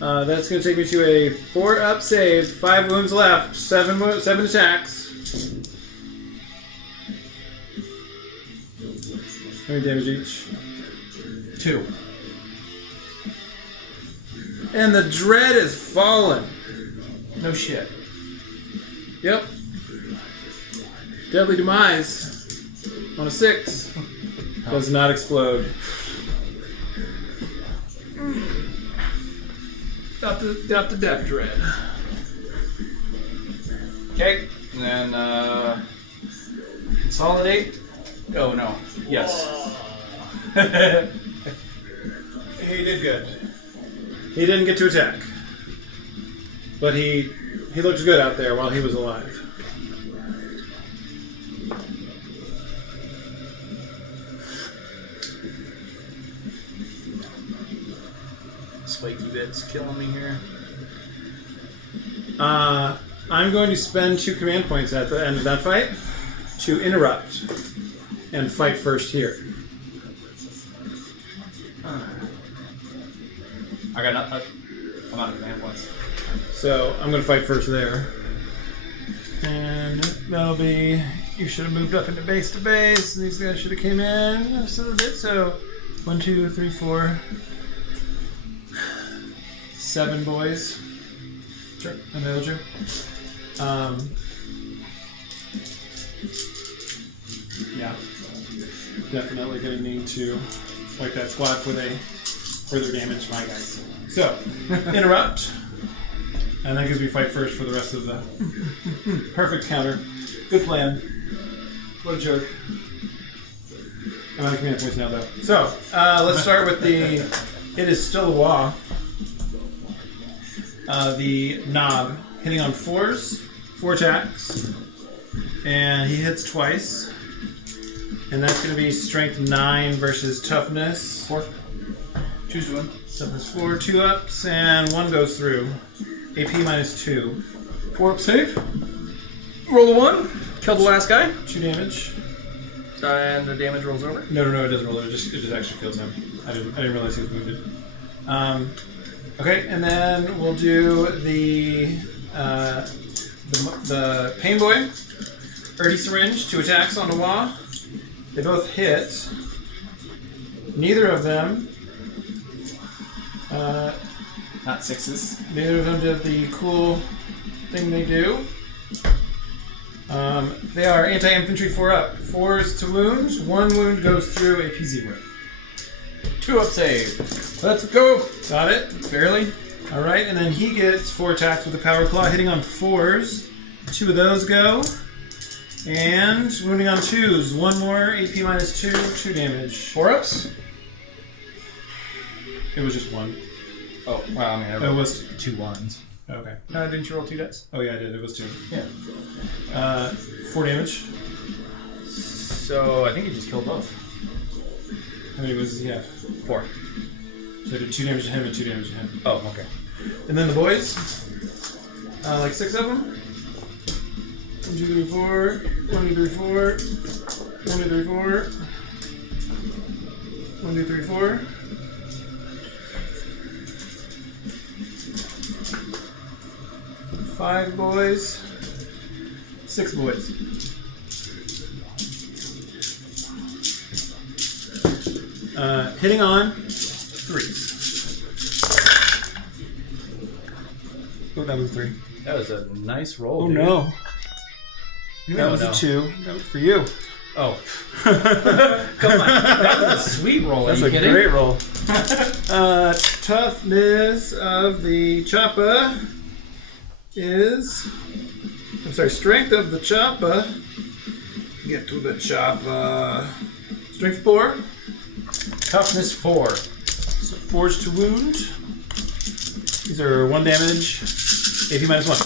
That's going to take me to a 4-up save. 5 wounds left. 7 attacks. How many damage each? 2. And the dread is fallen. No shit. Yep. Deadly demise on a 6. Does not explode. Got the death dread. Okay. And then consolidate. Oh no. Yes. He did good. He didn't get to attack, but he looked good out there while he was alive. Spiky bits killing me here. I'm going to spend 2 command points at the end of that fight to interrupt and fight first here. I got I'm out of command points. So I'm going to fight first there. And that'll be... You should have moved up into base to base. These guys should have came in just a little bit. So 1, 2, 3, 4... 7 boys. Sure. I know you. Yeah. Definitely going to need to wipe that squad for they further damage my guys. So, interrupt. And that gives me fight first for the rest of the... Perfect counter. Good plan. What a joke. I'm out of command points now, though. So, let's start with the... It is still a Wa. The knob hitting on 4s, 4 attacks, and he hits twice, and that's going to be strength 9 versus toughness 4. Choose one. Toughness 4, 2 ups, and 1 goes through. AP minus 2. 4 up save. Roll a 1. Kill the last guy. 2 damage. And the damage rolls over. No, it doesn't roll. It just actually kills him. I didn't realize he was wounded. Okay, and then we'll do the Pain Boy, Urdy Syringe, 2 attacks on the Wa. They both hit. Neither of them. Not 6s. Neither of them did the cool thing they do. They are anti-infantry 4 up. 4s to wounds. 1 wound goes through AP 0. 2 up save. Let's go. Got it? Barely. Alright, and then he gets 4 attacks with the Power Claw, hitting on 4s. 2 of those go. And wounding on 2s. 1 more, AP minus 2, 2 damage. 4 ups? It was just 1. Oh, well, I mean, It was... 2 1s. Okay. didn't you roll 2 dice? Oh yeah, I did. It was 2. Yeah. 4 damage. So I think he just killed both. How many was he have? 4. So I did 2 damage to him and 2 damage to him. Oh, okay. And then the boys. Like 6 of them. 1, 2, 3, 4. 1, 2, 3, 4. 1, 2, 3, 4. 1, 2, 3, 4. 5 boys. 6 boys. Hitting on 3s. Oh, that was 3. That was a nice roll. Oh dude. no. You That don't was know. a 2. That was for you. Oh. Come on. That was a sweet roll. That's Are a you kidding? great roll. Toughness of the choppa is... I'm sorry, strength of the choppa. Get to the choppa. Strength 4. Toughness 4. So forged to wound. These are 1 damage. AP minus 1.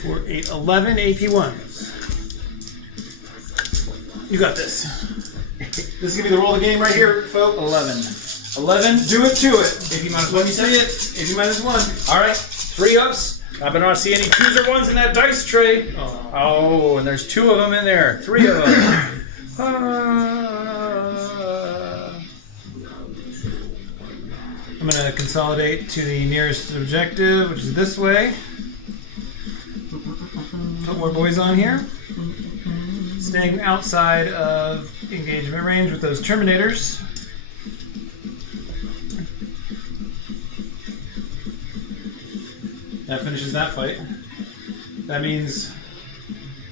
For 8, 11 AP1s. You got this. This is going to be the roll of the game right here, folks. 11. 11. Do it to it. AP minus Let 1, me you see said? it. AP minus 1. All right. 3 ups. I don't see any 2s or 1s in that dice tray. Oh, and there's 2 of them in there. 3 of them. I'm going to consolidate to the nearest objective, which is this way. Put more boys on here. Staying outside of engagement range with those Terminators. That finishes that fight. That means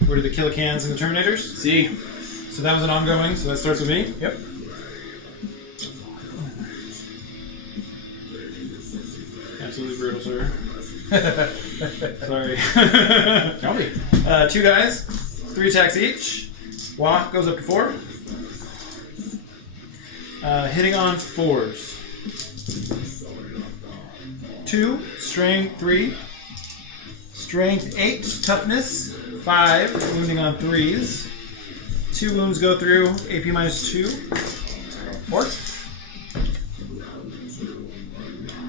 we're to the Killicans and the Terminators. See? So that was an ongoing, so that starts with me. Yep. Absolutely brutal, sir. Sorry. Tell me. 2 guys, 3 attacks each. Walk goes up to 4. Hitting on 4s. 2, strength 3. Strength 8, toughness 5, wounding on 3s. 2 wounds go through, AP minus 2. Force.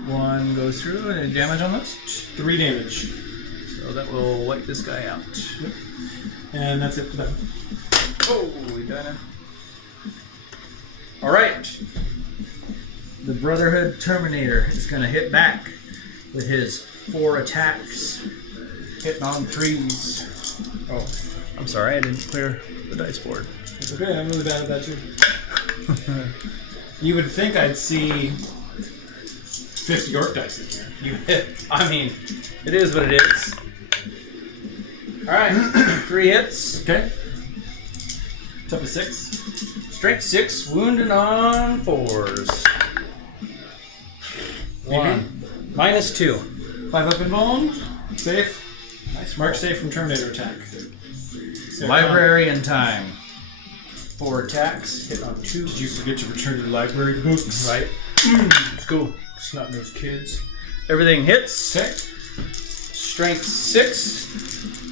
1 goes through, and any damage on those? 3 damage. So that will wipe this guy out. And that's it for them. Oh, we got him. All right. The Brotherhood Terminator is going to hit back with his 4 attacks, hitting on 3s. Oh, I'm sorry, I didn't clear the dice board. It's okay, I'm really bad at that too. You would think I'd see 50 orc dice in here. You hit. I mean, it is what it is. All right, 3 hits. Okay. Toughness 6. Strength 6, wounding on 4s. 1. Minus 2. 5 up in bone. Safe. Nice. Mark safe from Terminator attack. Library in time. 4 attacks, hit on 2. Did you forget to return your library books? Right. It's cool. It's not those kids. Everything hits. Okay. Strength 6.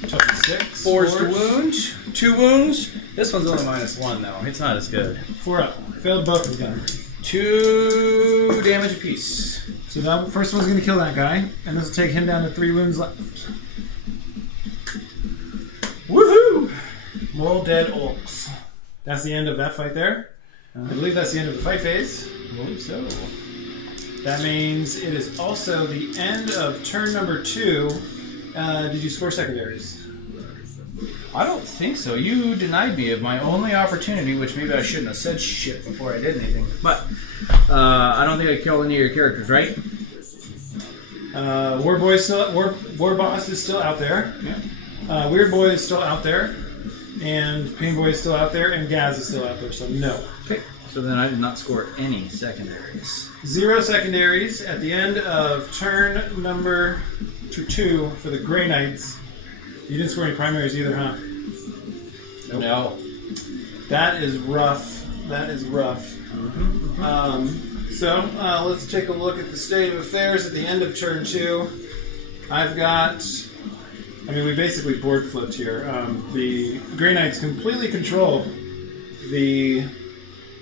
Toughness 6. Forged wound. 2 wounds. This one's only minus 1 though. It's not as good. 4 up. Failed both of them. 2 damage apiece. So that first one's going to kill that guy, and this will take him down to 3 wounds left. Woohoo! More dead orcs. That's the end of that fight there. I believe that's the end of the fight phase. I believe so. That means it is also the end of turn number 2. Did you score secondaries? I don't think so. You denied me of my only opportunity, which maybe I shouldn't have said shit before I did anything. But I don't think I killed any of your characters, right? War Boss is still out there. Yeah. Weird Boy is still out there. And Pain Boy is still out there. And Gaz is still out there, so no. Okay. So then I did not score any secondaries. 0 secondaries at the end of turn number 2 for the Grey Knights. You didn't score any primaries either, huh? Nope. No. That is rough. That is rough. So let's take a look at the state of affairs at the end of turn 2. I've got... we basically board flipped here. The Grey Knights completely control the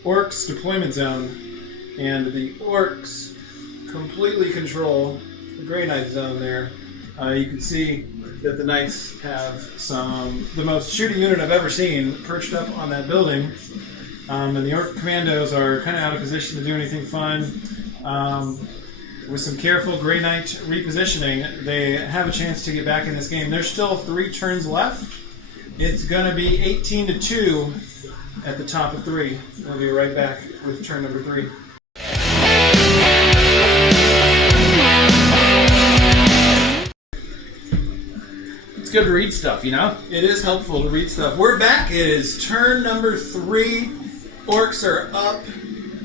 Orks deployment zone, and the Orks completely control the Grey Knight zone there, you can see that the Knights have the most shooting unit I've ever seen perched up on that building. And the Orc Commandos are kind of out of position to do anything fun. With some careful Grey Knight repositioning, they have a chance to get back in this game. There's still 3 turns left. It's going to be 18-2 at the top of 3. We'll be right back with turn number 3. It's good to read stuff, you know? It is helpful to read stuff. We're back. It is turn number 3. Orcs are up.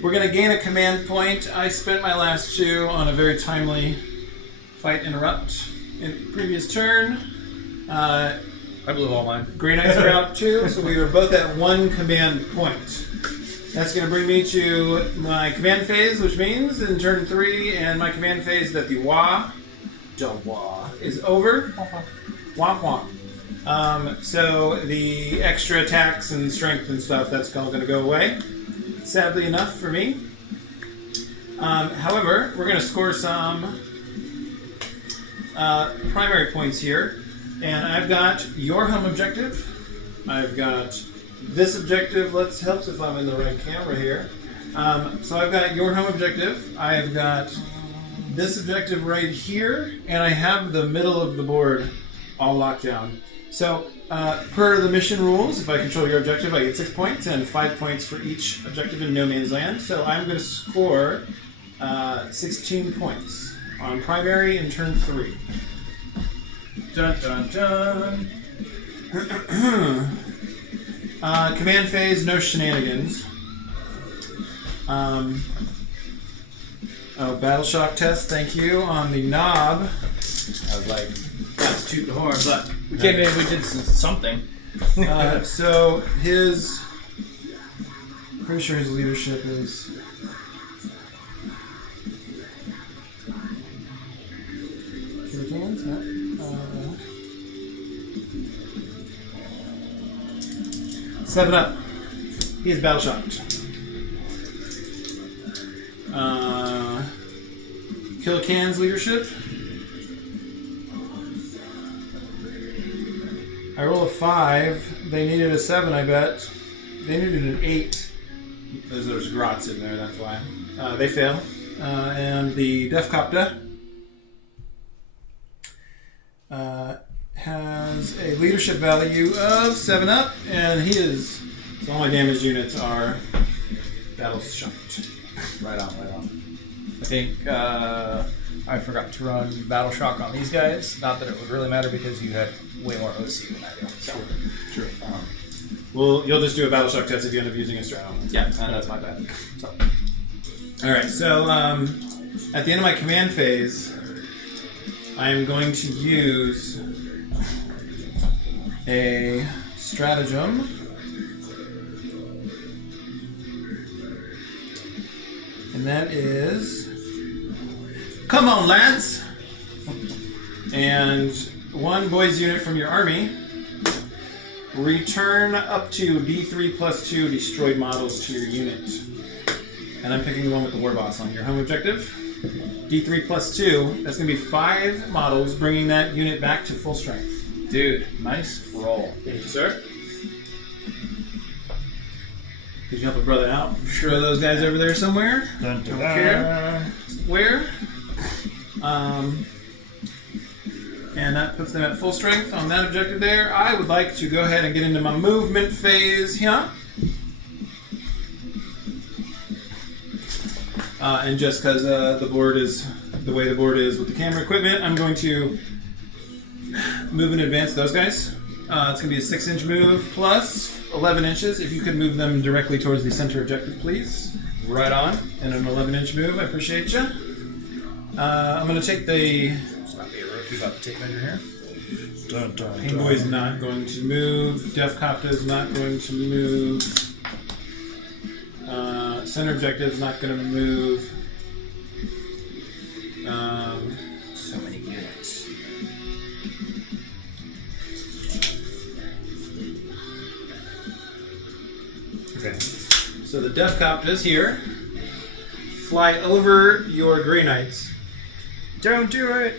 We're going to gain a command point. I spent my last 2 on a very timely fight interrupt in the previous turn. I blew all mine. Grey Knights are out too, so we were both at 1 command point. That's going to bring me to my command phase, which means in turn 3, and my command phase that the Wah is over. Womp womp. So the extra attacks and strength and stuff, that's all going to go away. Sadly enough for me. However, we're going to score some primary points here. And I've got your home objective. I've got this objective. Helps if I'm in the right camera here. So I've got your home objective. I've got this objective right here. And I have the middle of the board all locked down. So, per the mission rules, if I control your objective, I get 6 points and 5 points for each objective in No Man's Land. So I'm going to score 16 points on primary in turn 3. Dun dun dun. Command phase, no shenanigans. Battle shock test, thank you. On the knob. I was like, that's toot the horn, but we did something. So pretty sure his leadership is. Kilograms? No. 7 up. He is battle shocked. Killican's leadership. I roll a 5. They needed a 7, I bet. They needed an 8. There's grots in there, that's why. They fail. And the Defcopta has a leadership value of 7 up, and so all my damage units are battle shocked. Right on. I think I forgot to run Battle Shock on these guys. Not that it would really matter because you had way more OC than I do. So. True. Well, you'll just do a battle shock test if you end up using a straddle. Yeah, that's my bad. So. Alright, so at the end of my command phase, I am going to use a stratagem. And that is... Come on, lads! And 1 boys unit from your army. Return up to D3 plus 2 destroyed models to your unit. And I'm picking the one with the war boss on your home objective. D3 plus 2, that's going to be 5 models, bringing that unit back to full strength. Dude, nice roll. Thank you, sir. Could you help a brother out? I'm sure those guys over there somewhere. Don't care where. And that puts them at full strength on that objective there. I would like to go ahead and get into my movement phase here. And just because the board is the way the board is with the camera equipment, I'm going to move in advance those guys. It's going to be a 6-inch move plus 11 inches. If you could move them directly towards the center objective, please. Right on. And an 11-inch move. I appreciate you. I'm going to take the... It's not be a rookie about the tape measure here. Painboy is not going to move. Defcopta is not going to move. Center objective is not going to move. So many units. Okay. So the Defcopta is here. Fly over your Grey Knights. Don't do it.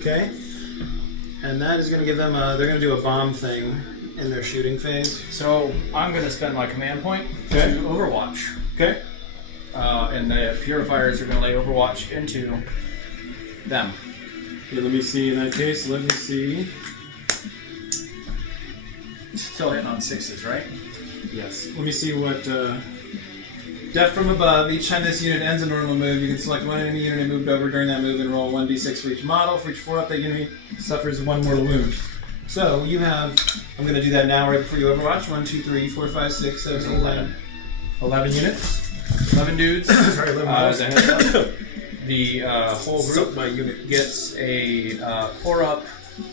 Okay. And that is going to give them they're going to do a bomb thing in their shooting phase. So I'm going to spend my command point Okay. to Overwatch. Okay. And the purifiers are going to lay Overwatch into them. Okay, let me see. In that case, let me see. Still hitting on 6s, right? Yes. Let me see what. Death from above. Each time this unit ends a normal move, you can select one enemy unit moved over during that move and roll 1d6 for each model. For each 4 up, that unit suffers 1 mortal wound. So you have. I'm going to do that now right before you Overwatch. 1, 2, 3, 4, 5, 6, 7, 8, 9. 11 units. 11 dudes. Sorry, 11 As models. a heads up, the whole Suck group my unit. gets a 4 up,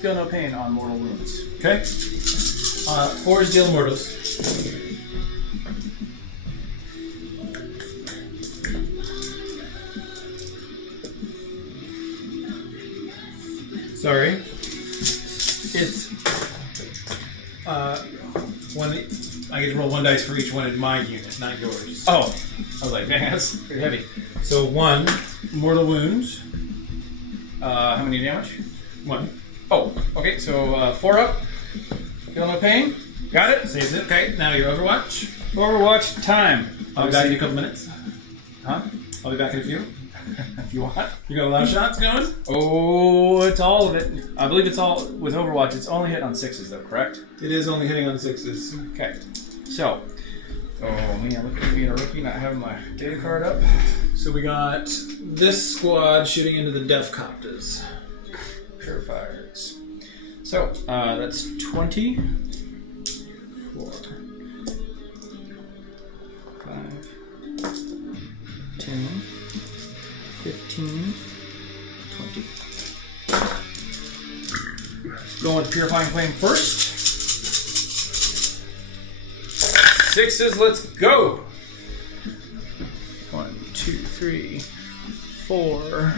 feel no pain on mortal wounds. Okay. 4 is deal mortals. Sorry. It's one. I get to roll 1 dice for each one in my unit, not yours. Oh, I was like, man, that's pretty heavy. So 1 mortal wounds. How many damage? 1 Oh, okay, so 4 up, feel no pain. Got it? saves it. Okay. Now your Overwatch. Overwatch time. I'll be back in a couple minutes. Huh? I'll be back in a few. If you want. You got a lot of shots going. Oh, it's all of it. I believe it's all, with Overwatch, it's only hitting on 6s though, correct? It is only hitting on 6s. Okay. So, oh man, look at me being a rookie, not having my data card up. So we got this squad shooting into the Death Copters. Purifiers. So, that's 20. 4. 5. 10. 15. 20. Going with Purifying Flame first. 6s, let's go! 1, 2, 3, 4.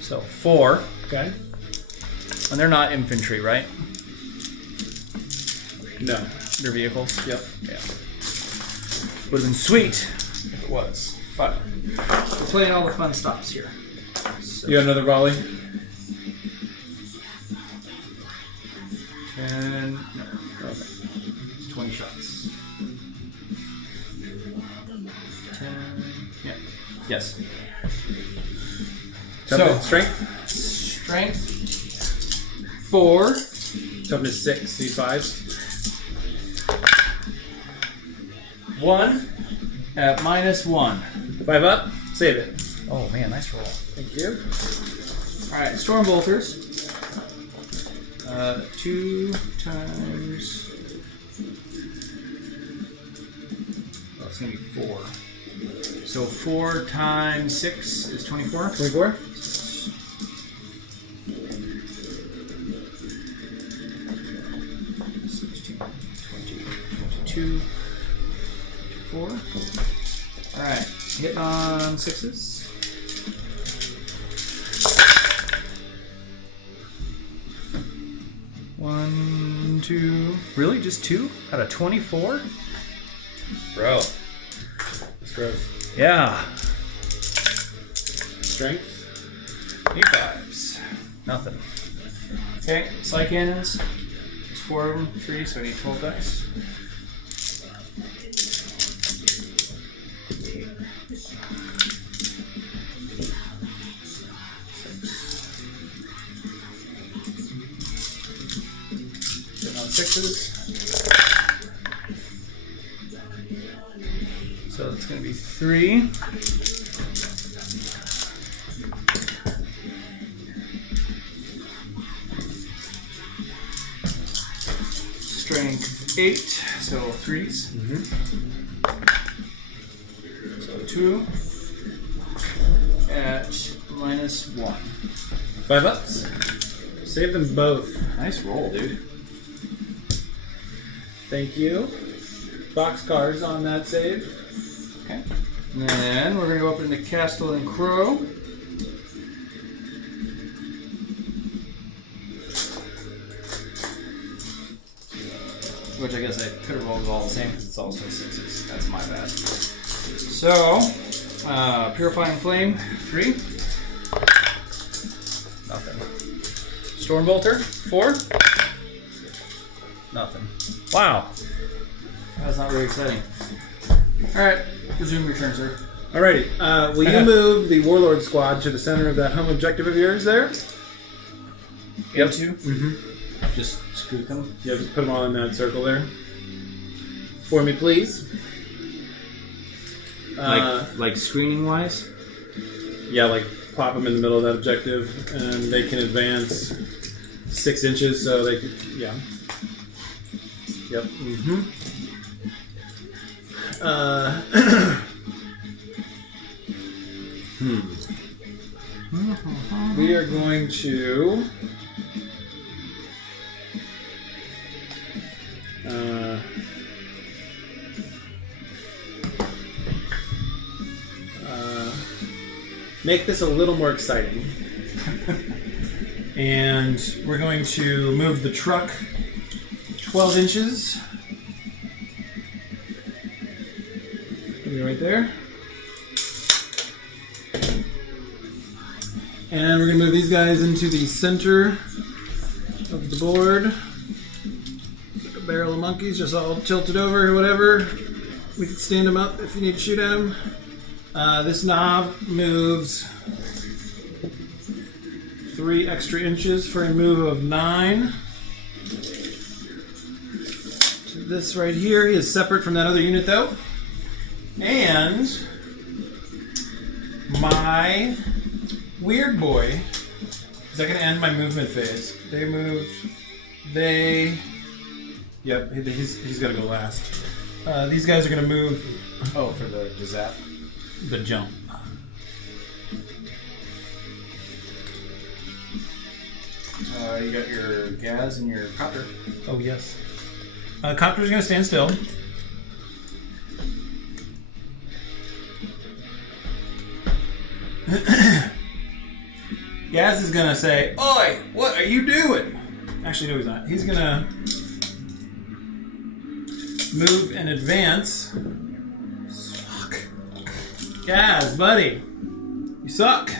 So 4. Okay. And they're not infantry, right? No. They're vehicles? Yep. Yeah. Would have been sweet if it was. But we're playing all the fun stops here. So, You got another volley? 10. No. Okay. It's 20 shots. 10. Yeah. Yes. Toughness, strength? Strength 4. Toughness 6. These 5s. 1 at -1. 5 up. Save it. Oh man, nice roll. Thank you. Alright, Storm Bolters. 2 times. Oh, it's going to be 4. So 4 times 6 is 24. 24. 16, 20, 22, 24. Alright, hitting on 6s. One, 2. Really? Just 2 out of 24? Bro. That's gross. Yeah. Strength. E5s. Nothing. Okay, Psy Cannons. There's 4 of them, 3, so I need 12 dice. Getting on 6s. So it's going to be 3. Strength 8, so 3s. So 2 at -1. 5 ups. Save them both. Nice roll, dude. Thank you. Box cards on that save. Okay. And then we're going to go up into Castle and Crow. Which I guess I could have rolled all the same because it's all still 6s. That's my bad. So, Purifying Flame, 3. Nothing. Stormbolter, 4. Nothing. Wow. That's not very exciting. Alright, resume your turn, sir. Alrighty. Will you move the Warlord squad to the center of that home objective of yours there? Yep. Into? Mm-hmm. Just scoot them. Yeah, just put them all in that circle there. For me, please. Like screening wise? Yeah, like plop them in the middle of that objective, and they can advance 6 inches, so they can, yeah. Yep. Mm-hmm. We are going to... make this a little more exciting. And we're going to move the truck 12 inches. Be right there. And we're going to move these guys into the center of the board. Like a barrel of monkeys, just all tilted over or whatever. We can stand them up if you need to shoot at them. This knob moves 3 extra inches for a move of 9. This right here is separate from that other unit though. And my weird boy, is that going to end my movement phase? They moved, yep, he's got to go last. These guys are going to move. Oh, for the zap. The jump. You got your Gaz and your Copter. Oh, yes. Copter's going to stand still. Gaz is going to say, "Oi, what are you doing?" Actually, no, he's not. He's going to move and advance. Fuck. Gaz, buddy. You suck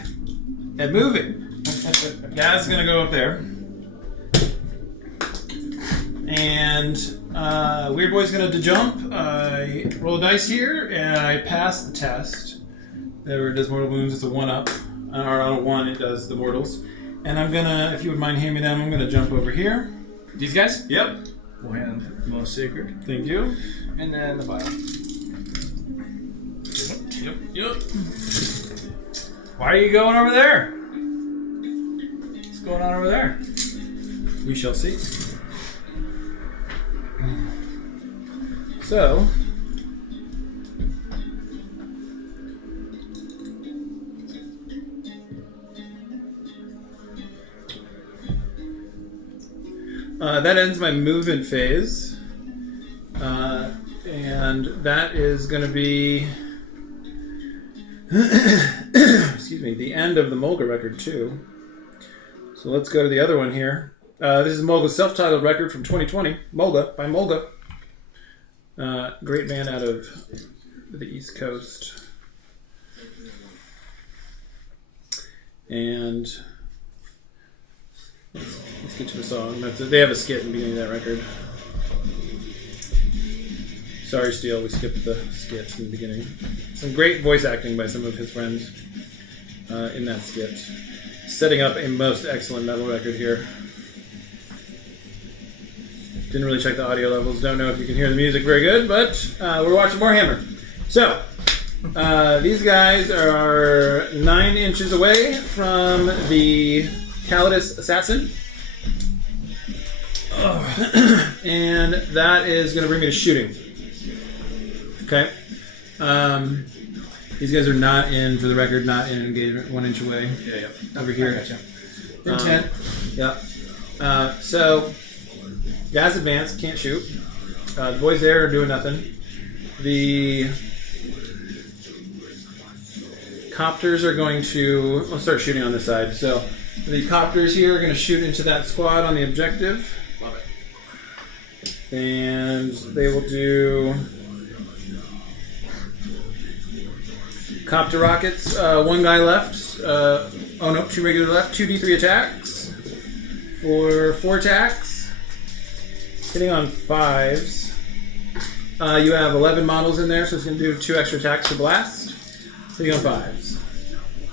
at moving. Gaz is going to go up there. And Weird Boy's going to jump. I roll a dice here, and I pass the test. There it does mortal wounds. It's a 1-up. Or on a 1, it does the mortals. And I'm going to, if you would mind handing me down, I'm going to jump over here. These guys? Yep. We'll hand Most Sacred. Thank you. And then the vial. Yep. Why are you going over there? What's going on over there? We shall see. So, that ends my movement phase, and that is going to be, excuse me, the end of the Mulga record too. So let's go to the other one here. This is Mulga's self-titled record from 2020, Mulga, by Mulga. Great band out of the East Coast. And let's get to the song. They have a skit in the beginning of that record. Sorry, Steele, we skipped the skit in the beginning. Some great voice acting by some of his friends in that skit. Setting up a most excellent metal record here. Didn't really check the audio levels. Don't know if you can hear the music very good, but we're watching Warhammer. So, these guys are 9 inches away from the Calidus Assassin. And that is going to bring me to shooting. Okay. These guys are not in, for the record, not in engagement, 1 inch away. Yeah. Over here. Gotcha. Intent. Yep. So, Gaz advanced, can't shoot. The boys there are doing nothing. The copters are going to... I'll start shooting on this side. So, the copters here are going to shoot into that squad on the objective. Love it. And they will do... Copter rockets. One guy left. Oh no, 2 regular left. 2d3 attacks for 4 attacks. Hitting on 5s. You have 11 models in there, so it's going to do 2 extra attacks for blast. Hitting on 5s.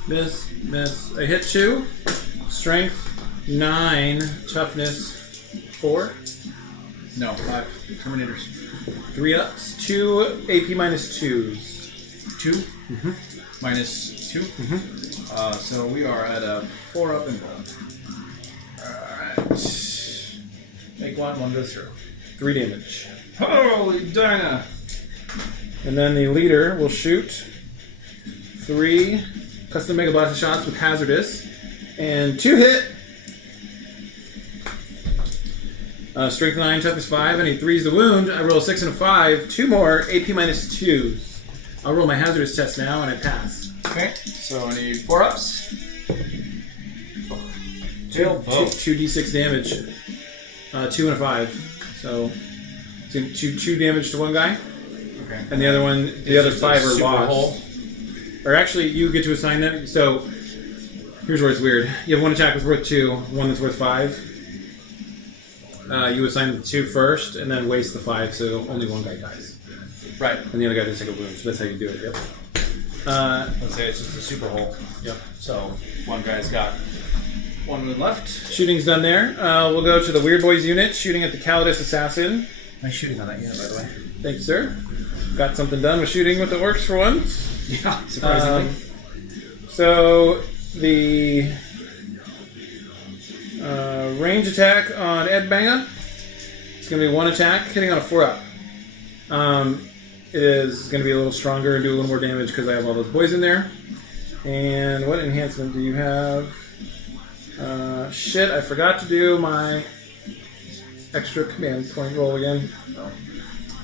Miss, miss. I hit 2. Strength 9. Toughness 4. No, 5 Terminators. 3 ups. 2 AP minus 2s. 2 minus 2. So we are at a 4 up and roll. Alright. Make one goes through. 3 damage. Holy Dinah! And then the leader will shoot 3 custom mega blast shots with hazardous, and 2 hit. Strength 9, toughness 5, and he 3's the wound. I roll a 6 and a 5. 2 more AP minus 2s. I'll roll my hazardous test now, and I pass. Okay, so I need 4 ups. 2d6 damage. 2 and a 5. So 2 damage to one guy, Okay. and the other one, the other 5 are super lost. hole? Or actually, you get to assign them. So here's where it's weird. You have one attack that's worth 2, one that's worth 5. You assign the 2 first, and then waste the 5, so only one guy dies. Right. And the other guy doesn't take a wound, so that's how you do it, yep. Let's say it's just a super hole. Yep. So one guy's got 1 wound left. Shooting's done there. We'll go to the Weird Boys unit, shooting at the Calidus Assassin. Nice shooting on that unit, by the way. Thank you, sir. Got something done with shooting with the Orks for once. Yeah, surprisingly. So the range attack on Ed Banga, it's going to be 1 attack, hitting on a 4 up. It is going to be a little stronger and do a little more damage because I have all those boys in there. And what enhancement do you have? Shit, I forgot to do my extra command point roll again.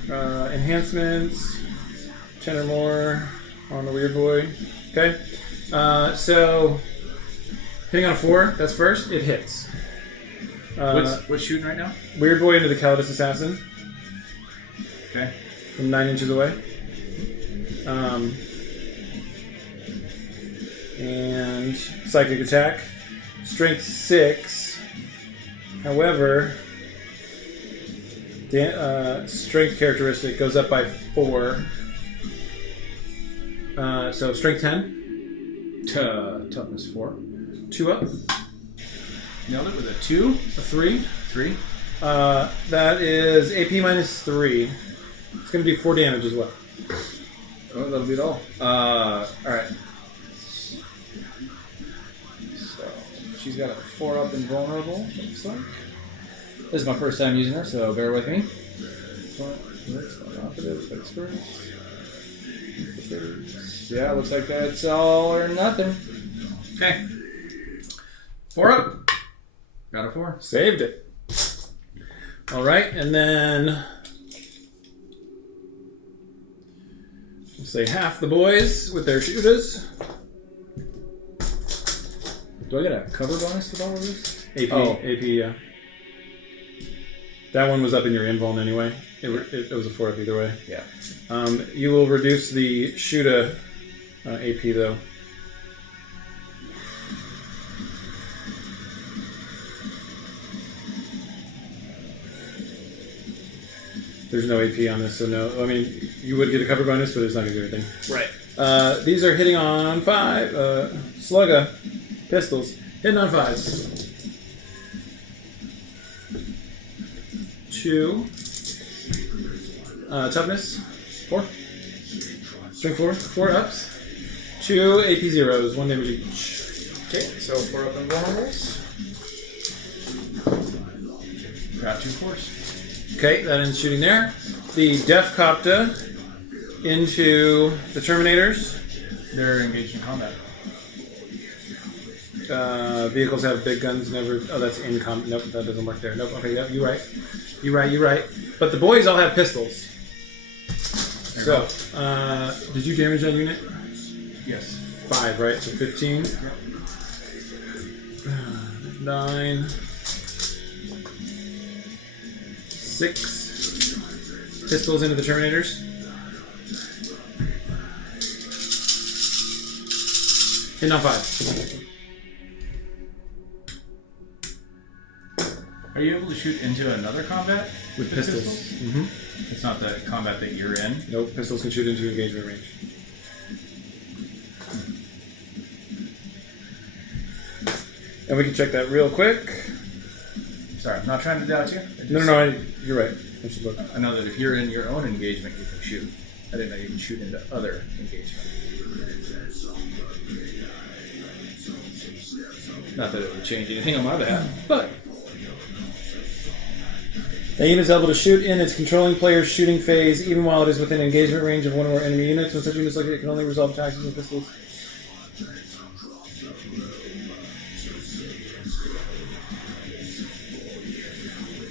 Enhancements, 10 or more on the Weird Boy. Okay. So, hitting on a 4, that's first. It hits. What's shooting right now? Weird Boy into the Calidus Assassin Okay. from 9 inches away. And psychic attack. Strength 6. However, strength characteristic goes up by 4. So strength 10. Toughness 4. 2 up. Nailed it with a 2. A 3. 3. That is AP minus 3. It's going to do 4 damage as well. Oh, that'll be it all. Alright. So, she's got a 4 up and vulnerable, looks like. This is my first time using her, so bear with me. Yeah, looks like that's all or nothing. Okay. 4 up. Got a 4. Saved it. All right, and then we'll say half the boys with their shooters. Do I get a cover bonus with all of this? AP, Oh. AP, yeah. That one was up in your invuln anyway. It was a 4 up either way. Yeah. You will reduce the Shuda AP though. There's no AP on this, so no. I mean, you would get a cover bonus, but it's not going to do anything. Right. These are hitting on 5. Slugga. Pistols. Hitting on 5s. 2. Toughness. 4. Strength 4. 4 ups. 2 AP zeros. 1 damage each. Okay, so 4 up and vulnerables. Got 2 4s. Okay, that ends shooting there. The Def Copta into the Terminators. They're engaged in combat. Vehicles have big guns. Never. Oh, that's in combat. Nope, that doesn't work there. Nope. Okay, yep, you're right. You're right. But the boys all have pistols. So, did you damage that unit? Yes. 5, right? So 15. Yep. 9. 6 pistols into the Terminators. Hitting on 5. Are you able to shoot into another combat With pistols. Mm-hmm. It's not the combat that you're in. Nope, pistols can shoot into engagement range. And we can check that real quick. Sorry, I'm not trying to doubt you. You're right. I should look. I know that if you're in your own engagement, you can shoot. I didn't know you can shoot into other engagement. Not that it would change anything on my behalf, but The unit is able to shoot in its controlling player's shooting phase, even while it is within engagement range of one or more enemy units. When such units like it can only resolve attacks with pistols.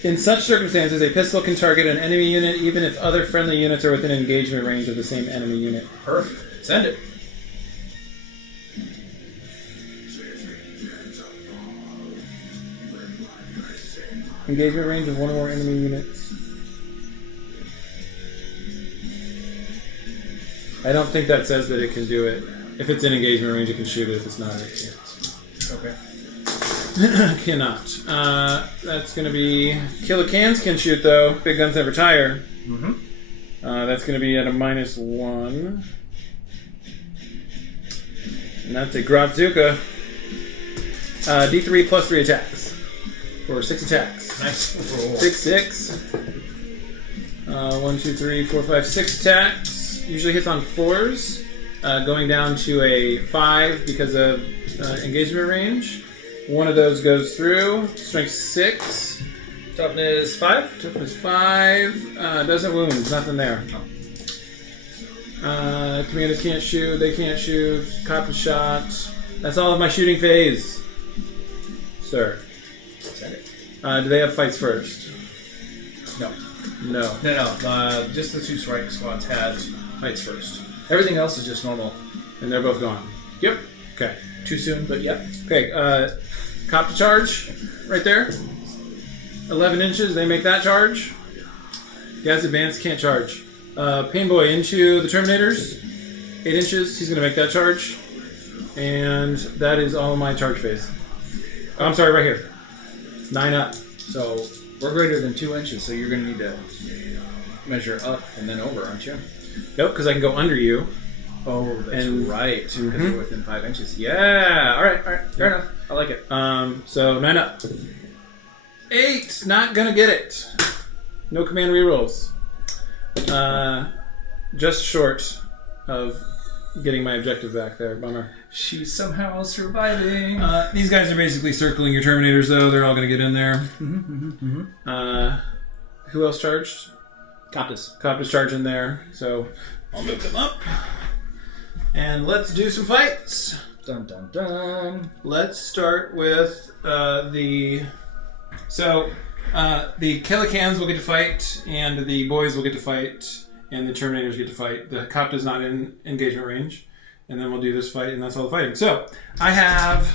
In such circumstances, a pistol can target an enemy unit even if other friendly units are within engagement range of the same enemy unit. perfect. Send it. Engagement range of one or more enemy units. I don't think that says that it can do it. If it's in engagement range, it can shoot it. If it's not, it can't. Okay. Cannot. That's going to be... Killer cans can shoot, though. Big guns never tire. Mm-hmm. That's going to be at a -1. And that's a Grodzuka. D3 plus 3 attacks. For 6 attacks. Nice roll. 6. 1, 2, 3, 4, 5, 6 attacks. Usually hits on 4s. Going down to a 5 because of engagement range. One of those goes through. Strength 6. Toughness 5. Toughness 5. Doesn't wound. Nothing there. Commanders can't shoot. They can't shoot. Cop a shot. That's all of my shooting phase. Sir. Send it. Do they have fights first? No. No. No. Just the 2 strike squads had fights first. Everything else is just normal. And they're both gone. Yep. Okay. Too soon, but yep. Okay. Cop to charge. Right there. 11 inches. They make that charge. Gas advance can't charge. Pain Boy into the Terminators. 8 inches. He's going to make that charge. And that is all of my charge phase. Oh, I'm sorry, right here. 9 up. So we're greater than 2 inches, so you're going to need to measure up and then over, aren't you? Nope, because I can go under you. Oh, that's And- right. Because you're within 5 inches. Yeah. All right. Fair enough. I like it. So 9 up. 8. Not going to get it. No command rerolls. Just short of getting my objective back there. Bummer. She's somehow surviving. These guys are basically circling your Terminators, though. They're all going to get in there. Who else charged? Coptus. Cop is charging there, so I'll move them up. And let's do some fights. Dun dun dun. Let's start with the Kellicans will get to fight, and the boys will get to fight, and the Terminators get to fight. The Cop is not in engagement range. And then we'll do this fight, and that's all the fighting. So, I have...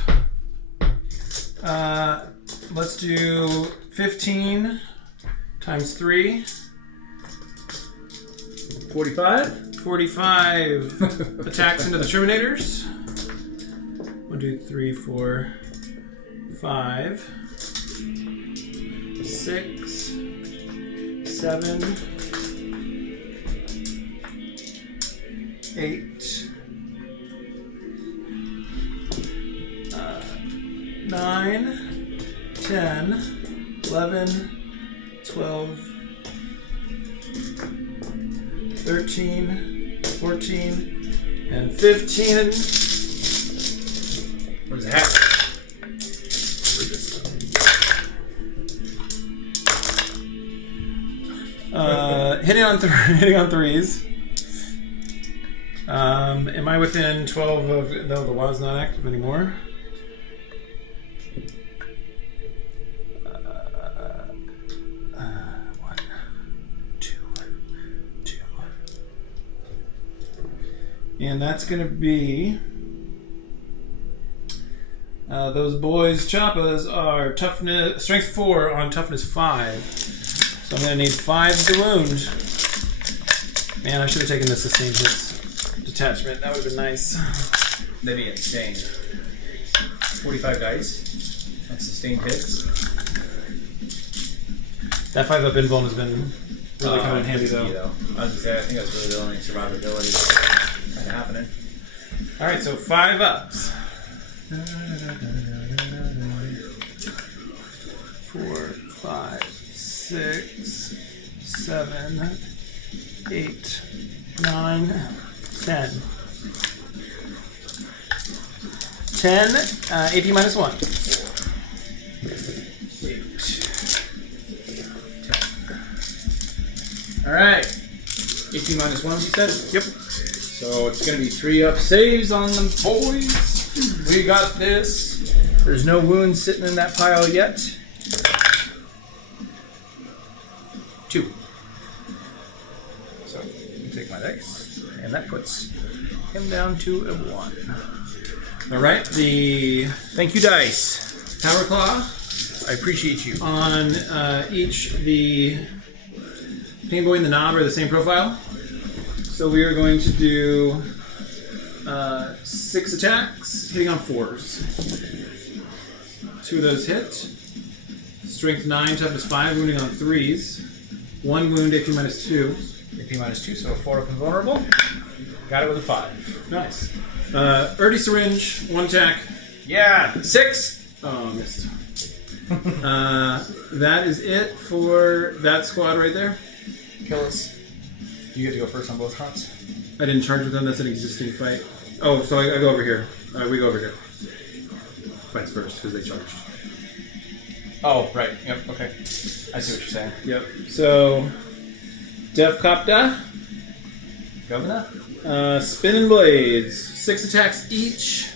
let's do 15 times 3. 45? 45 attacks into the Terminators. 1, 2, 3, 4, 5. 6. 7. 8. 9, 10, 11, 12, 13, 14, and 15. Where's the hat? Hitting on 3s. Am I within 12 of... No, the wild's not active anymore. And that's going to be... those boys' choppas are toughness, strength 4 on toughness 5. So I'm going to need 5 to wound. Man, I should have taken the sustained hits detachment. That would have been nice. That'd be insane. 45 dice. That's sustained hits. That 5-up invuln has been really coming in handy, though. I was gonna say, I think that's really the only survivability kind of happening. All right, so 5 ups. 4, 5, 6, 7, 8, 9, 10. 10, AP minus 1. 8. All right. 18 minus 1, you said? Yep. So it's going to be 3 up saves on them boys. We got this. There's no wounds sitting in that pile yet. 2. So you take my dice, and that puts him down to a 1. All right, the Thank you, dice. Power Claw I appreciate you. on each, the Pain Boy and the Knob are the same profile. So we are going to do 6 attacks, hitting on 4s. 2 of those hit. Strength 9, toughness 5, wounding on 3s. 1 wound, AP minus 2. AP minus 2, so 4 up and vulnerable. Got it with a 5. Nice. Urdy Syringe, 1 attack. Yeah, 6. Oh, missed. That is it for that squad right there. Kill us. You get to go first on both fronts. I didn't charge with them, that's an existing fight. Oh, so I go over here. We go over here. Fights first, because they charged. Oh, right. Yep, okay. I see what you're saying. Yep. So, Def Copta, Governor? Spinning Blades. 6 attacks each.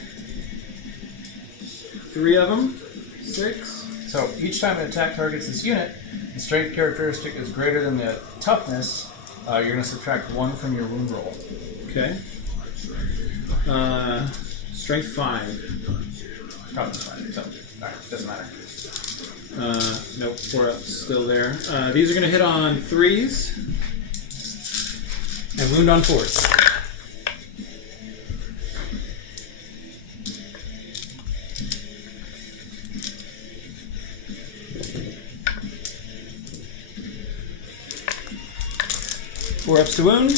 3 of them. 6. So each time an attack targets this unit, the strength characteristic is greater than the toughness. You're going to subtract 1 from your wound roll. Okay. Strength 5. Toughness 5. So, alright, doesn't matter. Nope, 4 ups still there. These are going to hit on 3s and wound on 4s. Four ups to wound.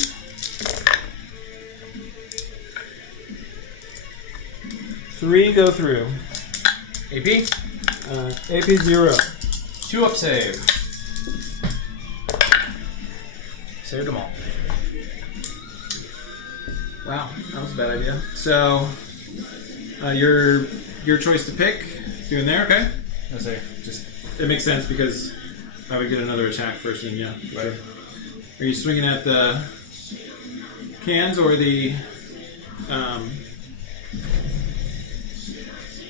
3 go through. AP? AP 0. 2 up save. Saved them all. Wow, that was a bad idea. So, your choice to pick. Doing there, okay? I say, just It makes sense because I would get another attack first, and yeah. Right. Are you swinging at the cans or the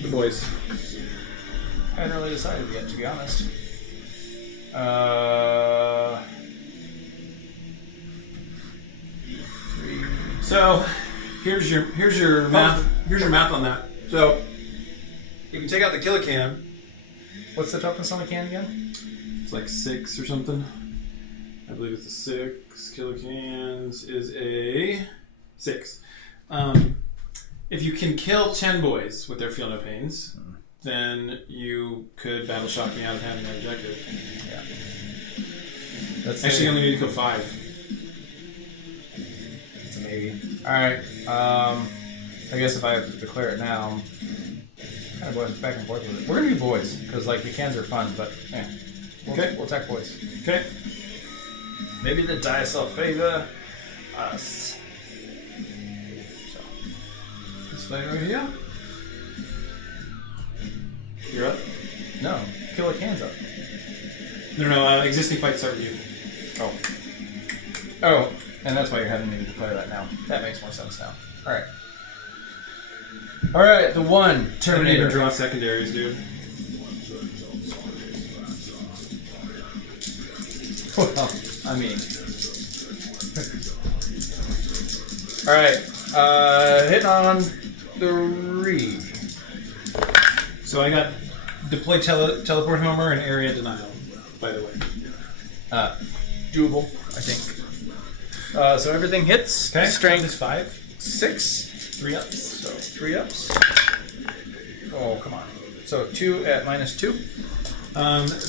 boys? I haven't really decided yet, to be honest. So, here's your math. Here's your math on that. So, you can take out the Killacan. What's the toughness on the can again? It's like 6 or something. I believe it's a 6. Killacans is a 6. If you can kill 10 boys with their feel no pains, then you could battle shock me out of having that objective. Yeah. Let's Actually, you only need to kill 5. It's a maybe. Alright. I guess if I have to declare it now, I'm kind of going back and forth with it. We're going to do boys, because like the cans are fun, but yeah. We'll attack boys. Okay. Maybe the dice will favor us. So. This fight right here. You're up. No, kill a can's up. No, existing fights start with you. Oh, and that's why you're having me declare that now. That makes more sense now. Alright. Alright, the 1, I don't even Terminator. draw secondaries, dude. Well, I mean. Alright, hitting on 3. So I got deploy teleport homer and area denial, by the way. Doable, I think. So everything hits. Okay. Strength is 5. 6. 3 ups. So 3 ups. Oh, come on. So 2 at -2.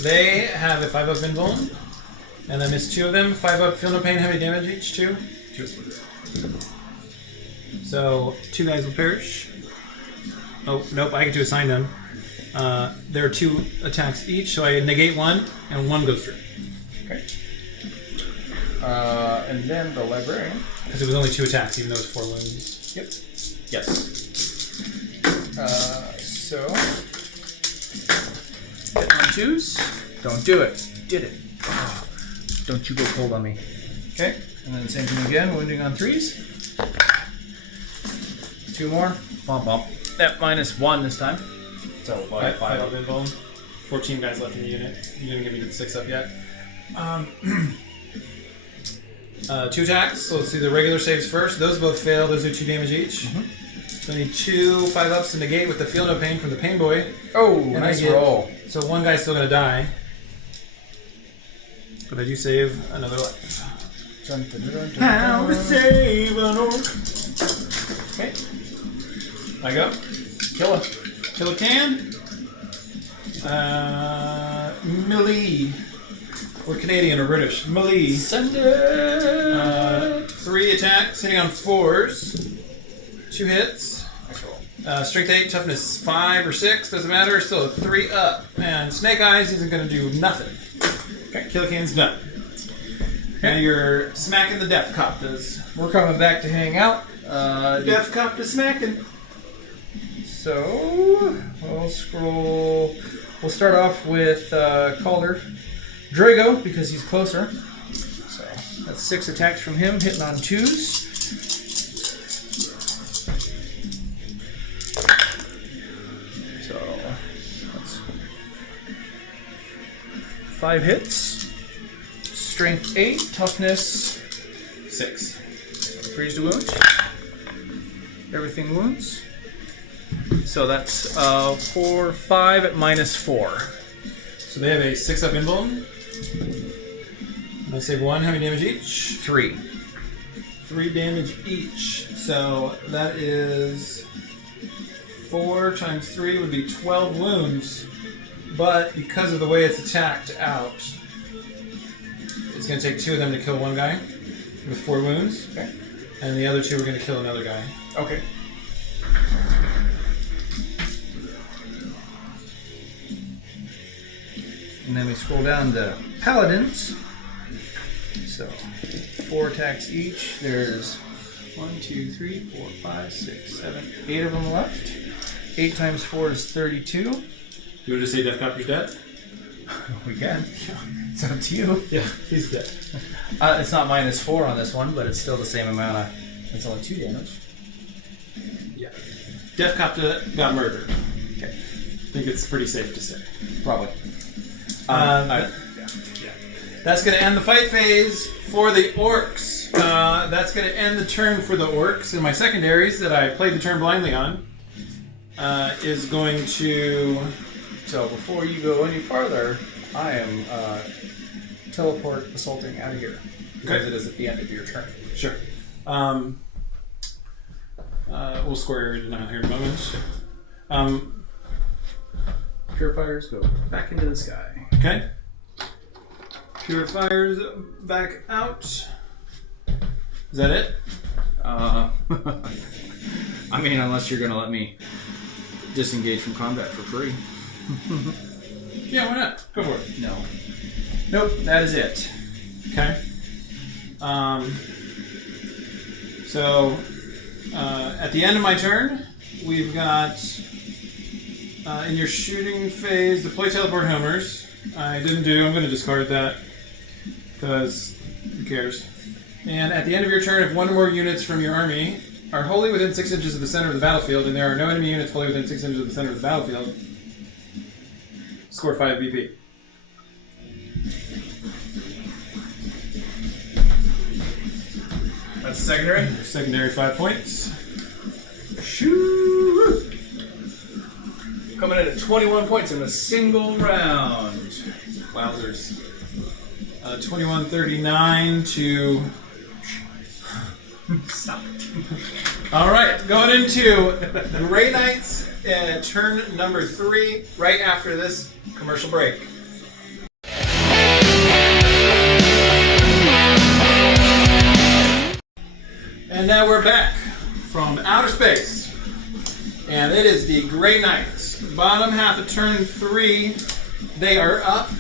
They have a 5 up invuln, and I missed 2 of them. 5 up, feel no pain, heavy damage each, 2. 2. So 2 guys will perish. Oh, nope, I get to assign them. There are 2 attacks each, so I negate 1, and 1 goes through. Okay. And then the librarian. Because it was only 2 attacks, even though it's 4 wounds. Yep. Yes. So get on 2s. Don't do it. Did it. Oh, don't you go cold on me. Okay. And then same thing again, wounding on 3s. 2 more. Bump bump. At -1 this time. So 5 up invuln. 14 guys left in the unit. You didn't give me the 6 up yet. 2 attacks. So let's see the regular saves first. Those both fail. Those do 2 damage each. So I need 2 5 ups to negate with the feel no pain from the pain boy. Oh, And nice I get- roll. So 1 guy's still going to die. But I do save another life. Dun, dun, dun, dun, dun. How to save an orc. Okay. I go. Kill it. Kill a can. Melee. We're Canadian or British. Melee. Send it. 3 attacks, hitting on 4s. 2 hits. Nice roll. Strength 8, toughness 5 or 6, doesn't matter. Still a 3 up. And Snake Eyes isn't going to do nothing. Okay, Kill a Can's done. Now you're smacking the Death Coptas. We're coming back to hang out. Death Copta smacking. So we'll scroll. We'll start off with Calder Drago because he's closer. So that's 6 attacks from him, hitting on 2s. So that's 5 hits. Strength 8, toughness 6. 3's to wound. Everything wounds. So that's 4, 5 at -4. So they have a 6 up invuln. I save 1 heavy damage each. 3. 3 damage each. So that is 4 times 3 would be 12 wounds. But because of the way it's attacked out, it's going to take 2 of them to kill 1 guy with 4 wounds. Okay. And the other 2 are going to kill another guy. Okay. And then we scroll down to Paladins. So 4 attacks each. There's 1, 2, 3, 4, 5, 6, 7, 8 of them left. 8 times 4 is 32. You want to just say Death Copter's dead? We can. It's up to you. Yeah, he's dead. It's not -4 on this one, but it's still the same amount of. It's only 2 damage. Yeah. Death Copter got murdered. Okay. I think it's pretty safe to say. Probably. Yeah. That's going to end the fight phase for the Orks. That's going to end the turn for the Orks. And my secondaries that I played the turn blindly on is going to... So before you go any farther, I am teleport assaulting out of here. Because Okay. it is at the end of your turn. Sure. We'll square it out here in a moment. Purifiers go back into the sky. Okay. Purifiers back out. Is that it? I mean, unless you're going to let me disengage from combat for free. Yeah, why not? Go for it. No. Nope, that is it. Okay. So, at the end of my turn, we've got, in your shooting phase, deploy teleport homers. I didn't do, I'm going to discard that, because who cares? And at the end of your turn, if 1 or more units from your army are wholly within 6 inches of the center of the battlefield, and there are no enemy units wholly within 6 inches of the center of the battlefield, score 5 BP. That's secondary. Secondary 5 points. Shoo! Coming in at 21 points in a single round. Wowzers. 2139 to Stop it. All right, going into Grey Knights, turn number 3, right after this commercial break. And now we're back from outer space. And it is the Grey Knights. Bottom half of turn 3. They are up.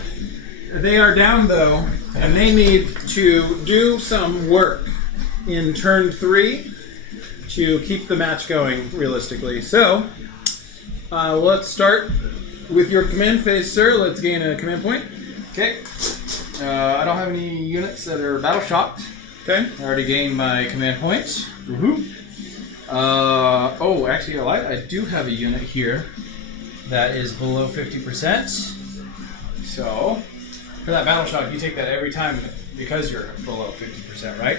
They are down, though, and they need to do some work in turn 3 to keep the match going realistically. So, let's start with your command phase, sir. Let's gain a command point. Okay. I don't have any units that are battle shocked. Okay. I already gained my command points. Actually, I do have a unit here that is below 50%. So, for that battle shock, you take that every time because you're below 50%, right?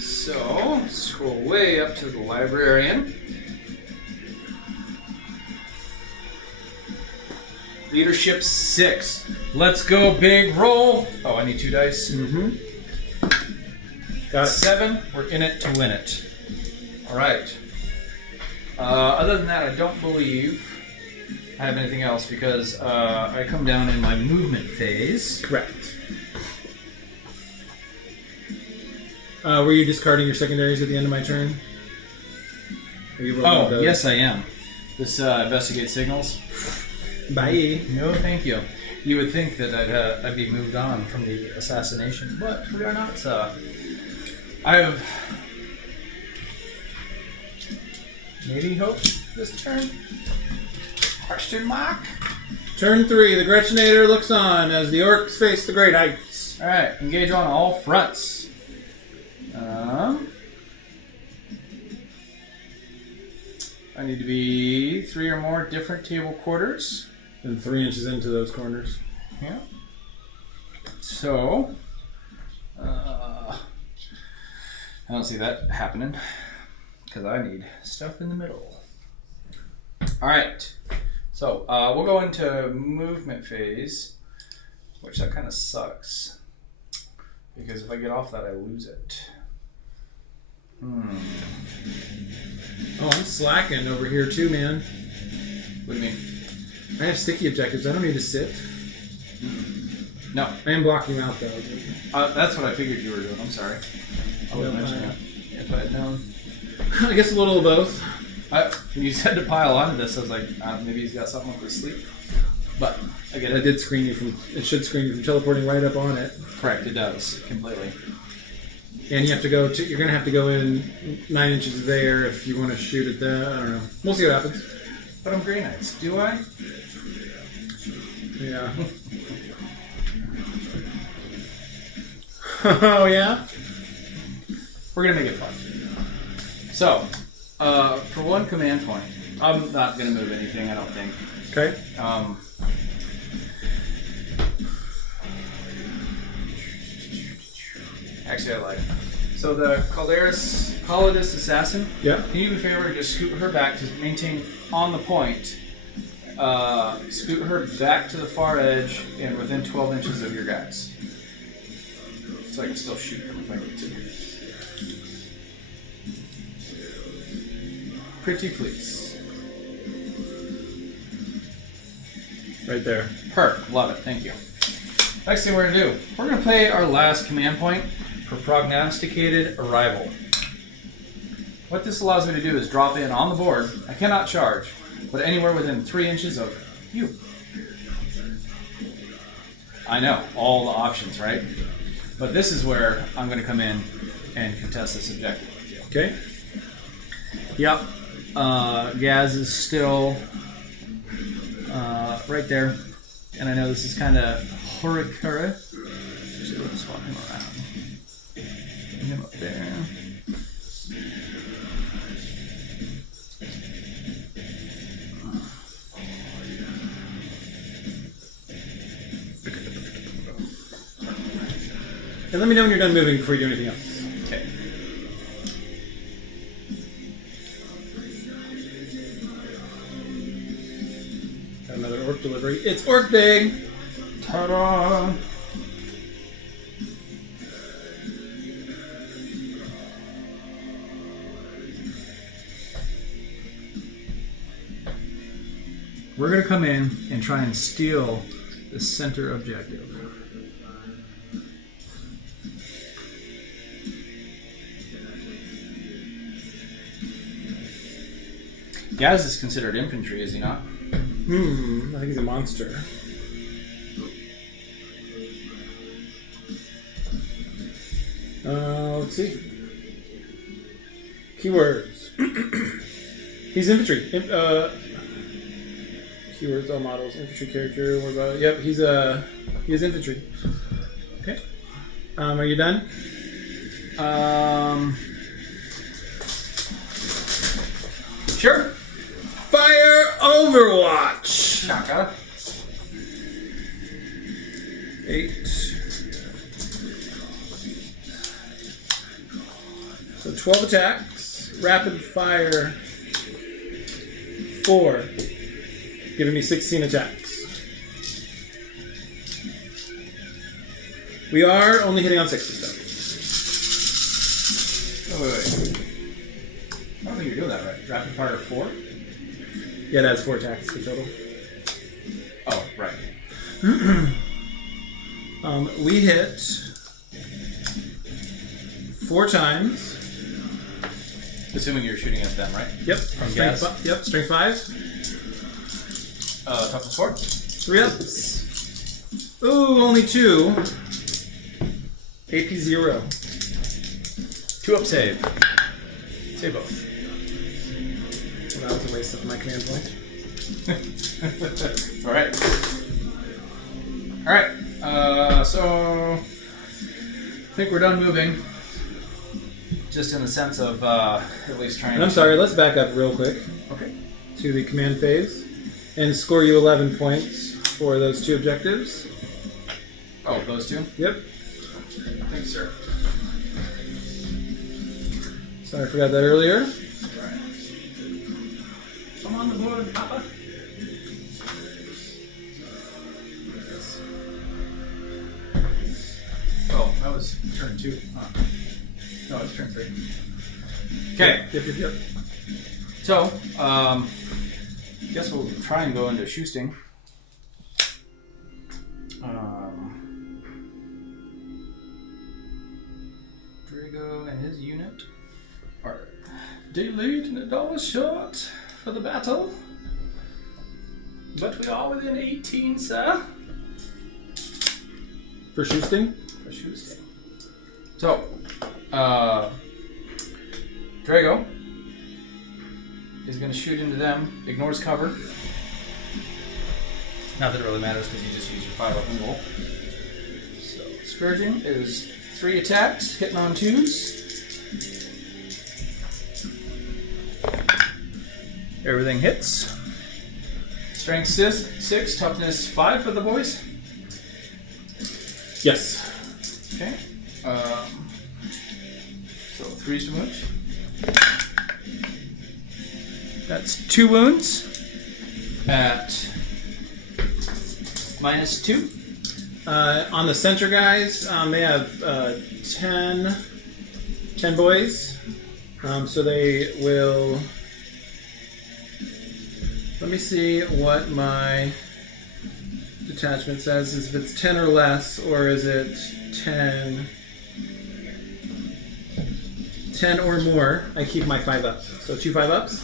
So, scroll way up to the librarian. Leadership 6. Let's go, big roll. Oh, I need 2 dice. Mm-hmm. Got it. 7. We're in it to win it. All right. Other than that, I don't believe I have anything else because I come down in my movement phase. Correct. Were you discarding your secondaries at the end of my turn? Are you rolling those? Yes, I am. This investigate signals. Bye. No, thank you. You would think that I'd be moved on from the assassination, but we are not. I have maybe hope this turn. Question mark. Turn 3. The Gretchenator looks on as the Orks face the Grey Knights. All right, engage on all fronts. I need to be 3 or more different table quarters. And 3 inches into those corners. Yeah. So, I don't see that happening because I need stuff in the middle. All right. So we'll go into movement phase, which that kind of sucks because if I get off that, I lose it. Oh, I'm slacking over here too, man. What do you mean? I have sticky objectives. I don't need to sit. No. I am blocking you out, though. That's what I figured you were doing. I'm sorry. I would have mentioned that if I had known. I guess a little of both. When you said to pile onto this, I was like, maybe he's got something up his sleeve. But I get it. It did screen you from. It should screen you from teleporting right up on it. Correct. It does completely. And you have to go. You're going to have to go in 9 inches there if you want to shoot at that. I don't know. We'll see what happens. But I'm Grey Knights. Do I? Yeah. Oh yeah. We're gonna make it fun. So, for 1 command point, I'm not gonna move anything. I don't think. Okay. Actually, I lied. So the Calidus assassin. Yeah. Can you do me a favor and just scoot her back to maintain on the point? Scoot her back to the far edge and within 12 inches of your guys. So I can still shoot them if I need to. Pretty please. Right there. Perfect. Love it. Thank you. Next thing we're going to do, we're going to play our last command point for prognosticated arrival. What this allows me to do is drop in on the board. I cannot charge, but anywhere within 3 inches of you. I know, all the options, right? But this is where I'm going to come in and contest this objective. Okay. Yep. Gaz is still right there. And I know this is kind of hurricane. Actually, let's swap him around. Put him up there. And let me know when you're done moving before you do anything else. Okay. Got another orc delivery. It's Orc Day! We're going to come in and try and steal the center objective. Gaz is considered infantry, is he not? I think he's a monster. Let's see. Keywords. He's infantry. Keywords, all models, infantry character. What about? Yep, he is infantry. Okay. Are you done? Sure. Fire Overwatch. Shaka. 8. So 12 attacks. Rapid fire. 4. Giving me 16 attacks. We are only hitting on 6s though. Oh, wait. I don't think you're doing that right. Rapid fire 4? Yeah, that's 4 attacks for total. Oh, right. We hit 4 times. Assuming you're shooting at them, right? Yep. From Strength gas? Yep, strength 5. Toughness 4? 3 ups. Ooh, only 2. AP 0. 2 up save. Save both. Well, that was a waste of my command point. Alright. Alright. So I think we're done moving. Just in the sense of at least trying And I'm sorry, let's back up real quick Okay. to the command phase and score you 11 points for those 2 objectives. Oh, those 2? Yep. Thanks, sir. Sorry, I forgot that earlier. Alright. Come on the board, Papa. Yes. Oh, that was turn 2. Huh. No, it's turn 3. Okay. Yep. So, guess we'll try and go into Shoosting. Drago and his unit are delayed and $1 short for the battle. But we are within 18, sir. For Shoosting? For Shoosting. So, Drago is going to shoot into them, ignores cover. Not that it really matters because you just use your 5-weapon roll. So, Scourging is 3 attacks, hitting on 2s. Everything hits. Strength 6, toughness 5 for the boys. Yes. Okay. So 3's too much. That's 2 wounds at -2. On the center guys, they have 10 boys. So they will... Let me see what my detachment says. Is if it's 10 or less, or is it 10 or more, I keep my 5 up. So 2 5-ups.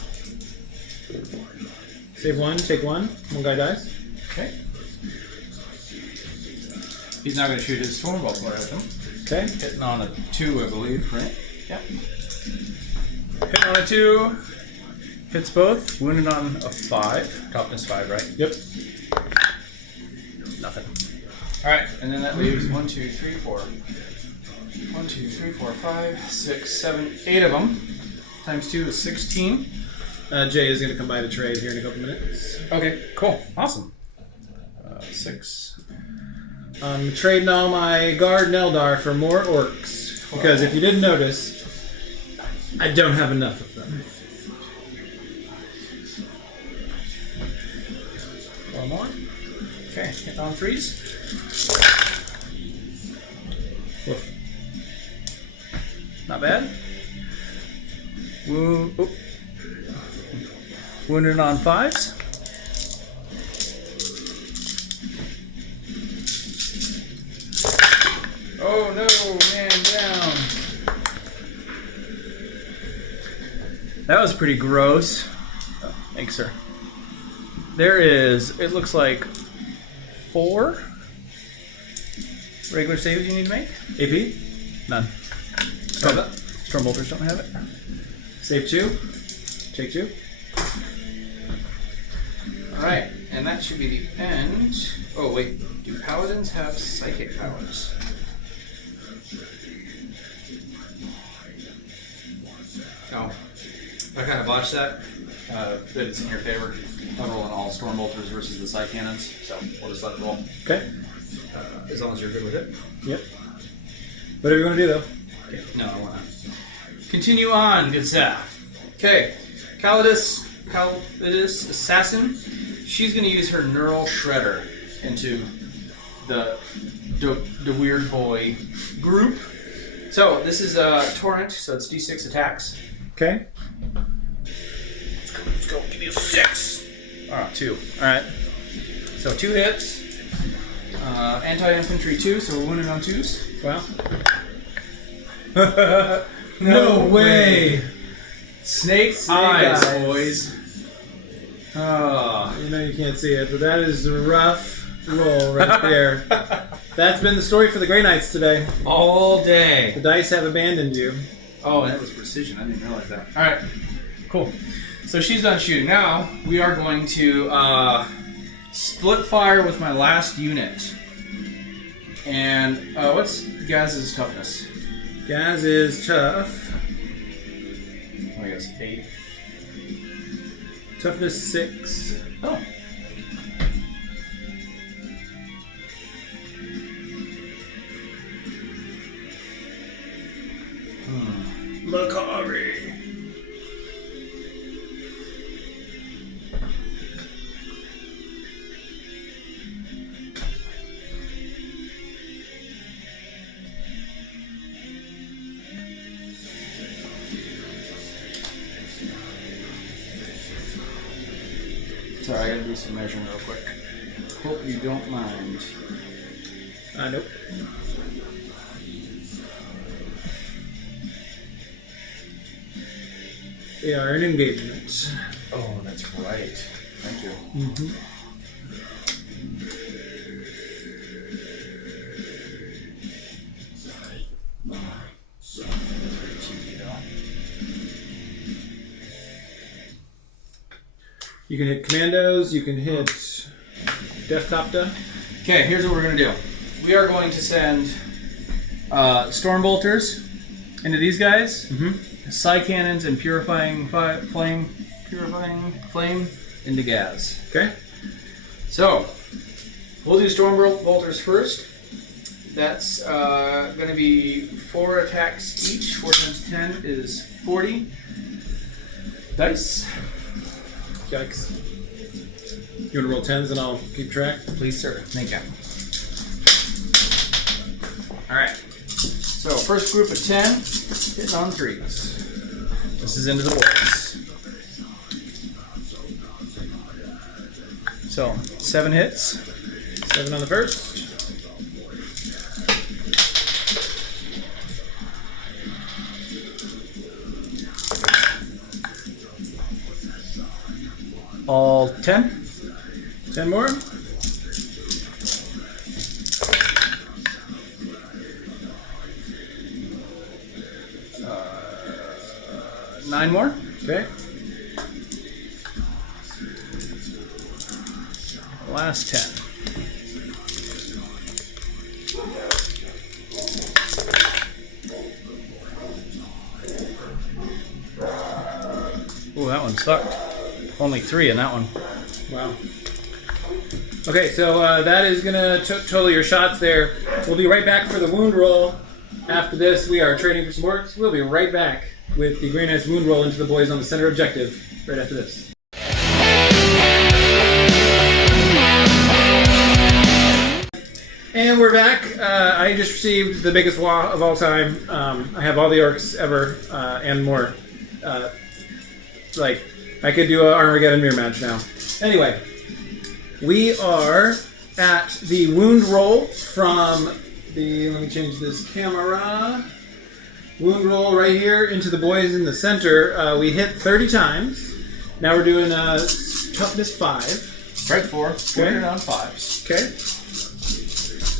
Save 1, take 1. 1 guy dies. Okay. He's not going to shoot his Stormbolt flare at them. Okay. Hitting on a 2, I believe, right? Yep. Hitting on a 2. Hits both. Wounded on a 5. Toughness 5, right? Yep. Nothing. Alright, and then that leaves 1, 2, 3, 4. 1, 2, 3, 4, 5, 6, 7, 8 of them. Times 2 is 16. Jay is going to come by to trade here in a couple minutes. Okay, cool. Awesome. 6. Trading all my guard Neldar for more orcs. Because if you didn't notice, I don't have enough of them. 4 more. Okay, hitting on 3s. Woof. Not bad. Wounded on 5s. Oh no, man down. That was pretty gross. Oh, thanks, sir. There is, it looks like 4 regular saves you need to make. AP. None. Stormbolters don't have it. Save 2. Take 2. Alright, and that should be the end. Oh, wait. Do paladins have psychic powers? Oh, I kind of botched that. But it's in your favor. I'm rolling all Stormbolters versus the Psy Cannons, so we'll just let it roll. Okay. As long as you're good with it. Yep. Whatever you want to do, though. Okay. No, I want to. Continue on, good sir. Okay. Calidus Assassin. She's going to use her Neural Shredder into the weird boy group. So this is a torrent, so it's d6 attacks. Okay. Let's go. Give me a 6. Oh, 2. All right. So 2 hits. Anti-infantry 2, so we're winning on 2s. Wow. No way! Snake eyes, eyes. boys. Oh. You know you can't see it, but that is a rough roll right there. That's been the story for the Grey Knights today. All day. The dice have abandoned you. Oh, and that was precision. I didn't realize that. All right. Cool. So she's done shooting. Now we are going to split fire with my last unit. And what's Gaz's toughness? Gaz is tough. I guess 8. Toughness 6. Oh. Makari. Sorry, I gotta do some measuring real quick. Hope you don't mind. Nope. We are in engagement. Oh, that's right. Thank you. Mm-hmm. You can hit commandos, you can hit desktop stuff. Okay, here's what we're gonna do. We are going to send Stormbolters into these guys. Mm-hmm. Psy cannons and purifying flame into Gaz. Okay. So we'll do Stormbolters first. That's going to be 4 attacks each. 4 times 10 is 40 dice. Yikes. You want to roll 10s and I'll keep track? Please, sir. Thank you. All right. So first group of 10 hitting on 3s. This is into the boys. So 7 hits. 7 on the first. All 10. 10 more. Nine more. Okay. Last 10. Oh, that one sucked. Only 3 in that one. Wow. Okay, so that is going to total your shots there. We'll be right back for the wound roll. After this, we are trading for some orcs. We'll be right back with the Grey Knight's wound roll into the boys on the center objective right after this. And we're back. I just received the biggest wah of all time. I have all the orcs ever and more. I could do an Armageddon mirror match now. Anyway, we are at the wound roll from let me change this camera. Wound roll right here into the boys in the center. We hit 30 times. Now we're doing toughness 5. Strike 4. Okay. Put it on 5s. Okay.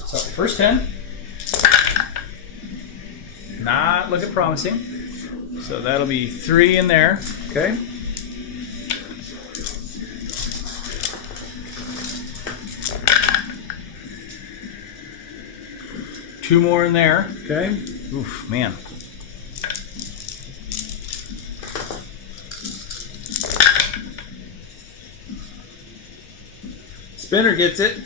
So first 10. Not looking promising. So that'll be 3 in there. Okay. Two more in there. Okay. Oof, man. Spinner gets it. 1,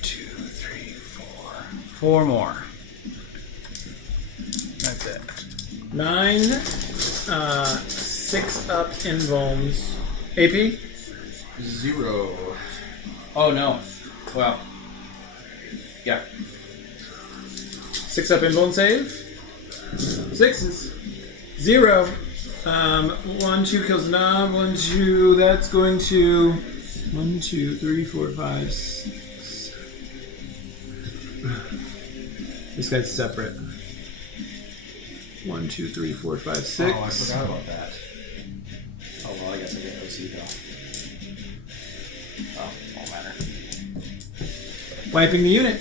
2, 3, 4. 4 more. That's it. 9. 6 up in Volms. AP? 0. Oh no. Well. Yeah. 6 up in Volm save. 6s. 0. 1, 2 kills Knob. 1, 2. That's going to. 1, 2, 3, 4, 5, 6. This guy's separate. 1, 2, 3, 4, 5, 6. Oh, I forgot about that. Oh well, I guess I get OC though. Oh, won't matter. Wiping the unit.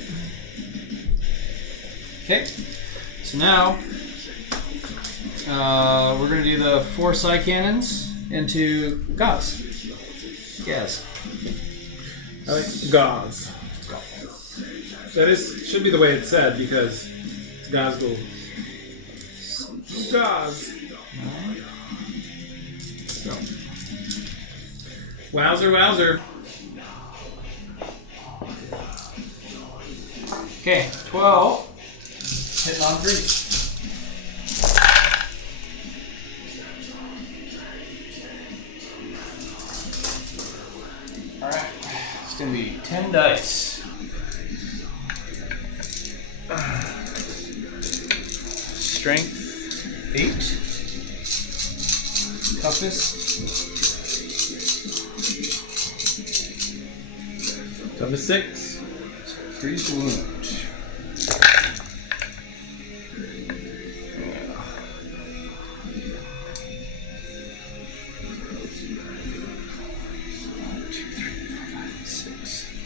Okay. So now we're gonna do the 4 side cannons into Gauze. Yes. I like gauze. That should be the way it's said because it's Gazgul. Gauze. So. Wowzer, wowzer. Okay, 12. Hitting on 3. Alright, it's going to be 10 dice. Strength. 8. Toughness. Number 6. 3's the wound.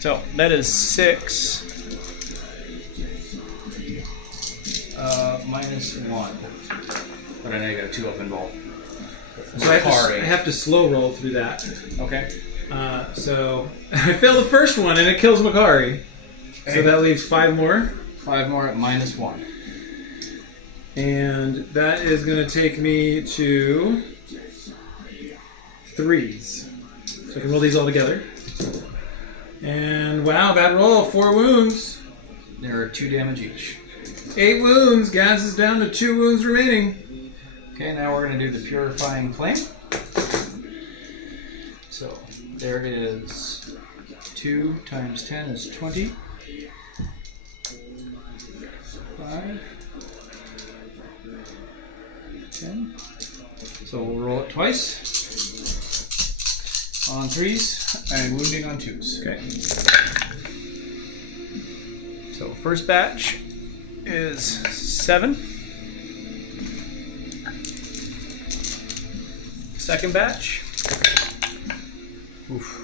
So that is 6. Minus 1. But I know you got a 2 up in ball. So I have to slow roll through that. Okay. So I fail the first one and it kills Makari. So that leaves 5 more. 5 more at minus 1. And that is going to take me to 3s. So I can roll these all together. And wow, bad roll. 4 wounds. There are 2 damage each. 8 wounds. Gaz is down to 2 wounds remaining. Okay, now we're going to do the Purifying Flame. So there is 2 times 10 is 20. 5. 10. So we'll roll it twice. On 3s and wounding on 2s. Okay. So first batch is 7. Second batch. Oof.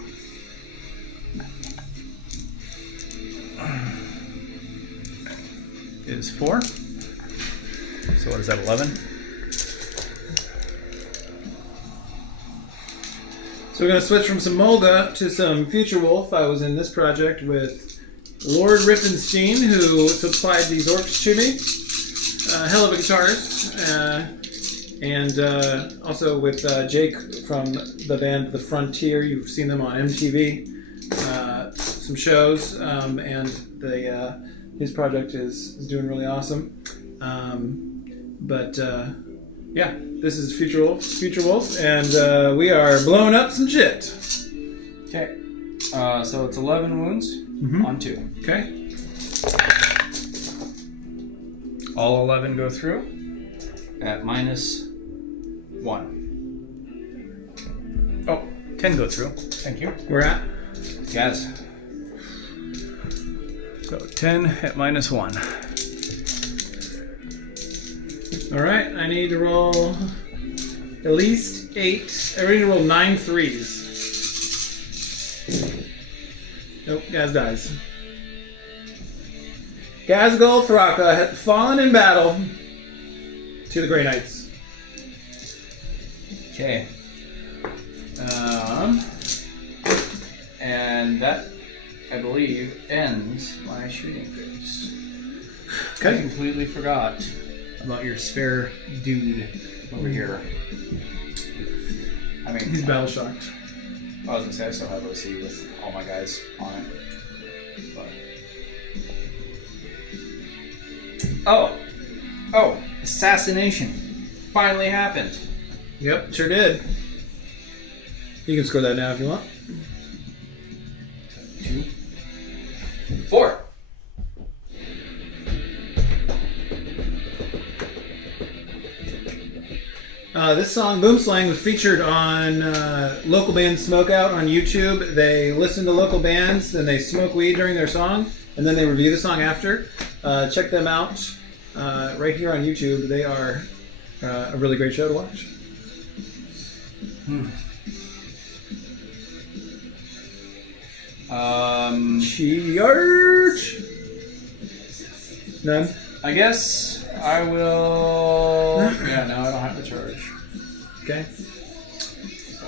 Is 4. So what is that, 11? So we're going to switch from some Molga to some Future Wolf. I was in this project with Lord Riffenstein, who supplied these orcs to me. Hell of a guitarist. And also with Jake from the band The Frontier. You've seen them on MTV. Some shows. And his project is doing really awesome. Yeah, this is Future Wolf, and we are blowing up some shit. Okay, so it's 11 wounds on 2. Okay. All 11 go through at minus 1. Oh, 10 go through. Thank you. We're at Guys. So 10 at -1. All right, I need to roll at least 8. I need to roll 9 threes. Nope, Gaz dies. Gazgul Thraka had fallen in battle to the Grey Knights. Okay. And that, I believe, ends my shooting phase. I Okay. completely forgot about your spare dude over here. I mean, He's battle shocked. I was gonna say I still have OC with all my guys on it. But... Oh! Assassination finally happened. Yep, sure did. You can score that now if you want. 2, 4. This song, Boomslang, was featured on local band Smokeout on YouTube. They listen to local bands, then they smoke weed during their song, and then they review the song after. Check them out right here on YouTube. They are a really great show to watch. Charge! None? I guess I will. Yeah, no, I don't have to charge. Okay. So.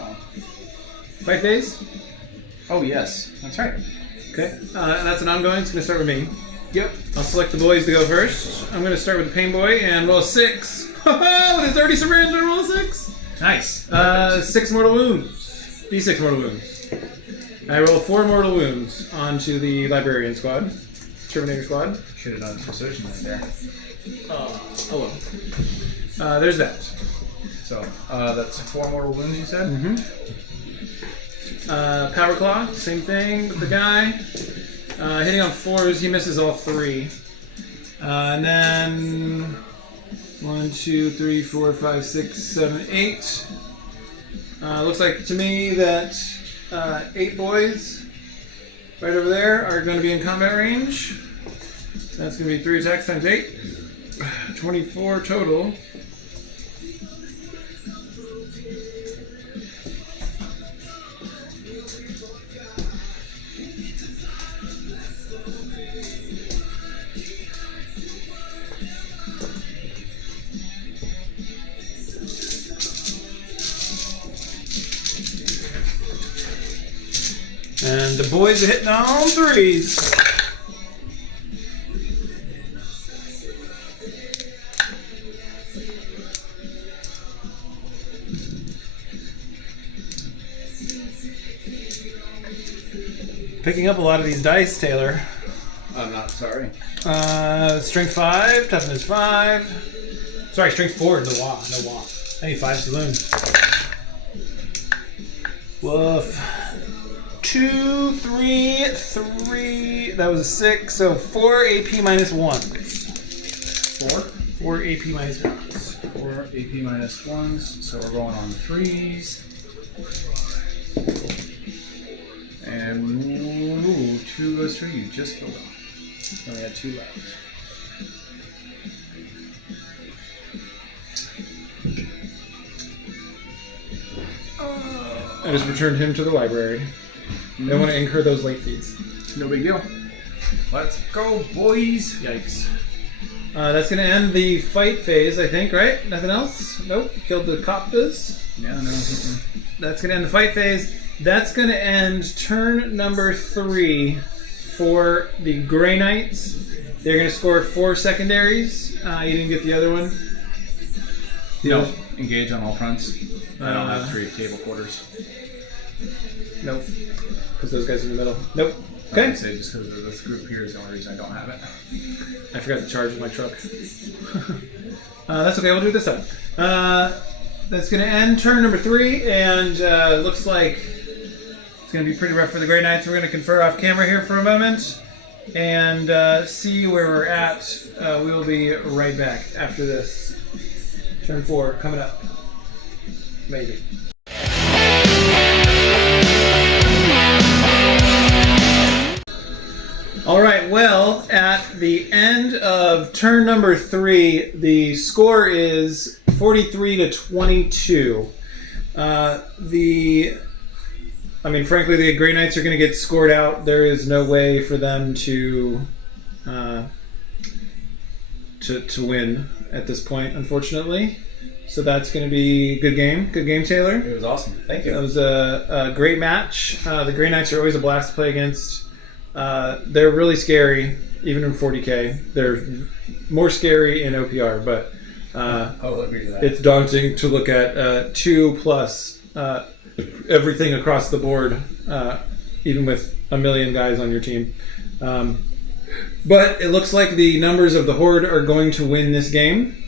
Fight phase? Oh yes, that's right. Okay. And that's an ongoing. It's going to start with me. Yep. I'll select the boys to go first. I'm going to start with the Pain Boy and roll a 6. With his already surrendered, roll a 6. Nice. 6 mortal wounds. D6 mortal wounds. I roll 4 mortal wounds onto the Librarian squad. Terminator squad. Should have done precision in there. Oh well. There's that. So that's 4 mortal wounds, you said. Mm-hmm. Power Claw, same thing with the guy. Hitting on 4s, he misses all 3. And then 1, 2, 3, 4, 5, 6, 7, 8. Looks like to me that 8 boys right over there are going to be in combat range. That's going to be 3 attacks times 8. 24 total. And the boys are hitting on 3s. Picking up a lot of these dice, Taylor. I'm not sorry. Strength 5, toughness 5. Sorry, strength 4, no wah. I need 5 saloons. Woof. 2, 3, 3. That was a 6, so 4 AP minus 1. 4 AP minus 1s. 4 AP minus 1s, so we're rolling on 3s. And ooh, 2 goes for you, just killed him. Only had 2 left. I just returned him to the library. Don't want to incur those late fees. No big deal. Let's go, boys! Yikes. That's going to end the fight phase, I think, right? Nothing else? Nope. Killed the Coptas. Yeah, no. That's going to end the fight phase. That's going to end turn number 3 for the Grey Knights. They're going to score 4 secondaries. You didn't get the other one? No. Engage on all fronts. I don't have 3 table quarters. Nope. Because those guys are in the middle. Nope. I Okay. would say just because of this group here is the only reason I don't have it. I forgot to charge my truck. That's okay, we'll do it this time. That's going to end turn number 3, and looks like it's going to be pretty rough for the Grey Knights. We're going to confer off camera here for a moment and see where we're at. We will be right back after this. Turn 4 coming up. Maybe. All right, well, at the end of turn number 3, the score is 43 to 22. Frankly, the Grey Knights are going to get scored out. There is no way for them to win at this point, unfortunately. So that's going to be a good game. Good game, Taylor. It was awesome. Thank you. That was a great match. The Grey Knights are always a blast to play against. They're really scary, even in 40k. They're more scary in OPR, but I'll agree to that. it's daunting to look at 2+ everything across the board, even with a million guys on your team. But it looks like the numbers of the Horde are going to win this game.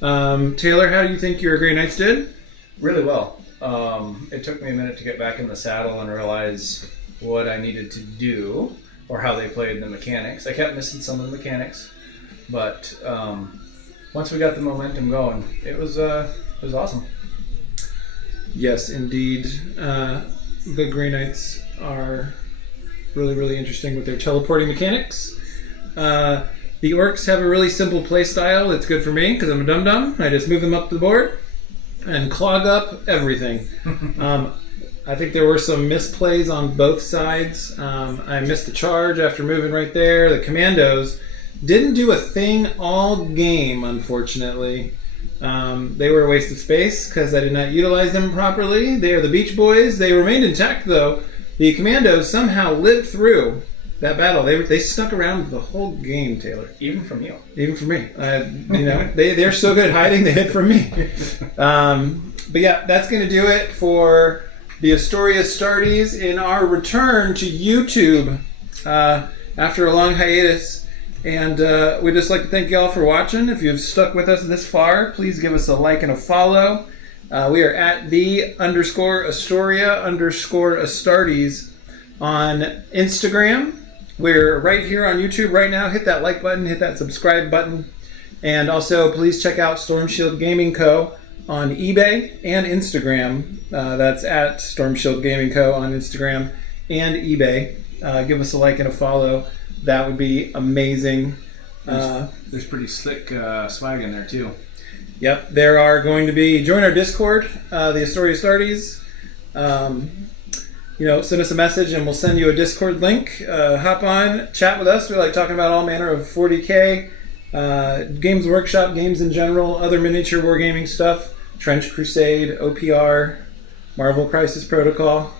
Taylor, how do you think your Grey Knights did? Really well. It took me a minute to get back in the saddle and realize what I needed to do or how they played the mechanics. I kept missing some of the mechanics, but once we got the momentum going, it was awesome. Yes, indeed. The Grey Knights are really, really interesting with their teleporting mechanics. The Orks have a really simple play style. It's good for me because I'm a dum-dum. I just move them up the board and clog up everything. I think there were some misplays on both sides. I missed the charge after moving right there. The Commandos didn't do a thing all game, unfortunately. They were a waste of space because I did not utilize them properly. They are the Beach Boys. They remained intact, though. The Commandos somehow lived through that battle. They stuck around the whole game, Taylor. Even from you. Even for me. They're so good at hiding, they hid from me. But yeah, that's going to do it for the Astoria Starties in our return to YouTube after a long hiatus. And we'd just like to thank you all for watching. If you've stuck with us this far, please give us a like and a follow. We are at _Astoria_Astartes on Instagram. We're right here on YouTube right now. Hit that like button, hit that subscribe button. And also, please check out Storm Shield Gaming Co. on eBay and Instagram. That's at Storm Shield Gaming Co. on Instagram and eBay. Give us a like and a follow. That would be amazing. There's pretty slick swag in there, too. Yep, there are going to be... Join our Discord, the Astoria Starties. Send us a message and we'll send you a Discord link. Hop on, chat with us. We like talking about all manner of 40k, Games Workshop, games in general, other miniature wargaming stuff, Trench Crusade, OPR, Marvel Crisis Protocol.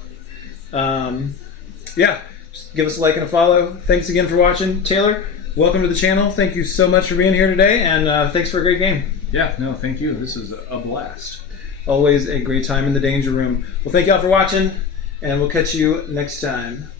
Just give us a like and a follow. Thanks again for watching. Taylor, welcome to the channel. Thank you so much for being here today, and thanks for a great game. Yeah, no, thank you. This is a blast. Always a great time in the Danger Room. Well, thank you all for watching, and we'll catch you next time.